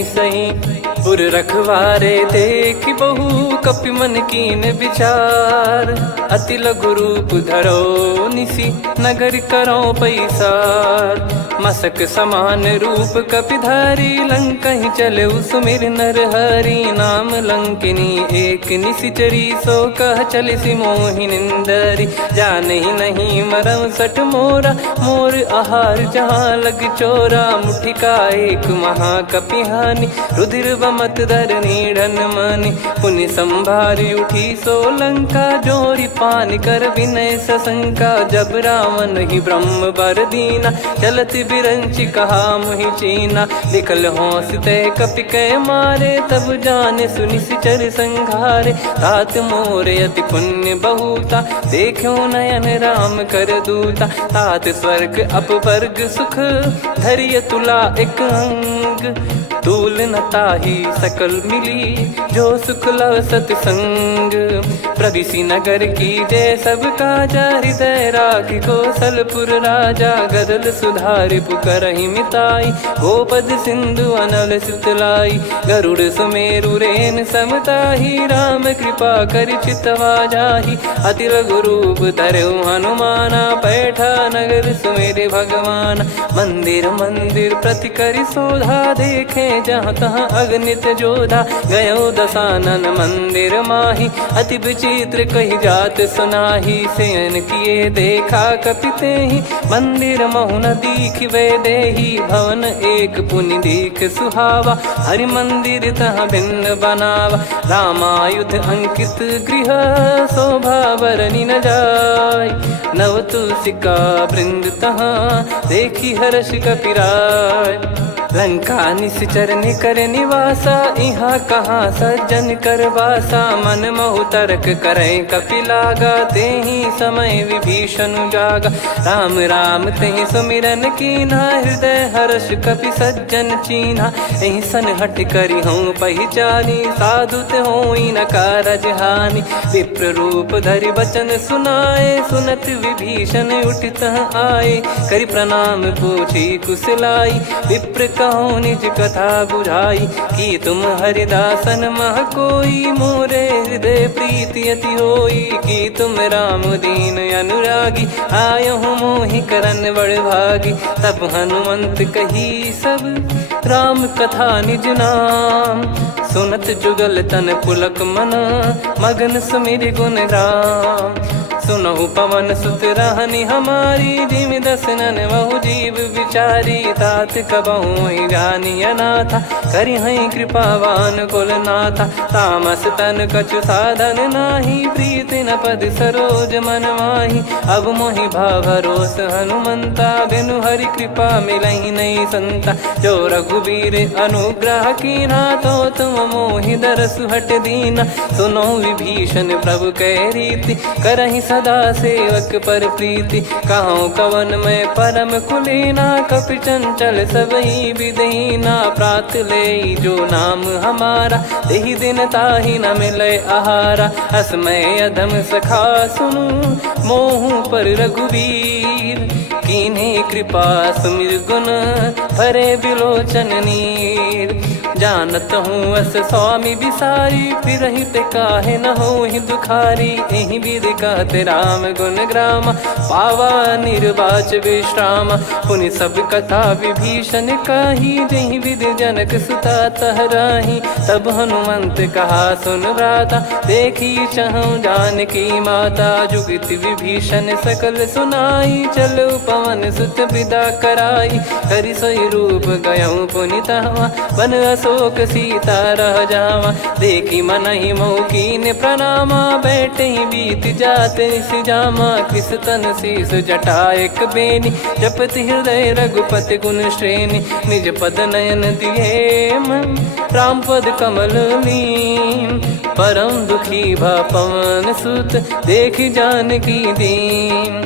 सही। पुर रखवारे देख बहु, कपि मन कीन विचार। अति लघु रूप धरो निसी, नगर करो पैसार। मसक समान रूप कपिधारी, लंकहि चले सुमिर नर हरि। नाम लंकिनी एक निशिचरी, सो कह चलिसि मोहि निंदरी। जानहि नहीं मरम सठ मोरा, मोर आहार जहाँ लग चोरा। मुठिका एक महाकपिहानि, रुधिर बमत धरनी ढन मानि। पुनि संभारी उठी सो लंका, जोरी पान कर विनय सशंका। जब रावण ही ब्रह्म बर दीना, चलत बिरंचि कहा मुहि चीना। लिखल होंस ते कपि कै मारे, तब जाने सुनि सिचर संघारे। तात मोरे अति पुण्य बहुता, देखो नयन राम कर दूता। तात स्वर्ग अपवर्ग सुख, धरिय तुला एक अंग। तूल न ताहि सकल मिली, जो सुख लव सतसंग। प्रदिशि नगर की जय सब काजा, हृदय राखि कौशलपुर राजा। गदल सुधारि पुकारहि मिताई, गोपद सिंधु अनल सितलाई। गरुड़ सुमेरु रेन समताहि, राम कृपा करि चितवा जाहि। अति लघु रूप धरऊ हनुमाना, पैठा नगर सुमेरे भगवान। मंदिर मंदिर प्रति करि शोधा, देखे जहाँ तहाँ अगणित जोधा। गयो दशानन मंदिर माही, अति विचित्र कही जात सुनाही। शयन किए देखा कपितेहि, मंदिर महु न दीख वे देही। भवन एक पुनि दीख सुहावा, हरि मंदिर तहाँ भिन्न बनावा। रामायुध अंकित गृह, शोभा बरनि न जाय। नव तुलसिका वृंद तहाँ, देखी हर्ष कपिराय। लंका निश्चर निकर निवासा, इहाँ कहाँ सज्जन कर वासा। मन महु तर्क करै कपिलागा, तेहि समय विभीषण जागा। राम राम तेहि सुमिरन कीन्हा, हृदय हर्ष कपि सज्जन चीन्हा। एहि सन हट करि हूँ पहिचानी, साधु ते होई न कारज हानि। विप्र रूप धरि वचन सुनाए, सुनत विभीषण उठित आए, करि प्रणाम पूछी कुशलाई। विप्र कहो निज कथा बुझाई, कि तुम हरिदासन मह कोई। मोरे हृदय प्रीति अति होई, कि तुम राम दीन अनुरागी। आयहु मोहि करन बड़ भागी, तब हनुमंत कही सब राम कथा निज नाम। सुनत जुगल तन पुलक मना, मगन सुमिर गुण राम। सुनहु पवन सुत रहनि हमारी, जिमि दसनन बहु जीव विचारी। तात कबहु ही जानिय नाथा, करिहै कृपावान कुल नाथा। तामस तन कछु साधन नाही, प्रीति न पद सरोज मन माही। अब मोहि भाव भरोस हनुमंता, बिनु हरि कृपा मिलहि नहीं संता। जो रघुबीर अनुग्रह कीना, तो तुम मोहि दरसु हट दीना। सुनो विभीषण प्रभु कह रीति, करहि सदा सेवक पर प्रीति। कहूँ कवन में परम कुलीना, कपि चंचल सबही विदहीना। प्रात ले जो नाम हमारा, तेहि दिन ताहि न मिले आहारा। असमय अधम सखा सुनु, मोहु पर रघुवीर। कीन्हे कृपा सुमिर गुण, भरे बिलोचन नीर। जानत हूँ अस स्वामी बिसारी, फिरहि ते काहे न होहि दुखारी। एहि विधि कहते राम गुण ग्राम, पावा निर्वाच विश्राम। पुनि सब कथा विभीषण काही, जहि विधि जनक सुता तहराही। तब हनुमंत कहा सुन भ्राता, देखी चहु जानकी माता। जुगित विभीषण सकल सुनाई, चलो पवन सुत विदा कराई। हरि सोई रूप गयऊँ पुनि तहवा, बन अशोक सीता रह जावा। देखी मनहि मौकीन प्रणामा, बैठे ही बीत जात निस जामा। कृस तन शीस जटा एक बेनी, जपति हृदय रघुपति गुण श्रेणी। निज पद नयन दिए मन, राम पद कमल लीन। परम दुखी भा पवन सुत, देखी जानकी दीन।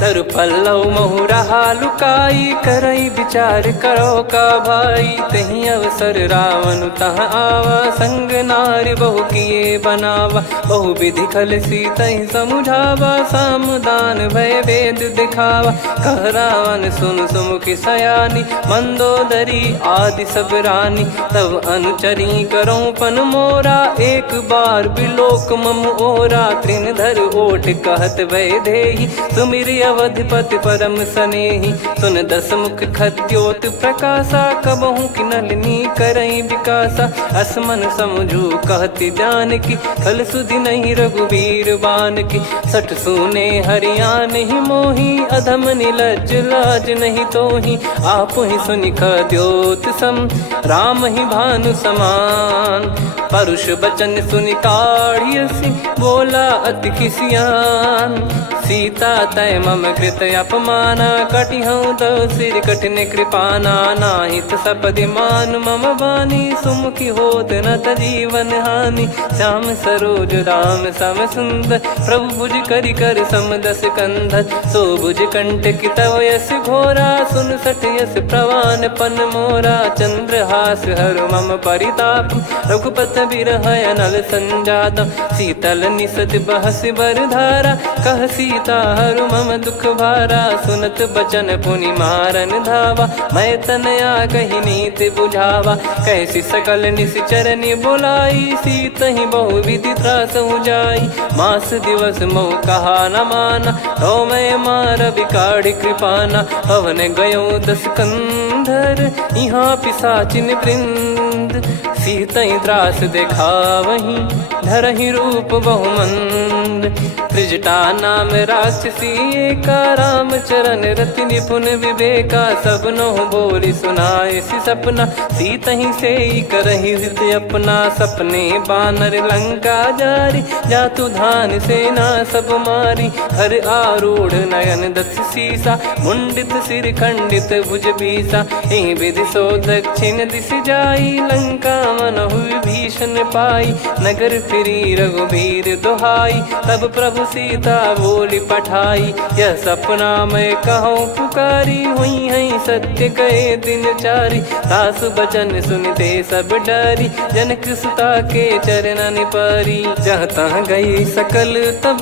तरु पल्लव महु रहा लुकाई, करई विचार करो का भाई। तही अवसर रावण तह आवा, संग नारी बहु किए बनावा। बहु विधि खल सीतहि समुझावा, सामदान भय वेद दिखावा। कह रावण सुन सुमुखी सयानी, मंदोदरी आदि सब रानी। तब अनुचरी करो पन मोरा, एक बार बिलोक मम ओरा। तृण धर ओट कहत भय देहि, सुमिर अवधिपति परम सनेहि। सुन दस मुख खद्योत प्रकाशा, कबहु की नलिनी करई विकासा। असमन समझू कहति जानकी, खल सुधि नहीं रघुबीर बान की। सठ सुने हरियाण ही मोही, अधम निलज लाज नहीं तोही। आप ही सुनि खद्योत सम, राम ही भानु समान। परुष बचन सुनि काढ़ियसि, बोला अति किसियान। सीता तय मम कृत अपमाना, कटिहऊँ तो सिर कठिन कृपाना। नाहित सपदि मान मम बानी, सुमुखी होत न तजीवन हानि। श्याम सरोज राम सम सुंदर, प्रभु भुज करि कर सम दस कंधर। सो भुज कंठ की तव यस घोरा, सुन सठ यस प्रवान पन मोरा। चंद्रहास हर मम परिताप, रघुपत बिरह अनल संजात। शीतल निसत बहस बर धारा, कह सीता हरु मम दुख भारा। सुनत बचन पुनि मारन धावा, मैं तनया कही नीति बुझावा। कैसी सकल निश्चरनि बुलाई, सीतहि बहु विधि त्रास जाई। मास दिवस मोह कहा न माना, तो मैं मार बिकाढ़ी कृपाना। पवन गयो दस कंधर, यहाँ पिशाचिन वृंद। सीतहि त्रास देखावहीं, धरहि रूप बहुमंद। त्रिजटा नाम राक्षसी एका, राम चरण रति निपुण विवेका। सब नोह बोली सुनाए सि सपना, सीतहि से करहि हित अपना। सपने बानर लंका जारी, जातु धान सेना सब मारी। हर आरूढ़ नयन दस सीसा, मुंडित सिर खंडित भुज बीसा। एहि विधि सो दक्षिण दिश जाई, लंका मनहु विभीषण पाई। नगर फिरी रघुबीर दुहाई, तब प्रभु सीता बोली पठाई, यह सपना मैं कहूँ पुकारी, हुई है सत्य कहे दिन चारी। सासु बचन सुनते सब डरी, जनक सुता के चरण परी। जहाँ तहाँ गई सकल तब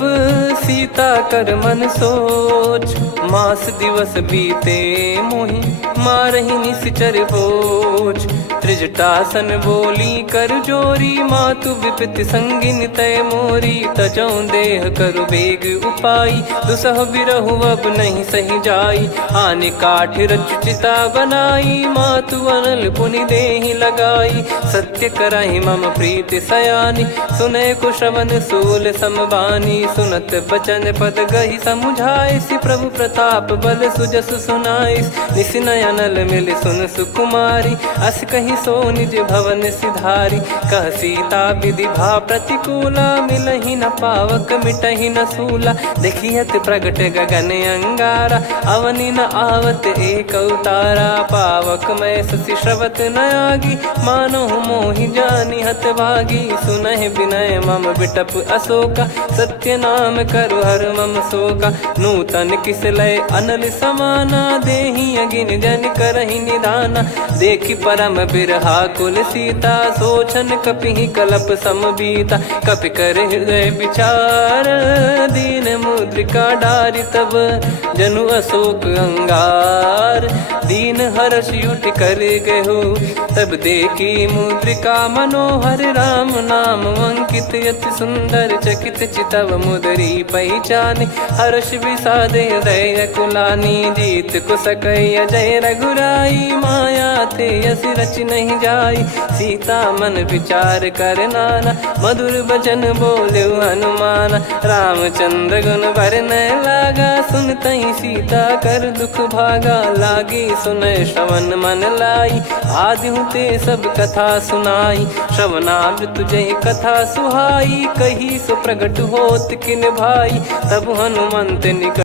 सीता कर मन सोच, मास दिवस बीते मोहि मारहि निश्चर बोझ। त्रिजटासन बोली कर जोरी, मातु विपत्ति संगिन तय मोरी। तजौ देह करु बेग उपाई, दुसह बिरहु अब नहीं सही जाई। आने काठ रचु चिता बनाई, मातु अनल पुनि देहि लगाई। सत्य कराहि मम प्रीति सयानी, सुने को श्रवण सूल समबानी। सुनत बचन पद गही समुझाइसि, प्रभु प्रताप बल सुजस सुनाइस। निस नयनल मिल सुन सुकुमारी, अस कही सो निज भवन सिधारी। कह सीता विधि भा प्रतिकूला, मिलहि न पावक मिटहि न सूला। देखियत प्रगट गगन अंगारा, अवनि न आवत एक अवतारा। पावक मैं ससि श्रवत न आगी, मानो मोहि जानि हत भागी। सुनहि विनय मम बिटप अशोका, सत्य नाम करु हर मम शोका। नूतन किस लय अनल समाना, देहि अगिन जन करहि निदाना। देखि परम बिरहा कुल सीता, सोचन कपिहि कलप समबीता। कपि कर हृदय विचार, दीन मुद्रिका डारि तब जनु अशोक अंगार। दीन हर्ष युट कर गहु, तब देखी मुद्रिका मनोहर। राम नाम अंकित यति सुंदर, चकित चितव मुदरी पहचान। हर्ष विषाद हृदय कुलानी, जीत को सकई अजय रघुराई। माया थे यस रच नहीं जाई, सीता मन विचार कर नाना। मधुर बचन बोले हनुमान, रामचंद्र गुण वरनय लागा। सुनतहि सीता कर दुख भागा, लागी सुनय श्रवण मन लाई। आदिहु ते सब कथा सुनाई, श्रवणामृत जय कथा सुहाई। कही सो प्रगट होत किन भाई, तब हनुमंत निकट